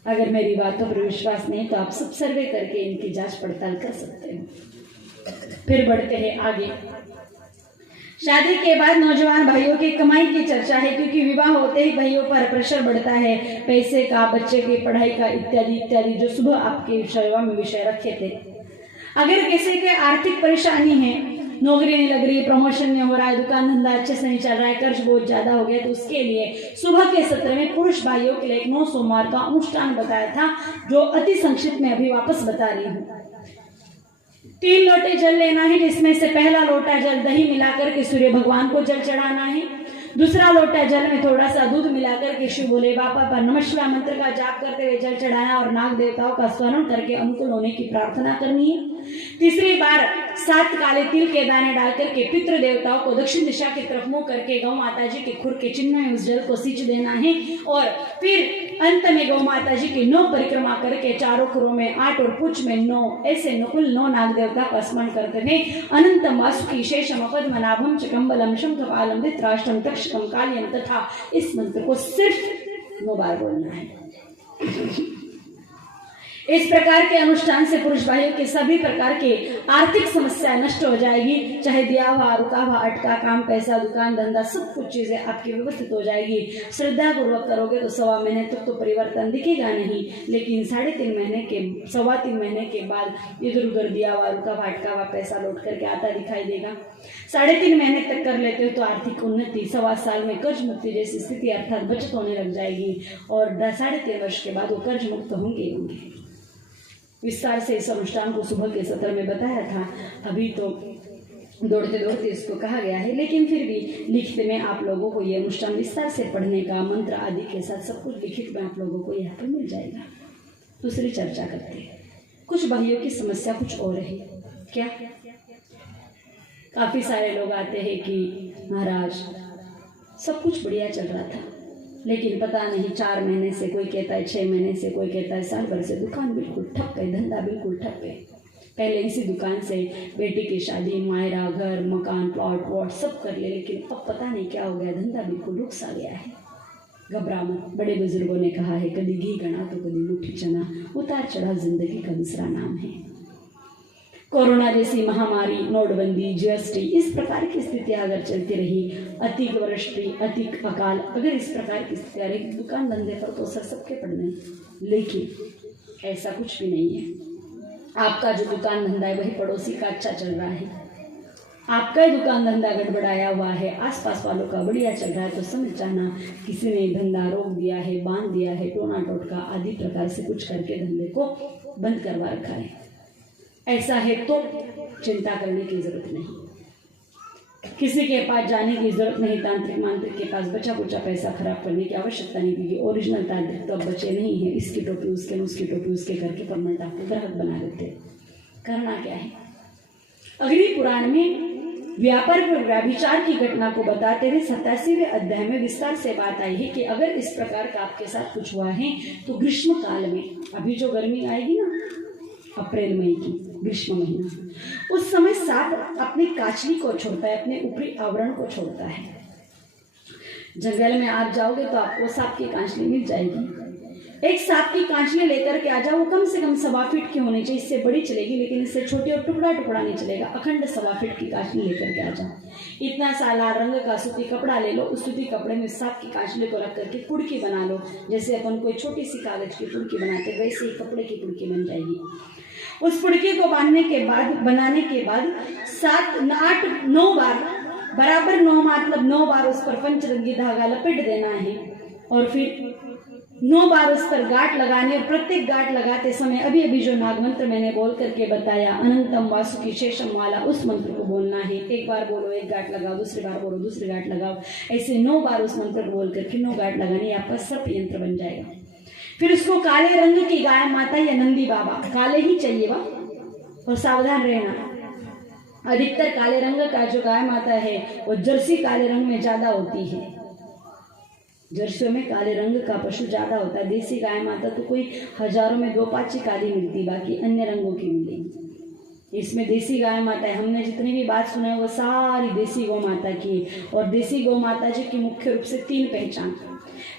अगर मेरी बातों पर विश्वास नहीं तो आप सब सर्वे करके इनकी जांच पड़ताल कर सकते हो। फिर बढ़ते हैं आगे। शादी के बाद नौजवान भाइयों की कमाई की चर्चा है, क्योंकि विवाह होते ही भाइयों पर प्रेशर बढ़ता है, पैसे का, बच्चे की पढ़ाई का इत्यादि इत्यादि, जो सुबह आपके विषय रखे थे। अगर किसी के आर्थिक परेशानी है, नौकरी नहीं लग रही, प्रमोशन नहीं हो रहा है, दुकान धंधा अच्छे से नहीं चल रहा है, कर्ज बहुत ज्यादा हो गया, तो उसके लिए सुबह के सत्र में पुरुष भाइयों के लिए एक 9 सोमवार का अनुष्ठान बताया था, जो अति संक्षिप्त में अभी वापस बता रही हूँ। 3 लोटे जल लेना है, जिसमें से पहला लोटा जल दही मिलाकर के सूर्य भगवान को जल चढ़ाना है। दूसरा लोटा जल में थोड़ा सा दूध मिलाकर के शिव भोले बाबा पर नमः शिवाय मंत्र का जाप करते हुए जल चढ़ाना और नाग देवताओं का स्मरण करके अनुकूल होने की प्रार्थना करनी है। तीसरी बार 7 काले तिल के दाने डालकर के पितृ देवताओं को दक्षिण दिशा की तरफ मुंह करके गौ माता जी के खुर के चिन्ह में उस जल को सींच देना है। और फिर अंत में गौ माता जी की 9 परिक्रमा करके चारों खुरों में 8 और पूछ में 9, ऐसे नुकुल 9 नाग देवता का स्मरण करते हुए अनंतम वासुकी शेषम पद्मनाभम चकम्बलम शंखपालम धृतराष्ट्रम तक्षकम कालियम तथा, इस मंत्र को सिर्फ 9 बार बोलना है। इस प्रकार के अनुष्ठान से पुरुष भाइयों के सभी प्रकार के आर्थिक समस्या नष्ट हो जाएगी, चाहे दिया हुआ, रुका हुआ, अटका काम, पैसा, दुकान धंधा, सब कुछ चीजें आपकी व्यवस्थित हो जाएगी। श्रद्धा पूर्वक करोगे तो 1.25 महीने तक तो परिवर्तन दिखेगा नहीं, लेकिन 3.5 महीने के 3.25 महीने के बाद इधर उधर दिया हुआ, रुका हुआ, अटका हुआ पैसा लौट करके आता दिखाई देगा। 3.5 महीने तक कर लेते हो तो आर्थिक उन्नति, 1.25 साल में कर्ज मुक्ति जैसी स्थिति अर्थात बचत होने लग जाएगी, और 3.5 वर्ष के बाद वो कर्ज मुक्त होंगे। विस्तार से इस अनुष्ठान को सुबह के सत्र में बताया था, अभी तो दौड़ते दौड़ते इसको कहा गया है, लेकिन फिर भी लिखित में आप लोगों को यह अनुष्ठान विस्तार से पढ़ने का, मंत्र आदि के साथ सब कुछ लिखित में आप लोगों को यहाँ पर मिल जाएगा। दूसरी चर्चा करते हैं। कुछ भाइयों की समस्या कुछ और है। क्या? काफी सारे लोग आते हैं कि महाराज सब कुछ बढ़िया चल रहा था, लेकिन पता नहीं 4 महीने से, कोई कहता है 6 महीने से, कोई कहता है साल भर से दुकान बिल्कुल ठप है, धंधा बिल्कुल ठप है। पहले इसी दुकान से बेटी की शादी, मायरा, घर, मकान, प्लॉट वॉट सब कर ले, लेकिन अब पता नहीं क्या हो गया, धंधा बिल्कुल रुक सा गया है। घबरा मत, बड़े बुजुर्गों ने कहा है, कभी घी गना तो कभी मुट्ठी चना, उतार चढ़ाव जिंदगी का दूसरा नाम है। कोरोना जैसी महामारी, नोटबंदी, जीएसटी, इस प्रकार की स्थितियां अगर चलती रही, अति वृष्टि, अति अकाल, अगर इस प्रकार की स्थितियां रही, दुकान धंधे पर तो असर सबके पड़ने, लेकिन ऐसा कुछ भी नहीं है। आपका जो दुकान धंधा है वही पड़ोसी का अच्छा चल रहा है, आपका ही दुकान धंधा गड़बड़ाया हुआ है, आसपास वालों का बढ़िया चल रहा है, तो समझ जाना किसी ने धंधा रोक दिया है, बांध दिया है, टोना टोटका आदि प्रकार से कुछ करके धंधे को बंद करवा रखा है। ऐसा है तो चिंता करने की जरूरत नहीं, किसी के पास जाने की जरूरत नहीं, तांत्रिक मांत्रिक के पास बचा कुचा पैसा खराब करने की आवश्यकता नहीं, क्योंकि ओरिजिनल तांत्रिक तो अब बचे नहीं है। इसकी टोपी उसके, उसकी टोपी उसके करके परमानेंट आपको ग्राहक बना देते। करना क्या है? अग्नि पुराण में व्यापार पर व्याभिचार की घटना को बताते हुए 87वें अध्याय में विस्तार से बात आई है कि अगर इस प्रकार का आपके साथ कुछ हुआ है तो ग्रीष्म काल में, अभी जो गर्मी आएगी ना, अप्रैल मई की ग्रीष्म महीना, उस समय सांप अपनी काचली को छोड़ता है, अपने ऊपरी आवरण को छोड़ता है। जंगल में आप जाओगे तो आपको सांप की कांचली मिल जाएगी। एक सांप की कांचली लेकर के आ जाओ, वो कम से कम 1.25 फीट की होनी चाहिए, इससे बड़ी चलेगी लेकिन इससे छोटी और टुकड़ा टुकड़ा नहीं चलेगा। अखंड 1.25 फीट की कांचली लेकर के आ जाओ। इतना सा लाल रंग का सूती कपड़ा ले लो, उस सूती कपड़े में सांप की कांचली को रख करके पुड़की बना लो। जैसे अपन कोई छोटी सी कागज की पुड़की बनाते वैसे ही कपड़े की पुड़की बन जाएगी। उस पुड़की को बनाने के बाद 7, 8, 9 बार बराबर 9 मतलब 9 बार उस पर पंचरंगी धागा लपेट देना है और फिर 9 बार उस पर गांठ लगाने और प्रत्येक गांठ लगाते समय अभी अभी जो नाग मंत्र मैंने बोल करके बताया, अनंतम वासुकी शेषम वाला, उस मंत्र को बोलना है। एक बार बोलो, एक गांठ लगाओ, दूसरी बार बोलो, दूसरी गांठ लगाओ, ऐसे 9 बार उस मंत्र को बोल करके 9 गांठ लगानी, आपका सर्प यंत्र बन जाएगा। फिर उसको काले रंग की गाय माता या नंदी बाबा, काले ही चाहिए वह, और सावधान रहना, अधिकतर काले रंग का जो गाय माता है वो जर्सी काले रंग में ज्यादा होती है। जर्सियों में काले रंग का पशु ज्यादा होता है। देसी गाय माता तो कोई हजारों में 2-5 ही काली मिलती, बाकी अन्य रंगों की मिलेगी। इसमें देसी गाय माता है, हमने जितनी भी बात सुना है वो सारी देसी गौ माता की। और देसी गौ माता जी की मुख्य रूप से 3 पहचान।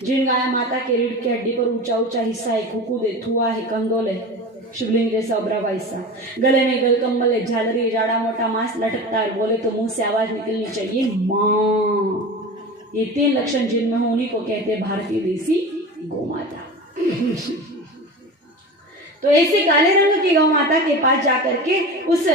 जिन गाय माता के रीढ़ की हड्डी पर ऊंचा ऊंचा हिस्सा है, कुकुद है, थुआ है, कंदोल है, शिवलिंग जैसा उभरा हुआ हिस्सा, गले में गलकंबल है, झालरी, जाड़ा मोटा मांस लटकता है, बोले तो मुंह से आवाज निकलनी चाहिए मां। ये 3 लक्षण जिनमें हो उन्हीं को कहते हैं भारतीय देसी गौ माता। तो ऐसे काले रंग की गौ माता के पास जाकर के उस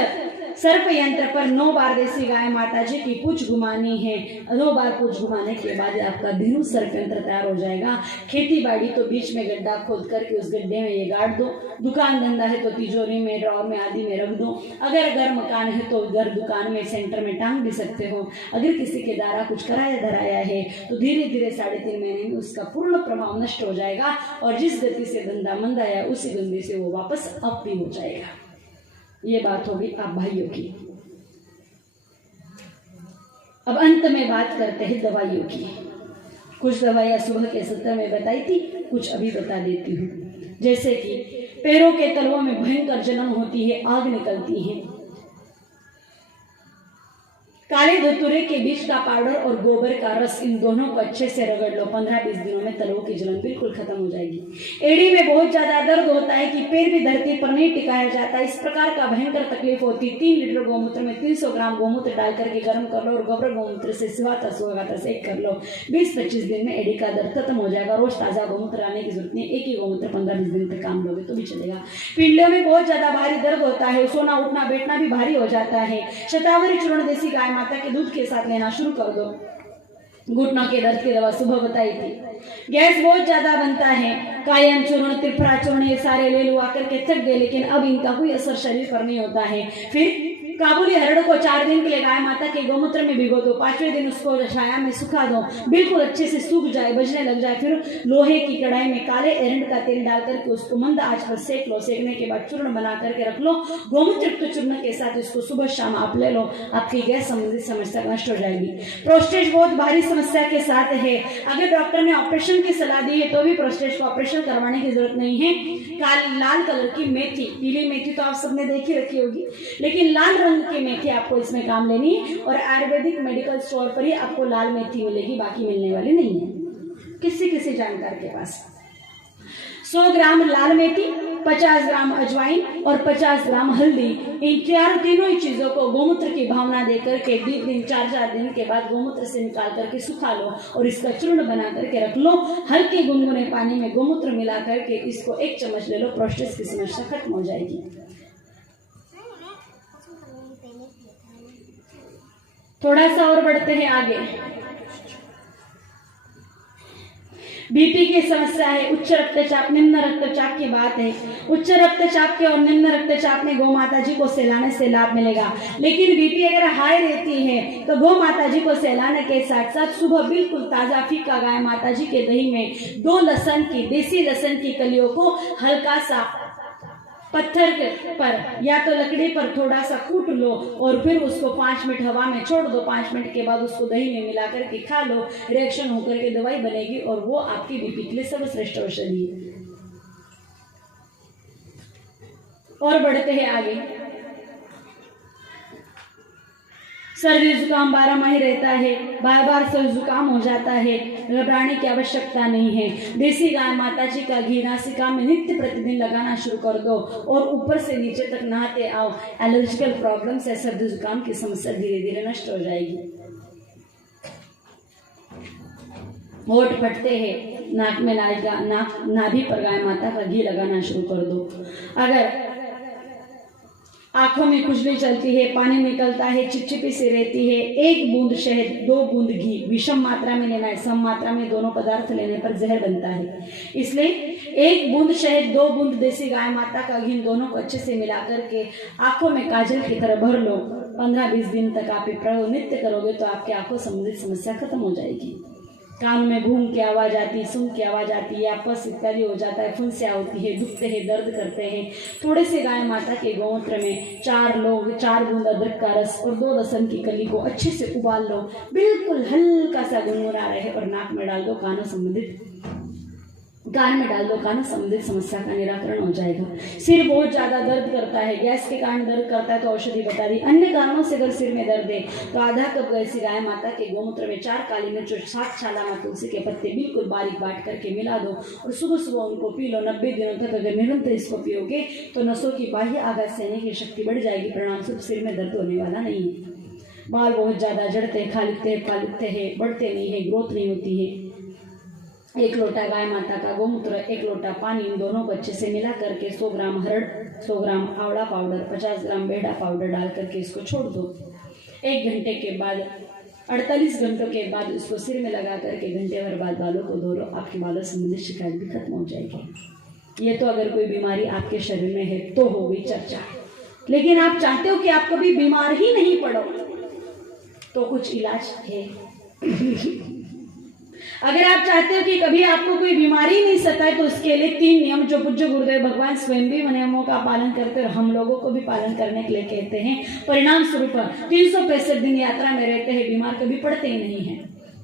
सर्प यंत्र पर 9 बार देसी गाय माता जी की पूछ घुमानी है। 9 बार पूछ घुमाने के बाद आपका धेनु सर्प यंत्र तैयार हो जाएगा। खेती बाड़ी तो बीच में गड्ढा खोद करके उस गड्ढे में ये गाड़ दो। दुकान धंधा है तो तिजोरी में, ड्रॉर में आदि में रख दो। अगर घर मकान है तो घर दुकान में सेंटर में टांग भी सकते हो। अगर किसी के द्वारा कुछ कराया धराया है तो धीरे धीरे 3.5 महीने में उसका पूर्ण प्रभाव नष्ट हो जाएगा और जिस गति से धंधा मंदा है उसी गति से वो वापस अप भी हो जाएगा। ये बात होगी आप भाइयों की। अब अंत में बात करते हैं दवाइयों की। कुछ दवाइयां सुबह के सत्र में बताई थी, कुछ अभी बता देती हूँ। जैसे कि पैरों के तलवों में भयंकर जलन होती है, आग निकलती है। काले धतूरे के बीज का पाउडर और गोबर का रस, इन दोनों को अच्छे से रगड़ लो। 15-20 दिनों में तलवों की जलन बिल्कुल खत्म हो जाएगी। एड़ी में बहुत ज्यादा दर्द होता है कि पैर भी धरती पर नहीं टिकाया जाता, इस प्रकार का भयंकर तकलीफ होती। 3 लीटर गौमूत्र में 300 ग्राम गौमूत्र डाल करके गर्म कर लो और गोबर गौमूत्र से सुहाता सेक कर लो। 20-25 दिन में एड़ी का दर्द खत्म हो जाएगा। रोज ताजा गौमूत्र लाने की जरूरत नहीं, एक ही गौमूत्र 15-20 दिन तक काम लोगे तो भी चलेगा। पिंडलियों में बहुत ज्यादा भारी दर्द होता है, सोना उठना बैठना भी भारी हो जाता है। शतावरी चूर्ण देसी गाय माता के दूध के साथ लेना शुरू कर दो। घुटनों के दर्द की दवा सुबह बताई थी। गैस बहुत ज्यादा बनता है, कायम चूर्ण, त्रिफला चूर्ण, ये सारे ले लो आकर के थक गए, लेकिन अब इनका कोई असर शरीर पर नहीं होता है। फिर काबुली हरड़ को 4 दिन के लिए गाय माता के गौमूत्र में भिगो दो। 5वें दिन उसको छाया में सुखा दो, बिल्कुल अच्छे से सूख जाए, बजने लग जाए। फिर लोहे की कढ़ाई में काले एरंड का तेल डाल करके उसको मंद आंच पर सेक लो। सेकने के बाद चूर्ण बना करके रख लो। गौमूत्र युक्त चूर्ण के साथ इसको सुबह शाम आप ले लो, आपकी गैस संबंधित समस्या नष्ट हो जाएगी। प्रोस्टेट बहुत भारी समस्या के साथ है, अगर डॉक्टर ने ऑपरेशन की सलाह दी है तो भी प्रोस्टेट को ऑपरेशन करवाने की जरूरत नहीं है। लाल कलर की मेथी, पीली मेथी तो आप सबने देखी रखी होगी, लेकिन लाल रंग की मेथी आपको इसमें काम लेनी है और आयुर्वेदिक मेडिकल स्टोर पर ही आपको लाल मेथी मिलेगी, बाकी मिलने वाली नहीं है। किसी जानकार के पास 100 ग्राम लाल मेथी, 50 ग्राम अजवाइन और 50 ग्राम हल्दी, इन तीनों ही चीजों को गौमूत्र की भावना देकर के 4 दिन के बाद गौमूत्र से निकाल करके सुखा लो और इसका चूर्ण बना करके रख लो। हल्के गुनगुने पानी में गौमूत्र मिला करके इसको 1 चम्मच ले लो, प्रोस्टेट की समस्या खत्म हो जाएगी। थोड़ा सा और बढ़ते हैं आगे। बीपी की समस्या है, उच्च रक्तचाप, निम्न रक्तचाप की बात है। उच्च रक्तचाप के और निम्न रक्तचाप में गौ माता जी को सहलाने से लाभ मिलेगा, लेकिन बीपी अगर हाई रहती है तो गौ माता जी को सहलाने के साथ साथ सुबह बिल्कुल ताजा फीका गाय माता जी के दही में 2 लहसुन की, देसी लहसुन की कलियों को हल्का सा पत्थर पर या तो लकड़ी पर थोड़ा सा कूट लो और फिर उसको 5 मिनट हवा में छोड़ दो। 5 मिनट के बाद उसको दही में मिला करके खा लो, रिएक्शन होकर के दवाई बनेगी और वो आपकी बीपी के लिए सर्वश्रेष्ठ औषधि है। और बढ़ते हैं आगे। सर्दी जुकाम 12 माह रहता है, बार बार सर्दी जुकाम हो जाता है, घबराने की आवश्यकता नहीं है। देसी गाय माता जी का घी नासिका में नित्य प्रतिदिन लगाना शुरू कर दो और ऊपर से नीचे तक नहाते आओ। एलर्जिकल प्रॉब्लम से सर्दी जुकाम की समस्या धीरे धीरे नष्ट हो जाएगी। होठ फटते हैं, नाक में नाभि पर गाय माता का घी लगाना शुरू कर दो। अगर आंखों में खुजली चलती है, पानी निकलता है, चिपचिपी सी रहती है, 1 बूंद शहद 2 बूंद घी विषम मात्रा में लेना है। सम मात्रा में दोनों पदार्थ लेने पर जहर बनता है, इसलिए 1 बूंद शहद 2 बूंद देसी गाय माता का घी दोनों को अच्छे से मिला करके आंखों में काजल की तरह भर लो। 15-20 दिन तक आप प्रयोग नित्य करोगे तो आपकी आंखों संबंधित समस्या खत्म हो जाएगी। कान में घूम की आवाज आती, सुन की आवाज आती है, आपस इत्यादि हो जाता है, फुंसियाँ होती है, दुखते हैं, दर्द करते हैं, थोड़े से गाय माता के गौमूत्र में 4 बूंद अदरक का रस और 2 लहसुन की कली को अच्छे से उबाल लो। बिल्कुल हल्का सा गुनगुना रहे और नाक में डाल दो। कान में डाल दो, कान संबंधित समस्या का निराकरण हो जाएगा। सिर बहुत ज्यादा दर्द करता है, गैस के कारण दर्द करता है तो औषधि बता दी। अन्य कारणों से अगर सिर में दर्द है तो आधा कप ऐसी गाय माता के गौमूत्र में 4 काली मिर्च और 7 छालामा तुलसी के पत्ते बिल्कुल बारीक बांट करके मिला दो और सुबह सुबह उनको पी लो। 90 दिनों तक अगर निरंतर इसको पियोगे तो नसों की बाह्य आघात सहने की शक्ति बढ़ जाएगी। परिणाम स्वरूप सिर में दर्द होने वाला नहीं है। बाल बहुत ज्यादा झड़ते हैं, खालिकते हैं, बढ़ते नहीं है, ग्रोथ नहीं होती है। 1 लोटा गाय माता का गौमूत्र, 1 लोटा पानी, इन दोनों को अच्छे से मिला करके 100 ग्राम हरड़, 100 ग्राम आंवला पाउडर, 50 ग्राम बेड़ा पाउडर डाल करके इसको छोड़ दो। 1 घंटे के बाद 48 घंटों के बाद इसको सिर में लगा करके घंटे भर बाद बालों को धो लो। आपके बालों संबंधित शिकायत भी खत्म हो जाएगी। ये तो अगर कोई बीमारी आपके शरीर में है तो हो गई चर्चा। लेकिन आप चाहते हो कि आप कभी बीमार ही नहीं पड़ो तो कुछ इलाज है। अगर आप चाहते हो कि कभी आपको कोई बीमारी नहीं सताए तो उसके लिए 3 नियम जो पूज्य गुरुदेव भगवान स्वयं भी नियमों का पालन करते और हम लोगों को भी पालन करने के लिए कहते हैं। परिणाम स्वरूप 365 दिन यात्रा में रहते हैं, बीमार कभी पड़ते ही नहीं है।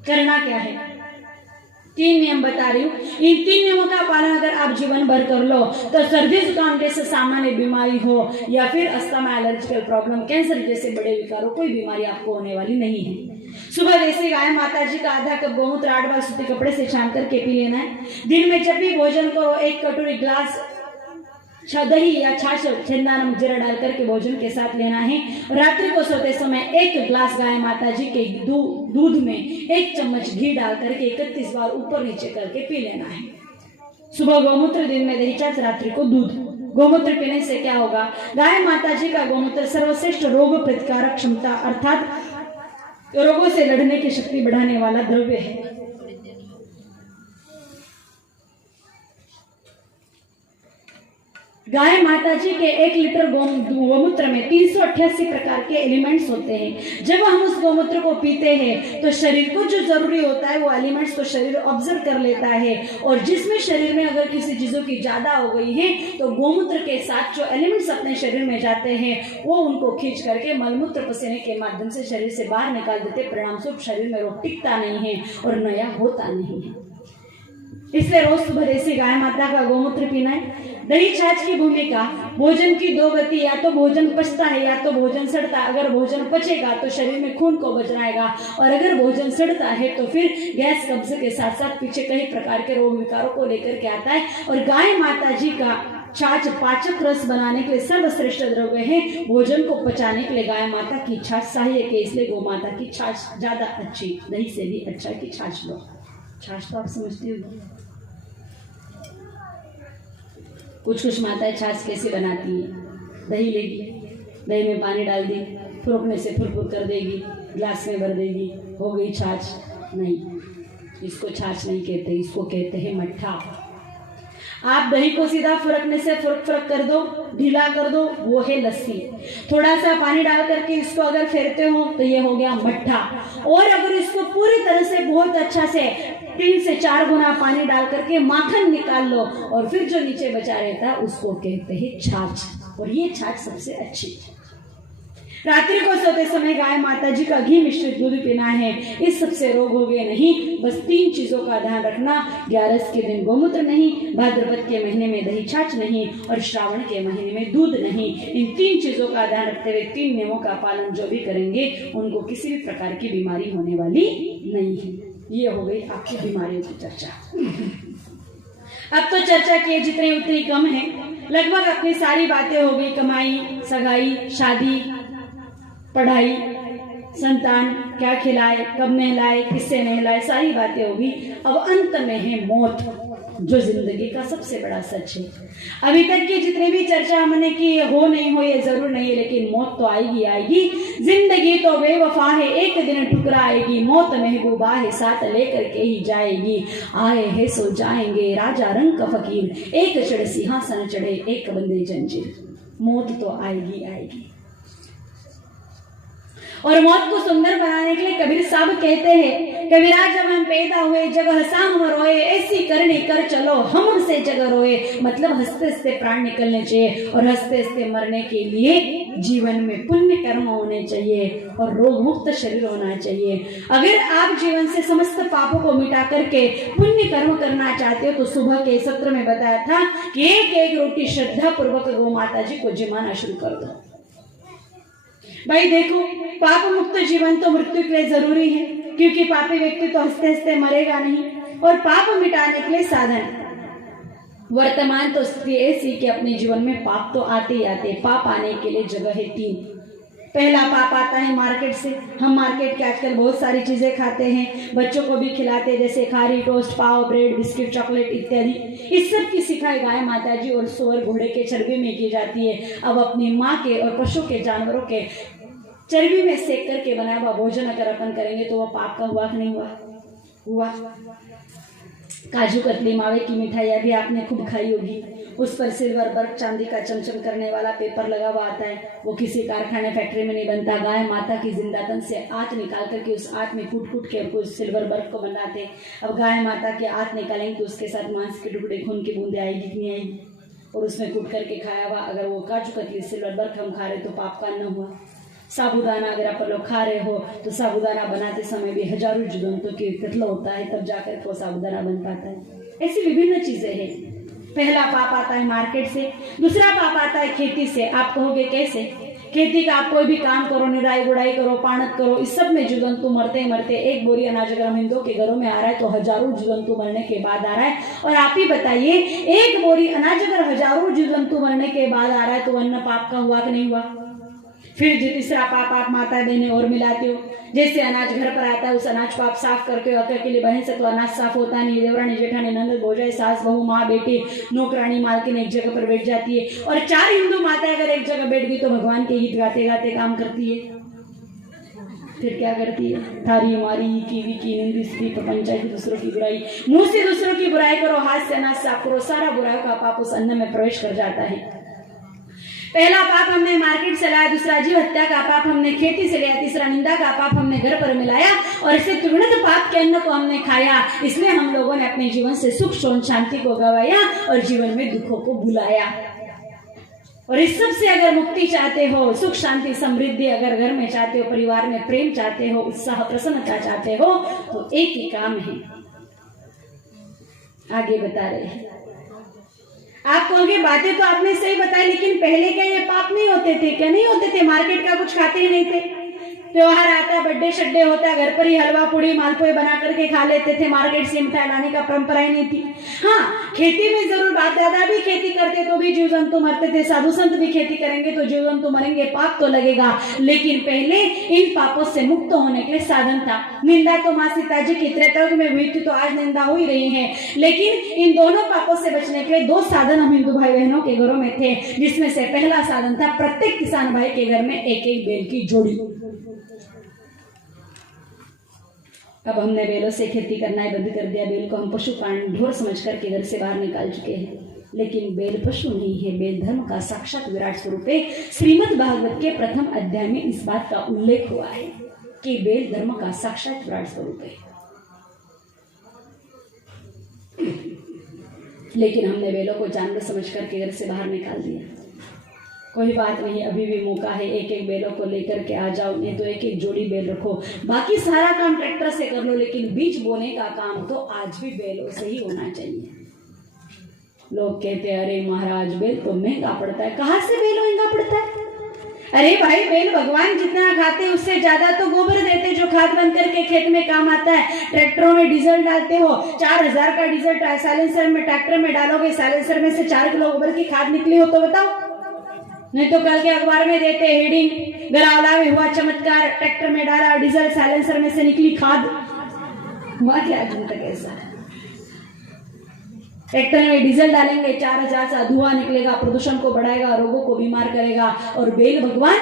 करना क्या है? 3 नियम बता रही हूँ। इन 3 नियमों का पालन अगर आप जीवन भर कर लो तो सर्दी जुकाम जैसे सामान्य बीमारी हो या फिर अस्थमा, एलर्जिकल प्रॉब्लम, कैंसर जैसे बड़े विकारों, कोई बीमारी आपको होने वाली नहीं है। सुबह देसी गाय माता जी का आधा कप गौमूत्र 8 बार सूती कपड़े से छान करके पी लेना है। दिन में जब भी भोजन करो 1 कटोरी ग्लास दही या छाछ, छेंदा नमक, जीरा डाल करके भोजन के साथ लेना है। रात्रि को सोते समय 1 ग्लास गाय माता जी के दूध में 1 चम्मच घी डाल करके 31 बार ऊपर नीचे करके पी लेना है। सुबह गौमूत्र, दिन में दही, छाछ, रात्रि को दूध। गौमूत्र पीने से क्या होगा? गाय माता जी का गौमूत्र सर्वश्रेष्ठ रोग प्रतिकारक क्षमता अर्थात रोगों से लड़ने की शक्ति बढ़ाने वाला द्रव्य है। गाय माता जी के 1 लीटर गौमूत्र में 388 प्रकार के एलिमेंट्स होते हैं। जब हम उस गौमूत्र को पीते हैं तो शरीर को जो जरूरी होता है वो एलिमेंट्स को शरीर ऑब्जर्व कर लेता है और जिसमें शरीर में अगर किसी चीजों की ज्यादा हो गई है तो गौमूत्र के साथ जो एलिमेंट्स अपने शरीर में जाते हैं वो उनको खींच करके मलमूत्र पसीने के माध्यम से शरीर से बाहर निकाल देते। परिणाम स्वरूप शरीर में रोग टिकता नहीं है और नया होता नहीं है। इसलिए रोज सुबह देसी गाय माता का गौमूत्र पीना है। दही छाछ की भूमिका, भोजन की 2 गति, या तो भोजन पचता है या तो भोजन सड़ता है। अगर भोजन पचेगा तो शरीर में खून को बचाएगा और अगर भोजन सड़ता है तो फिर गैस, कब्ज के साथ साथ पीछे कई प्रकार के रोग विकारों को लेकर के आता है। और गाय माता जी का छाछ पाचक रस बनाने के लिए सर्वश्रेष्ठ द्रव्य है। भोजन को पचाने के लिए गाय माता की छाछ सहायक है, इसलिए गौ माता की छाछ ज्यादा अच्छी, दही से भी अच्छा की छाछ लो। छाछ तो आप समझते हो, कुछ माताएं छाछ कैसे बनाती है? दही लेगी, दही में पानी डाल दी, फुरकने से फुरफुर कर देगी, ग्लास में भर देगी, हो गई छाछ। नहीं, इसको छाछ नहीं कहते, इसको कहते हैं मट्ठा। आप दही को सीधा फुरकने से फुरक कर दो, ढीला कर दो, वो है लस्सी। थोड़ा सा पानी डाल करके इसको अगर फेरते हो तो ये हो गया मट्ठा। और अगर इसको पूरी तरह से बहुत अच्छा से 3 से 4 गुना पानी डाल करके माखन निकाल लो और फिर जो नीचे बचा रहता है उसको कहते हैं छाछ। और ये छाछ सबसे अच्छी। रात्रि को सोते समय गाय माता जी का घी मिश्रित दूध पीना है। इस सबसे रोग हो गए नहीं। बस 3 चीजों का ध्यान रखना, 11 के दिन गोमूत्र नहीं, भाद्रपद के महीने में दही छाछ नहीं और श्रावण के महीने में दूध नहीं। इन 3 चीजों का ध्यान रखते हुए 3 नियमों का पालन जो भी करेंगे उनको किसी भी प्रकार की बीमारी होने वाली नहीं है। ये हो गई आपकी बीमारियों की चर्चा। अब तो चर्चा किए जितनी उतनी कम है। लगभग अपनी सारी बातें हो गई, कमाई, सगाई, शादी, पढ़ाई, संतान, क्या खिलाए, कब नहलाए, किससे नहलाए, सारी बातें होगी। अब अंत में है मौत, जो जिंदगी का सबसे बड़ा सच है। अभी तक की जितनी भी चर्चा हमने की, हो नहीं हो ये जरूर नहीं है, लेकिन मौत तो आएगी आएगी। जिंदगी तो बेवफा है, एक दिन ठुकराएगी। मौत महबूबा है, साथ लेकर के ही जाएगी। आए है सो जाएंगे, राजा रंग का फकीर, एक चढ़ सिंहासन चढ़े, एक बंदे जंजीर। मौत तो आएगी आएगी। और मौत को सुंदर बनाने के लिए कबीर साहब कहते हैं, कबीरा जब हम पैदा हुए जग हंसा हम रोए, ऐसी करनी कर चलो हमसे जग रोए। मतलब हंसते हंसते प्राण निकलने चाहिए और हंसते हंसते मरने के लिए जीवन में पुण्य कर्म होने चाहिए और रोग मुक्त शरीर होना चाहिए। अगर आप जीवन से समस्त पापों को मिटा करके पुण्य कर्म करना चाहते हो तो सुबह के सत्र में बताया था कि एक एक रोटी श्रद्धा पूर्वक गौ माता जी को जिमाना शुरू कर दो। भाई देखो, पाप मुक्त जीवन तो मृत्यु के लिए जरूरी है, क्योंकि पापी व्यक्ति तो हंसते हंसते मरेगा नहीं। और पाप मिटाने के लिए साधन वर्तमान तो स्थिति ऐसी कि अपने जीवन में पाप तो आते ही आते। पाप आने के लिए जगह है 3। पहला पाप आता है मार्केट से। हम मार्केट के आजकल बहुत सारी चीजें खाते हैं, बच्चों को भी खिलाते हैं, जैसे खारी, टोस्ट, पाव, ब्रेड, बिस्किट, चॉकलेट इत्यादि। इस सब की सिखाई गाय माता जी और सुअर घोड़े के चर्बी में की जाती है। अब अपनी माँ के और पशु के जानवरों के चर्बी में सेक करके बनाया हुआ भोजन अगर अपन करेंगे तो वह पाप का हुआ कि नहीं हुआ? काजू कतली, मावे की मिठाइयाँ भी आपने खूब खाई होगी। उस पर सिल्वर वर्क, चांदी का चमचम करने वाला पेपर लगा हुआ आता है। वो किसी कारखाने फैक्ट्री में नहीं बनता। गाय माता की जिंदा तन से आंत निकाल करके उस आंत में कूट कूट के उस सिल्वर वर्क को बनाते। अब गाय माता की आंत निकालेंगे तो उसके साथ मांस के टुकड़े, खून की बूंदे आएगी कि नहीं आएगी? और उसमें कूट करके खाया हुआ अगर वो काजू कतली, सिल्वर वर्क हम खा रहे तो पाप का न हुआ। साबुदाना अगर आप लोग खा रहे हो तो साबुदाना बनाते समय भी हजारों जीवजंतुओं की कत्ल होता है, तब जाकर वो साबुदाना बन पाता है। ऐसी विभिन्न चीजें हैं। पहला पाप आता है मार्केट से। दूसरा पाप आता है खेती से। आप कहोगे कैसे? खेती का आप कोई भी काम करो, निराई गुड़ाई करो, पाणत करो, इस सब में जीवजंतु मरते मरते। एक बोरी अनाज अगर हम हिंदुओं के घरों में आ रहा है तो हजारों जीवजंतु मरने के बाद आ रहा है। और आप ही बताइए, एक बोरी अनाज अगर हजारों जीवजंतु मरने के बाद आ रहा है तो अन्न पाप का हुआ कि नहीं हुआ? फिर जो तीसरा पाप आप माता बहनें और मिलाते हो। जैसे अनाज घर पर आता है, उस अनाज को आप साफ करते हो। अकेले बहन से तो अनाज साफ होता नहीं। देवरानी, जेठानी, ननद, भौजाई, सास, बहू, माँ, बेटी, नौकरानी, मालकिन एक जगह पर बैठ जाती है। और 4 हिंदू माताएं अगर एक जगह बैठ गई तो भगवान के गीत गाते गाते काम करती है। फिर क्या करती है? थारी मारी, कीवी की, निंदी, स्त्री, प्रपंचाई की, दूसरों की बुराई। मुंह से दूसरों की बुराई करो, हाथ से अनाज साफ करो, सारा बुराई का पाप उस अन्न में प्रवेश कर जाता है। पहला पाप हमने मार्केट से लाया, दूसरा जीव हत्या का पाप हमने खेती से लिया, तीसरा निंदा का पाप हमने घर पर मिलाया और इसे त्रिगुणित पाप के अन्न को हमने खाया। इसलिए हम लोगों ने अपने जीवन से सुख शांति को गवाया और जीवन में दुखों को बुलाया। और इस सब से अगर मुक्ति चाहते हो, सुख शांति समृद्धि अगर घर में चाहते हो, परिवार में प्रेम चाहते हो, उत्साह प्रसन्नता चाहते हो, तो एक ही काम है। आगे बता रहे हैं। आप कहोगे बातें तो आपने सही बताई, लेकिन पहले क्या ये पाप नहीं होते थे? क्या नहीं होते थे? मार्केट का कुछ खाते ही नहीं थे। त्योहार आता, बर्थडे शड्डे होता, घर पर ही हलवा पूड़ी मालपुए बना करके खा लेते थे। मार्केट से मिठाई लाने का परंपरा ही नहीं थी। हाँ, खेती में जरूर बाप दादा भी खेती करते तो भी जीव जंतु मरते थे। साधु संत भी खेती करेंगे तो जीव जंतु मरेंगे, पाप तो लगेगा। लेकिन पहले इन पापों से मुक्त होने के लिए साधन था। निंदा तो माँ सीता जी की त्रेता युग में हुई थी, तो आज निंदा हो ही रही है। लेकिन इन दोनों पापों से बचने के लिए 2 साधन हम हिंदू भाई बहनों के घरों में थे, जिसमें से पहला साधन था प्रत्येक किसान भाई के घर में एक एक बैल की जोड़ी। अब हमने बैलों से खेती करना ही बंद कर दिया। बैल को हम पशु प्राणी ढोर समझ करके घर से बाहर निकाल चुके हैं। लेकिन बैल पशु नहीं है, बैल धर्म का साक्षात विराट स्वरूप है। श्रीमद् भागवत के प्रथम अध्याय में इस बात का उल्लेख हुआ है कि बैल धर्म का साक्षात विराट स्वरूप है। लेकिन हमने बैलों को जानवर समझ करके घर से बाहर निकाल दिया। कोई बात नहीं, अभी भी मौका है, एक एक बैलों को लेकर के आ जाओ, नहीं तो एक एक जोड़ी बैल रखो, बाकी सारा काम ट्रैक्टर से कर लो, लेकिन बीज बोने का काम तो आज भी बैलों से ही होना चाहिए। लोग कहते हैं अरे महाराज बैल तो महंगा पड़ता है। कहाँ से बैल महंगा पड़ता है? अरे भाई बैल भगवान जितना खाते उससे ज्यादा तो गोबर देते जो खाद बन करके खेत में काम आता है। ट्रैक्टरों में डीजल डालते हो, 4000 का डीजल साइलेंसर में ट्रैक्टर में डालोगे, साइलेंसर में से 4 किलो गोबर की खाद निकली हो तो बताओ। नहीं तो कल के अखबार में देते हेडिंग, गरावला में हुआ चमत्कार, ट्रैक्टर में डाला डीजल साइलेंसर में से निकली खाद। हुआ क्या आज तक ऐसा? ट्रैक्टर में डीजल डालेंगे, 4000 से धुआं निकलेगा, प्रदूषण को बढ़ाएगा, रोगों को बीमार करेगा। और बैल भगवान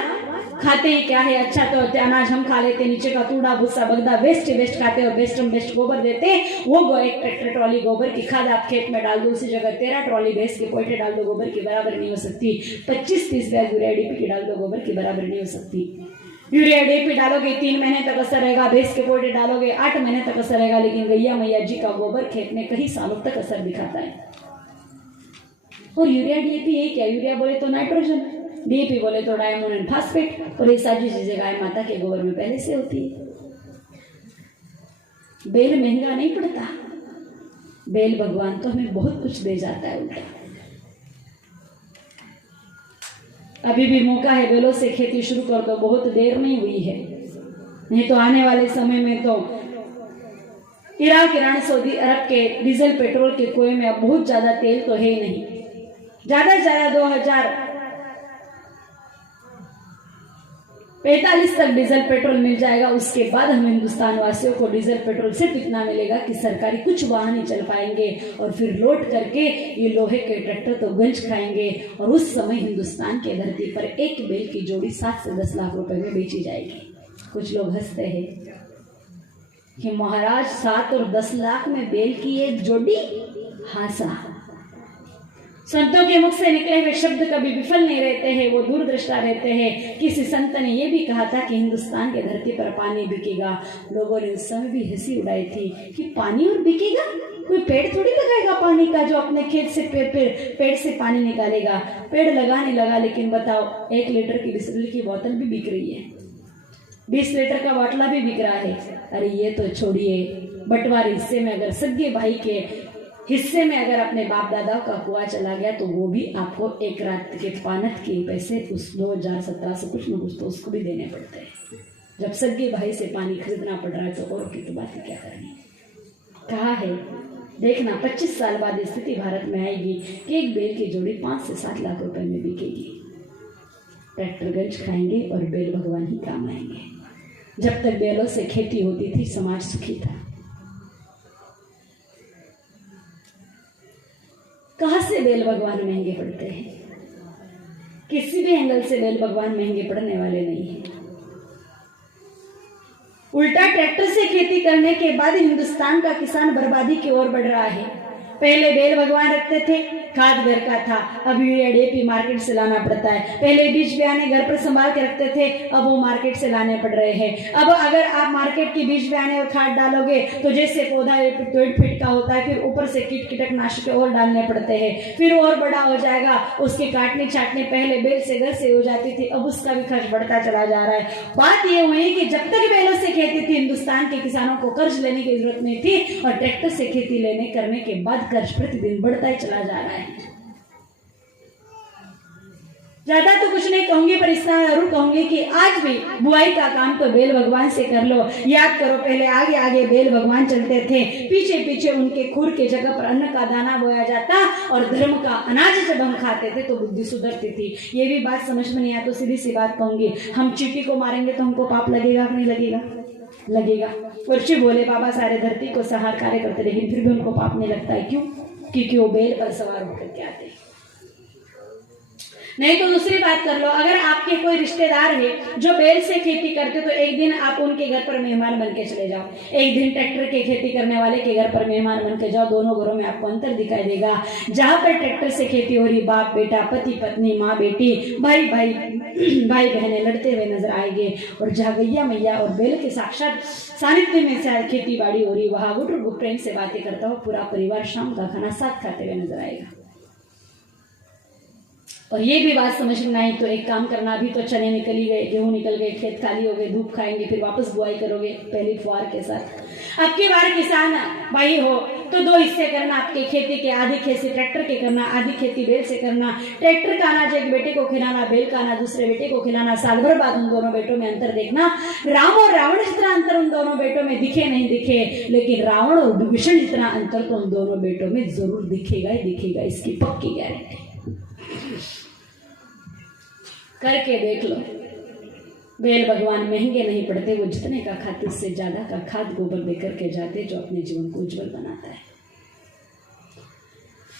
खाते ही क्या है? अच्छा तो अनाज हम खा लेते, नीचे का तूड़ा भूसा बगदा वेस्ट खाते और बेस्ट गोबर देते। वो एक ट्रैक्टर ट्रॉली गोबर की खाद आप खेत में डाल दो, उसी जगह 13 ट्रॉली भैंस के पोइटे डाल दो, गोबर की बराबर नहीं हो सकती। 25-30 बैग यूरिया डीपी की डाल दो, गोबर की बराबर नहीं हो सकती। यूरिया डीपी डालोगे 3 महीने तक असर रहेगा, भैंस के पोइटे डालोगे 8 महीने तक असर रहेगा, लेकिन गैया मैया जी का गोबर खेत में कई सालों तक असर दिखाता है। और यूरिया डीएपी यही क्या? यूरिया बोले तो नाइट्रोजन, डीएपी बोले तो डायमोनियम फास्फेट, और ये सारी चीजें गाय माता के गोबर में पहले से होती है। बैल महंगा नहीं पड़ता, बैल भगवान तो हमें बहुत कुछ दे जाता है उल्टा। अभी भी मौका है, बैलों से खेती शुरू कर दो, बहुत देर नहीं हुई है। नहीं तो आने वाले समय में तो इराक, ईरान, सऊदी अरब के डीजल पेट्रोल के कुएं में अब बहुत ज्यादा तेल तो है नहीं, ज्यादा से ज्यादा 2045 तक डीजल पेट्रोल मिल जाएगा। उसके बाद हम हिंदुस्तान वासियों को डीजल पेट्रोल सिर्फ इतना मिलेगा कि सरकारी कुछ वाहन ही चल पाएंगे, और फिर लोड करके ये लोहे के ट्रैक्टर तो गंज खाएंगे। और उस समय हिंदुस्तान के धरती पर एक बैल की जोड़ी 7 से 10 लाख रुपए में बेची जाएगी। कुछ लोग हंसते हैं कि महाराज 7 और 10 लाख में बैल की एक जोड़ी? हासा। संतों के मुख से निकले हुए शब्द कभी विफल नहीं रहते हैं, वो दूरदृष्टा रहते हैं। किसी संत ने यह भी कहा था कि हिंदुस्तान के धरती पर पानी बिकेगा। लोगों ने उस समय भी हंसी उड़ाई थी कि पानी और बिकेगा? कोई पेड़ थोड़ी लगाएगा पानी का जो अपने खेत से पेड़ से पानी निकालेगा। पेड़ लगा नहीं लगा, लेकिन बताओ 1 लीटर की बिस्लरी की बोतल भी बिक रही है, 20 लीटर का बाटला भी बिक रहा है। अरे ये तो छोड़िए, बंटवारे हिस्से में अगर सगे भाई के हिस्से में अगर अपने बाप दादा का कुआ चला गया तो वो भी आपको एक रात के पानत के पैसे उस 2017 से कुछ न कुछ तो उसको भी देने पड़ते हैं। जब सगे भाई से पानी खरीदना पड़ रहा है तो और की तो बात क्या करनी। कहा है देखना 25 साल बाद स्थिति भारत में आएगी कि एक बैल की जोड़ी 5 से 7 लाख रुपए में बिकेगी। ट्रैक्टर गंज खाएंगे और बैल भगवान ही काम आएंगे। जब तक बैलों से खेती होती थी समाज सुखी था। कहां से बैल भगवान महंगे पड़ते हैं? किसी भी एंगल से बैल भगवान महंगे पड़ने वाले नहीं हैं। उल्टा ट्रैक्टर से खेती करने के बाद हिंदुस्तान का किसान बर्बादी की ओर बढ़ रहा है। पहले बैल भगवान रखते थे, खाद घर का था, अब यूरिया डीएपी मार्केट से लाना पड़ता है। पहले बीज बयाने घर पर संभाल के रखते थे, अब वो मार्केट से लाने पड़ रहे हैं। अब अगर आप मार्केट की बीज बयाने और खाद डालोगे तो जैसे पौधा 1 फीट का होता है, फिर ऊपर से कीटनाशक और डालने पड़ते हैं, फिर और बड़ा हो जाएगा। उसके काटने छाटने पहले बैल से घर से हो जाती थी, अब उसका भी खर्च बढ़ता चला जा रहा है। बात ये हुई कि जब तक बैलों से खेती थी हिंदुस्तान के किसानों को कर्ज लेने की जरूरत नहीं थी, और ट्रैक्टर से खेती करने के बाद कर्ज प्रतिदिन बढ़ता ही चला जा रहा है। ज्यादा तो कुछ नहीं कहूंगी, पर इतना जरूर कहूंगी कि आज भी बुआई का काम तो बैल भगवान से कर लो। याद करो पहले आगे आगे बैल भगवान चलते थे, पीछे पीछे उनके खुर के जगह पर अन्न का दाना बोया जाता, और धर्म का अनाज जब हम खाते थे तो बुद्धि सुधरती थी। ये भी बात समझ में नहीं आया तो सीधी सी बात कहूंगी, हम चींटी को मारेंगे तो हमको पाप लगेगा कि नहीं लगेगा? लगेगा। वर्षी बोले बाबा सारे धरती को सहार कार्य करते, लेकिन फिर भी उनको पाप नहीं लगता है। क्यों? क्योंकि वो बैल पर सवार होकर के आते। नहीं तो दूसरी बात कर लो, अगर आपके कोई रिश्तेदार है जो बैल से खेती करते तो एक दिन आप उनके घर पर मेहमान बन के चले जाओ, एक दिन ट्रैक्टर की खेती करने वाले के घर पर मेहमान बन के जाओ। दोनों घरों में आपको अंतर दिखाई देगा। जहां पर ट्रैक्टर से खेती हो रही, बाप बेटा, पति पत्नी, माँ बेटी, भाई बहने लड़ते हुए नजर आएंगे, और जहाँ गैया मैया और बैल के साक्षात सानिध्य में से खेती बाड़ी हो रही, वहां गुट प्रेम से बातें करता हुआ पूरा परिवार शाम का खाना साथ खाते हुए नजर आएगा। और ये भी बात समझ में आई तो एक काम करना, अभी तो चने निकल ही गए, गेहूं निकल गए, खेत खाली हो गए, धूप खाएंगे, फिर वापस बुआई करोगे पहली फुहार के साथ। अब की बार किसान भाई हो तो 2 हिस्से करना आपके खेती के, आधी खेती ट्रैक्टर के करना, आधी खेती बैल से करना। ट्रैक्टर का अनाज एक बेटे को खिलाना, बैल का अनाज दूसरे बेटे को खिलाना। साल भर बाद उन दोनों बेटों में अंतर देखना। राम और रावण जितना अंतर उन दोनों बेटों में दिखे नहीं दिखे, लेकिन रावण और विभीषण जितना अंतर तो उन दोनों बेटों में जरूर दिखेगा ही दिखेगा, इसकी पक्की गारंटी। करके देख लो। बैल भगवान महंगे नहीं पड़ते, वो जितने का खाते उससे ज्यादा का खाद गोबर देकर के जाते, जो अपने जीवन को उज्जवल बनाता है।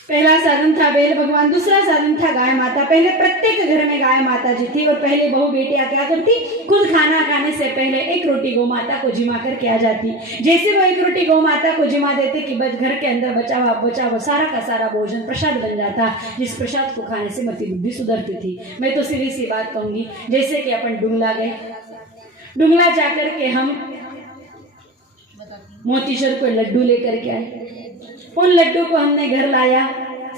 पहला साधन था बैल भगवान, दूसरा साधन था गाय माता। पहले प्रत्येक घर में गाय माता जी थी और पहले बहू बेटियां क्या करती, खुद खाना खाने से पहले एक रोटी गौ माता को जिमा करके आ जाती। जैसे वो एक रोटी गौ माता को जिमा देते कि बस घर के अंदर बचा हुआ सारा का सारा भोजन प्रसाद बन जाता, जिस प्रसाद को खाने से मति बुद्धि सुधरती थी। मैं तो सीधी सी बात कहूंगी, जैसे कि अपन डुंगला गए, डुंगला जाकर के हम मोतीचूर को लड्डू लेकर के आए, उन लड्डू को हमने घर लाया,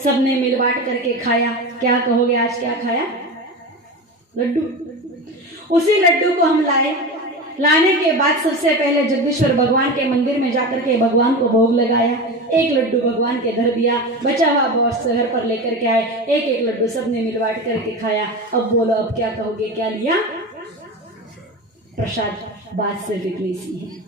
सबने मिल बांट करके खाया। क्या कहोगे आज क्या खाया? लड्डू। उसी लड्डू को हम लाने के बाद सबसे पहले जगदीश्वर भगवान के मंदिर में जाकर के भगवान को भोग लगाया। एक लड्डू भगवान के धर दिया, बचा हुआ बहुत घर पर लेकर के आए, एक एक लड्डू सबने मिल बांट करके खाया। अब बोलो अब क्या कहोगे, क्या लिया? प्रसाद। बात सिर्फ इतनी सी है,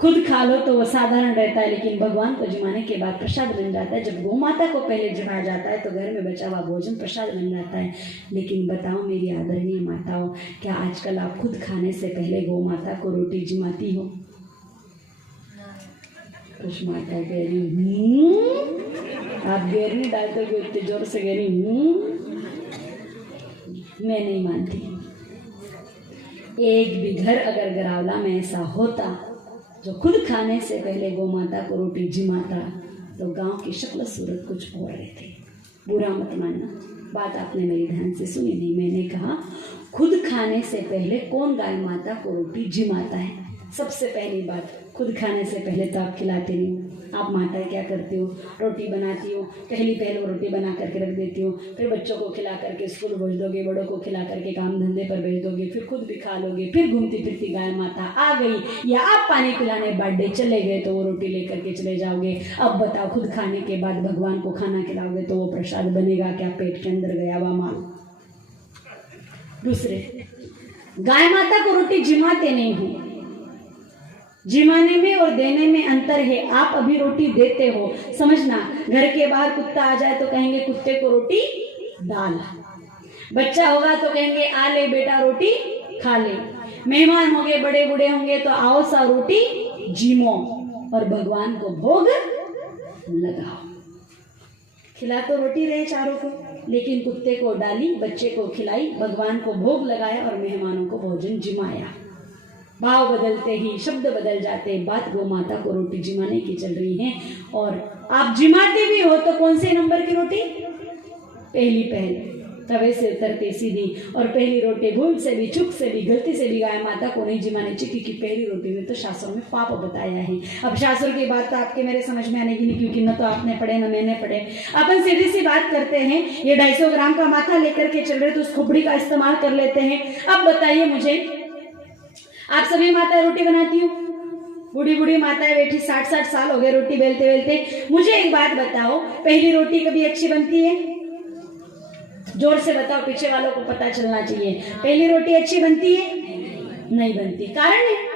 खुद खा लो तो वो साधारण रहता है, लेकिन भगवान को जिमाने के बाद प्रसाद बन जाता है। जब गौ माता को पहले जिमाया जाता है तो घर में बचा हुआ भोजन प्रसाद बन जाता है। लेकिन बताओ मेरी आदरणीय माताओं, क्या आजकल आप खुद खाने से पहले गौ माता को रोटी जिमाती हो? कुछ माता कह रही आप गैर नहीं डालते हो, इतने जोर से कह रही मैं नहीं मानती। एक भी घर अगर गरावला में ऐसा होता जो खुद खाने से पहले गौ माता को रोटी जिमाता, तो गांव की शक्ल सूरत कुछ और रहती। बुरा मत मानना, बात आपने मेरी ध्यान से सुनी नहीं। मैंने कहा खुद खाने से पहले कौन गाय माता को रोटी जिमाता है? सबसे पहली बात, खुद खाने से पहले तो आप खिलाते नहीं हो। आप माताएं क्या करती हो, रोटी बनाती हो, पहली रोटी बना करके रख देती हो, फिर बच्चों को खिला करके स्कूल भेज दोगे, बड़ों को खिला करके काम धंधे पर भेज दोगे, फिर खुद भी खा लोगे, फिर घूमती फिरती गाय माता आ गई या आप पानी पिलाने बर्थडे चले गए तो वो रोटी लेकर के चले जाओगे। अब बताओ खुद खाने के बाद भगवान को खाना खिलाओगे तो वो प्रसाद बनेगा क्या? पेट के अंदर गया हुआ माल। दूसरे, गाय माता को रोटी जिमाते नहीं हो। जिमाने में और देने में अंतर है। आप अभी रोटी देते हो, समझना, घर के बाहर कुत्ता आ जाए तो कहेंगे कुत्ते को रोटी डाल, बच्चा होगा तो कहेंगे आ ले बेटा रोटी खा ले, मेहमान होंगे बड़े बूढ़े होंगे तो आओ सा रोटी जिमो, और भगवान को भोग लगाओ। खिला तो रोटी रहे चारों को, लेकिन कुत्ते को डाली, बच्चे को खिलाई, भगवान को भोग लगाया और मेहमानों को भोजन जिमाया। भाव बदलते ही शब्द बदल जाते। बात गौ माता को रोटी जिमाने की चल रही है, और आप जिमाते भी हो तो कौन से नंबर की रोटी? पहली तवे से उतरते सीधी, और पहली रोटी भूल से भी, चुप से भी, गलती से भी गाय माता को नहीं जिमानी चाहिए, क्योंकि पहली रोटी में तो शास्त्रों में पाप बताया है। अब शास्त्रों की बात तो आपके मेरे समझ में आने की नहीं, क्योंकि न तो आपने पढ़े न मैंने पढ़े। अपन सीधी सी बात करते हैं, ये 250 ग्राम का माथा लेकर के चल रहे तो उस खोपड़ी का इस्तेमाल कर लेते हैं। अब बताइए मुझे, आप सभी माताएं रोटी बनाती हो? बूढ़ी बूढ़ी माताएं बैठी 60-60 साल हो गए रोटी बेलते बेलते। मुझे एक बात बताओ, पहली रोटी कभी अच्छी बनती है? जोर से बताओ, पीछे वालों को पता चलना चाहिए। पहली रोटी अच्छी बनती है? नहीं बनती। कारण है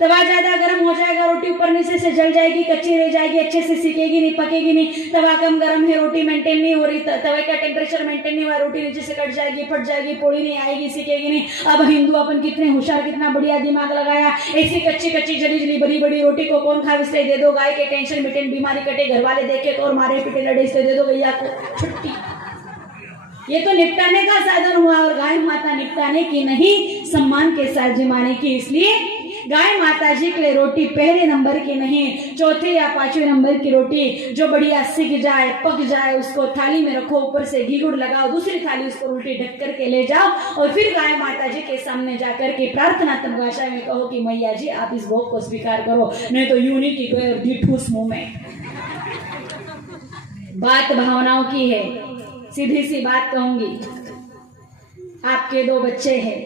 तवा ज्यादा गर्म हो जाएगा, रोटी ऊपर नीचे से जल जाएगी, कच्ची रह जाएगी, अच्छे से सिकेगी नहीं, पकेगी नहीं। तवा कम गर्म है, रोटी मेंटेन नहीं हो रही, तवे का टेम्परेचर मेंटेन नहीं हुआ, रोटी नीचे से कट जाएगी, फट जाएगी, पोड़ी नहीं आएगी, सिकेगी नहीं। अब हिंदू अपन कितने होशियार, कितना बढ़िया दिमाग लगाया, ऐसी कच्ची कच्ची जली जली बड़ी बड़ी रोटी को कौन खाए, इसलिए दे दो गाय के टेंशन मिटे, बीमारी कटे, घर वाले देखे तो और मारे पीटे लड़े, इसलिए दे दो गैया को छुट्टी। ये तो निपटाने का साधन हुआ, और गाय माता निपटाने की नहीं, सम्मान के साथ जिमाने की। इसलिए गाय माता जी के लिए रोटी पहले नंबर की नहीं, चौथे या 5वें नंबर की रोटी जो बढ़िया सिक जाए, पक जाए, उसको थाली में रखो, ऊपर से घी गुड़ लगाओ, दूसरी थाली उसको उल्टी ढक करके ले जाओ, और फिर गाय माता जी के सामने जाकर के प्रार्थनात्मक भाषा में कहो कि मैया जी आप इस भोग को स्वीकार करो, नहीं तो यूं नहीं की गए और दी ठूस मुंह में। बात भावनाओं की है, सीधी सी बात कहूंगी, आपके 2 बच्चे हैं,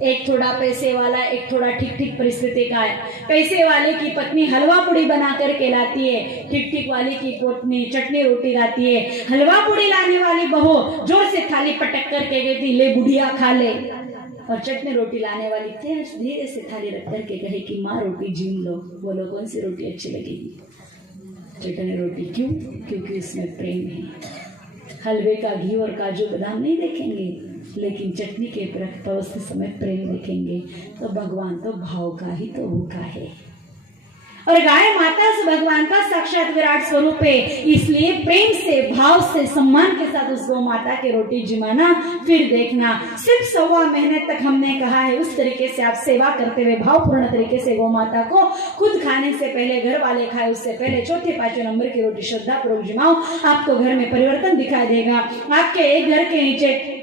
एक थोड़ा पैसे वाला, एक थोड़ा ठीक ठीक परिस्थिति का है। पैसे वाले की पत्नी हलवा पूड़ी बना करके लाती है, ठीक ठीक वाली की पत्नी चटनी रोटी लाती है। हलवा पूड़ी लाने वाली बहू जोर से थाली पटक करके कहती ले बुढ़िया खा ले, और चटनी रोटी लाने वाली धीरे से थाली रख करके कहे कि माँ रोटी जीम लो। बोलो कौन सी रोटी अच्छी लगेगी? चटनी रोटी। क्यों? क्योंकि इसमें प्रेम है। हलवे का घी और काजू बादाम नहीं देखेंगे, लेकिन चटनी के परोसते समय प्रेम देखेंगे। तो भगवान तो भाव का ही तो भूखा है, और गाय माता से भगवान का साक्षात विराट स्वरूप है। इसलिए प्रेम से, भाव से, सम्मान के साथ उस गौ माता की रोटी जिमाना, फिर देखना। सिर्फ 1.25 महीने तक हमने कहा है उस तरीके से आप सेवा करते हुए भावपूर्ण तरीके से गौ माता को खुद खाने से पहले, घर वाले खाए उससे पहले 4-5 नंबर की रोटी श्रद्धा पूर्वक जिमाओ। आपको घर में परिवर्तन दिखाई देगा। आपके एक घर के नीचे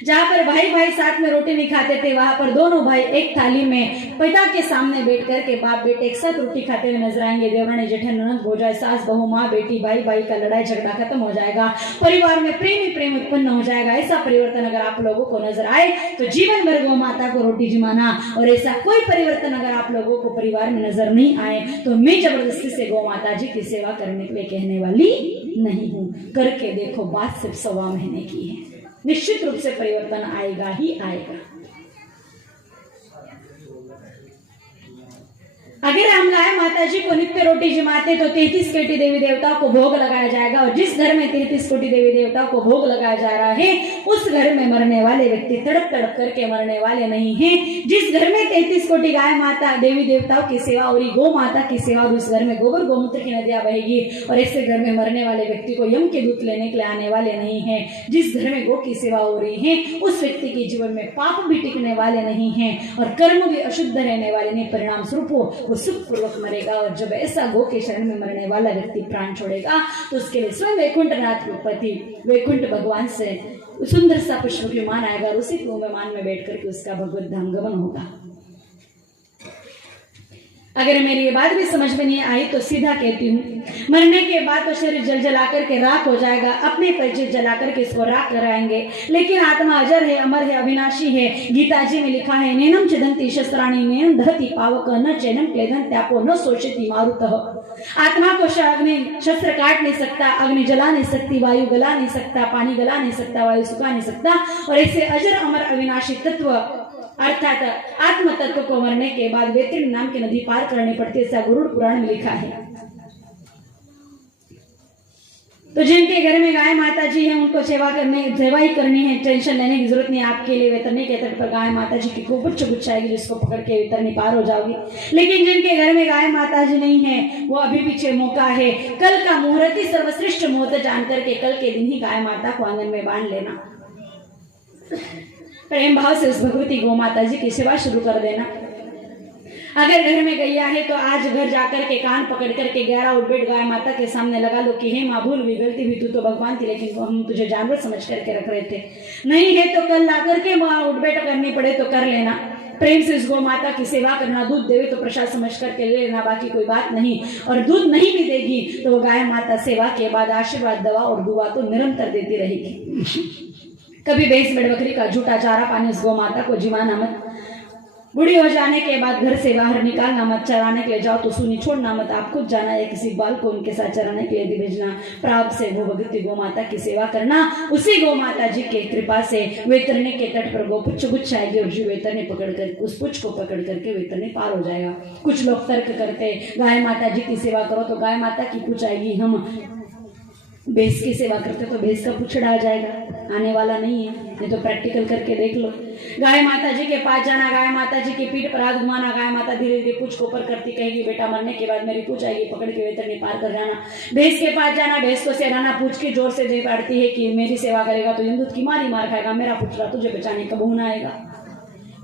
जहाँ पर भाई भाई साथ में रोटी नहीं खाते थे, वहां पर दोनों भाई एक थाली में पिता के सामने बैठ करके बाप बेटे एक साथ रोटी खाते हुए नजर आएंगे। देवरानी जेठन ननद भौजाई सास बहू माँ बेटी भाई भाई का लड़ाई झगड़ा खत्म हो जाएगा। परिवार में प्रेम ही प्रेम उत्पन्न हो जाएगा। ऐसा परिवर्तन अगर आप लोगों को नजर आए तो जीवन भर गौ माता को रोटी जिमाना। और ऐसा कोई परिवर्तन अगर आप लोगों को परिवार में नजर नहीं आए तो मैं जबरदस्ती से गौ माता जी की सेवा करने के लिए कहने वाली नहीं हूँ। करके देखो, बात सिर्फ 1.25 महीने की है, निश्चित रूप से परिवर्तन आएगा ही आएगा। अगर हम गाय माता जी को नित्य रोटी जिमाते तो 33 कोटि देवी देवताओं को भोग लगाया जाएगा। और जिस घर में 33 कोटि देवी देवताओं को भोग लगाया जा रहा है उस घर में मरने वाले व्यक्ति तड़प तड़प करके मरने वाले नहीं हैं। जिस घर में 33 कोटि गाय माता देवी देवताओं की सेवा और गौ माता की सेवा, और उस घर में गोबर गोमूत्र की नदियां बहेगी। और ऐसे घर में मरने वाले व्यक्ति को यम के दूत लेने के लिए आने वाले नहीं है। जिस घर में गौ की सेवा हो रही है उस व्यक्ति के जीवन में पाप भी टिकने वाले नहीं है और कर्म भी अशुद्ध रहने वाले नहीं। परिणाम स्वरूप वो सुख पूर्वक मरेगा। और जब ऐसा गो के शरण में मरने वाला व्यक्ति प्राण छोड़ेगा तो उसके लिए स्वयं वैकुंठ नाथ पति वैकुंठ भगवान से सुंदर सा पुष्प विमान आएगा और उसी विमान में बैठ करके उसका भगवत धाम गमन होगा। अगर मेरी ये बात भी समझ में नहीं आई तो सीधा कहती हूँ, मरने के बाद तो शरीर जल जला करके राख हो जाएगा। अपने परिचय जला करके इसको राख कराएंगे, लेकिन आत्मा अजर है, अमर है, अविनाशी है। गीता जी में लिखा है, नैनम छिदन्ति शस्त्राणि नैनम दहति पावक न चैनम क्लेदन त्यापो न शोषयति मारुतः। आत्मा को अग्नि शस्त्र काट नहीं सकता, अग्नि जला नहीं सकती, वायु गला नहीं सकता, पानी गला नहीं सकता, वायु सुखा नहीं सकता। और ऐसे अजर अमर अविनाशी तत्व अर्थात आत्म तत्व को मरने के बाद वैतरणी नाम की नदी पार करनी पड़ती है। ऐसा गरुड़ पुराण में लिखा है। तो जिनके घर में गाय माता जी है उनको सेवा ही करनी है, टेंशन लेने की जरूरत नहीं। आपके लिए वैतरणी के तट पर गाय माता जी की खूब गुच्छा आएगी जिसको पकड़ के वैतरणी पार हो जाओगी। लेकिन जिनके घर में गाय माता जी नहीं है वो अभी पीछे मौका है। कल का मुहूर्त ही सर्वश्रेष्ठ मुहूर्त जान करके कल के दिन ही गाय माता को आंगन में बांध लेना। प्रेम भाव से उस भगवती गौ माता जी की सेवा शुरू कर देना। अगर घर में गैया है तो आज घर जाकर के कान पकड़ करके 11 उठ गाय माता के सामने लगा लो कि हे माँ भूल भी गलती हुई, तू तो भगवान थी लेकिन हम तुझे जानवर समझ करके रख रहे थे। नहीं है तो कल ला करके माँ उठ बैठ करनी पड़े तो कर लेना। प्रेम से उस गौ माता की सेवा करना। दूध देवे तो प्रसाद समझ करके ले लेना, बाकी कोई बात नहीं। और दूध नहीं भी देगी तो वो गाय माता सेवा के बाद आशीर्वाद, दवा और दुआ तो निरंतर देती रहेगी। कभी भैंस भेड़ बकरी का झूठा चारा पानी उस गौ माता को जिमाना मत। बूढ़ी हो जाने के बाद घर से बाहर निकालना मत। चराने के लिए जाओ तो सुनी छोड़ना मत। आप खुद जाना या किसी बाल को उनके साथ चराने के लिए भेजना। प्राप्त से वो भगवती गौ माता की सेवा करना। उसी गौ माता जी के कृपा से वैतरणी के तट पर गो पुच्छ गुच्छ आएगी और जो वैतरणी पकड़ कर उस पुच्छ को पकड़ करके वैतरणी पार हो जाएगा। कुछ लोग तर्क करते गाय माता जी की सेवा करो तो गाय माता की पूछ आएगी, हम भैंस की सेवा करते तो भैंस का पुछड़ा आ जाएगा, आने वाला नहीं है। ये तो प्रैक्टिकल करके देख लो। गाय माता जी के पास जाना, गाय माता जी की पीठ पर हाथ घुमाना, गाय माता धीरे धीरे पूछ को ऊपर करती कहेगी बेटा मरने के बाद मेरी पूछ आएगी, पकड़ के वैतरणी पार कर जाना। भैंस के पास जाना, भैंस को सहलाना, पूछ की जोर से दे पाड़ती है कि मेरी सेवा करेगा तो यमदूत की मारी मार खाएगा, मेरा पुछड़ा तुझे बचाने कब होना आएगा।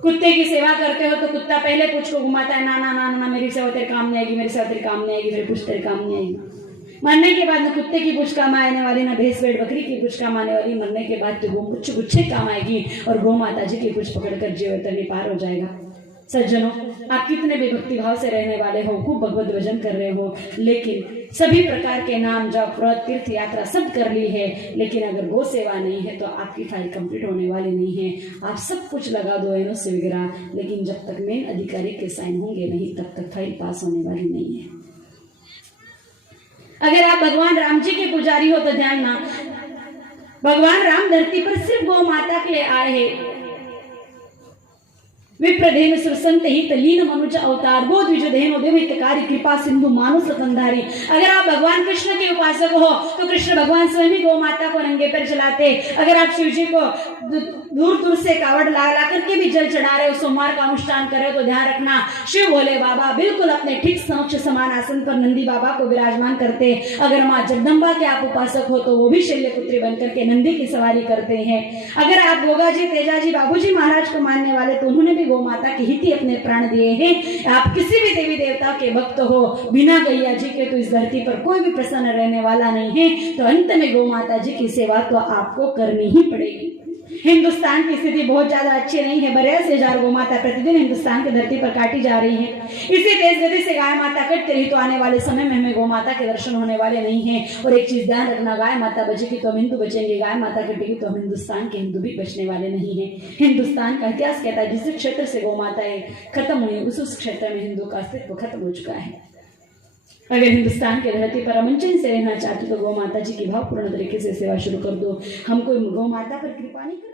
कुत्ते की सेवा करते हो तो कुत्ता पहले पूछ को घुमाता है, ना ना ना ना मेरी सेवा तेरे काम नहीं आएगी, मेरी सेवा तेरे काम नहीं आएगी, मेरी पूछ तेरे काम नहीं आएगी। मरने के बाद न कुत्ते की पूछ काम आने वाली, ना भैंस भेड़ बकरी की पूछ काम आने वाली। मरने के बाद तो गो गुच्छे काम आएगी और गौ माता जी की पूछ पकड़ कर जीव वैतरणी पार हो जाएगा। सज्जनों, आप कितने भी भक्ति भाव से रहने वाले हो, खूब भगवत भजन कर रहे हो, लेकिन सभी प्रकार के नाम जप व्रत तीर्थ यात्रा सब कर ली है, लेकिन अगर गो सेवा नहीं है तो आपकी फाइल कंप्लीट होने वाली नहीं है। आप सब कुछ लगा दो एनओसी वगैरह, लेकिन जब तक मेन अधिकारी के साइन होंगे नहीं तब तक फाइल पास होने वाली नहीं है। अगर आप भगवान राम जी के पुजारी हो तो ध्यान ना, भगवान राम धरती पर सिर्फ गौ माता के लिए आए हैं। विप्रधेनु सुरसंत हित लीन मनुज अवतार गो द्विजधेनु देव हितकारी कृपा सिंधु मानुष कंधारी। अगर आप भगवान कृष्ण के उपासक हो तो कृष्ण भगवान स्वयं ही गौ माता को नंगे पैर चलाते। अगर आप शिव जी को दूर दूर से कावड़ ला करके भी जल चढ़ा रहे हो, सोमवार का अनुष्ठान कर रहे हो, तो ध्यान रखना शिव भोले बाबा बिल्कुल अपने ठीक समक्ष समान आसन पर नंदी बाबा को विराजमान करते। अगर माँ जगदम्बा के आप उपासक हो तो वो भी शैल्यपुत्री बनकर के नंदी की सवारी करते हैं। अगर आप गोगा जी, तेजा जी, बाबूजी महाराज को मानने वाले तो उन्होंने भी गौ माता के हित ही अपने प्राण दिए हैं। आप किसी भी देवी देवता के भक्त हो, बिना गैया जी के तो इस धरती पर कोई भी प्रसन्न रहने वाला नहीं है। तो अंत में गौ माता जी की सेवा तो आपको करनी ही पड़ेगी। हिंदुस्तान की स्थिति बहुत ज्यादा अच्छी नहीं है। 82,000 गौ माता प्रतिदिन हिंदुस्तान की धरती पर काटी जा रही है। इसी तेज गति से गाय माता कटती रही तो आने वाले समय में हमें गौ माता के दर्शन होने वाले नहीं है। और एक चीज ध्यान रखना, गाय माता बचेगी तो हम हिंदू बचेंगे, गाय माता कटेगी तो हम हिंदुस्तान के हिंदू भी बचने वाले नहीं है। हिंदुस्तान का इतिहास कहता है जिस क्षेत्र से गौ माताएं खत्म हुई उस क्षेत्र में हिंदू का अस्तित्व खत्म हो चुका है। अगर हिंदुस्तान के धरती पर अमन चैन से रहना चाहते तो गौ माता जी की भावपूर्ण तरीके से सेवा शुरू कर दो। हमको गौ माता पर कृपा नहीं कर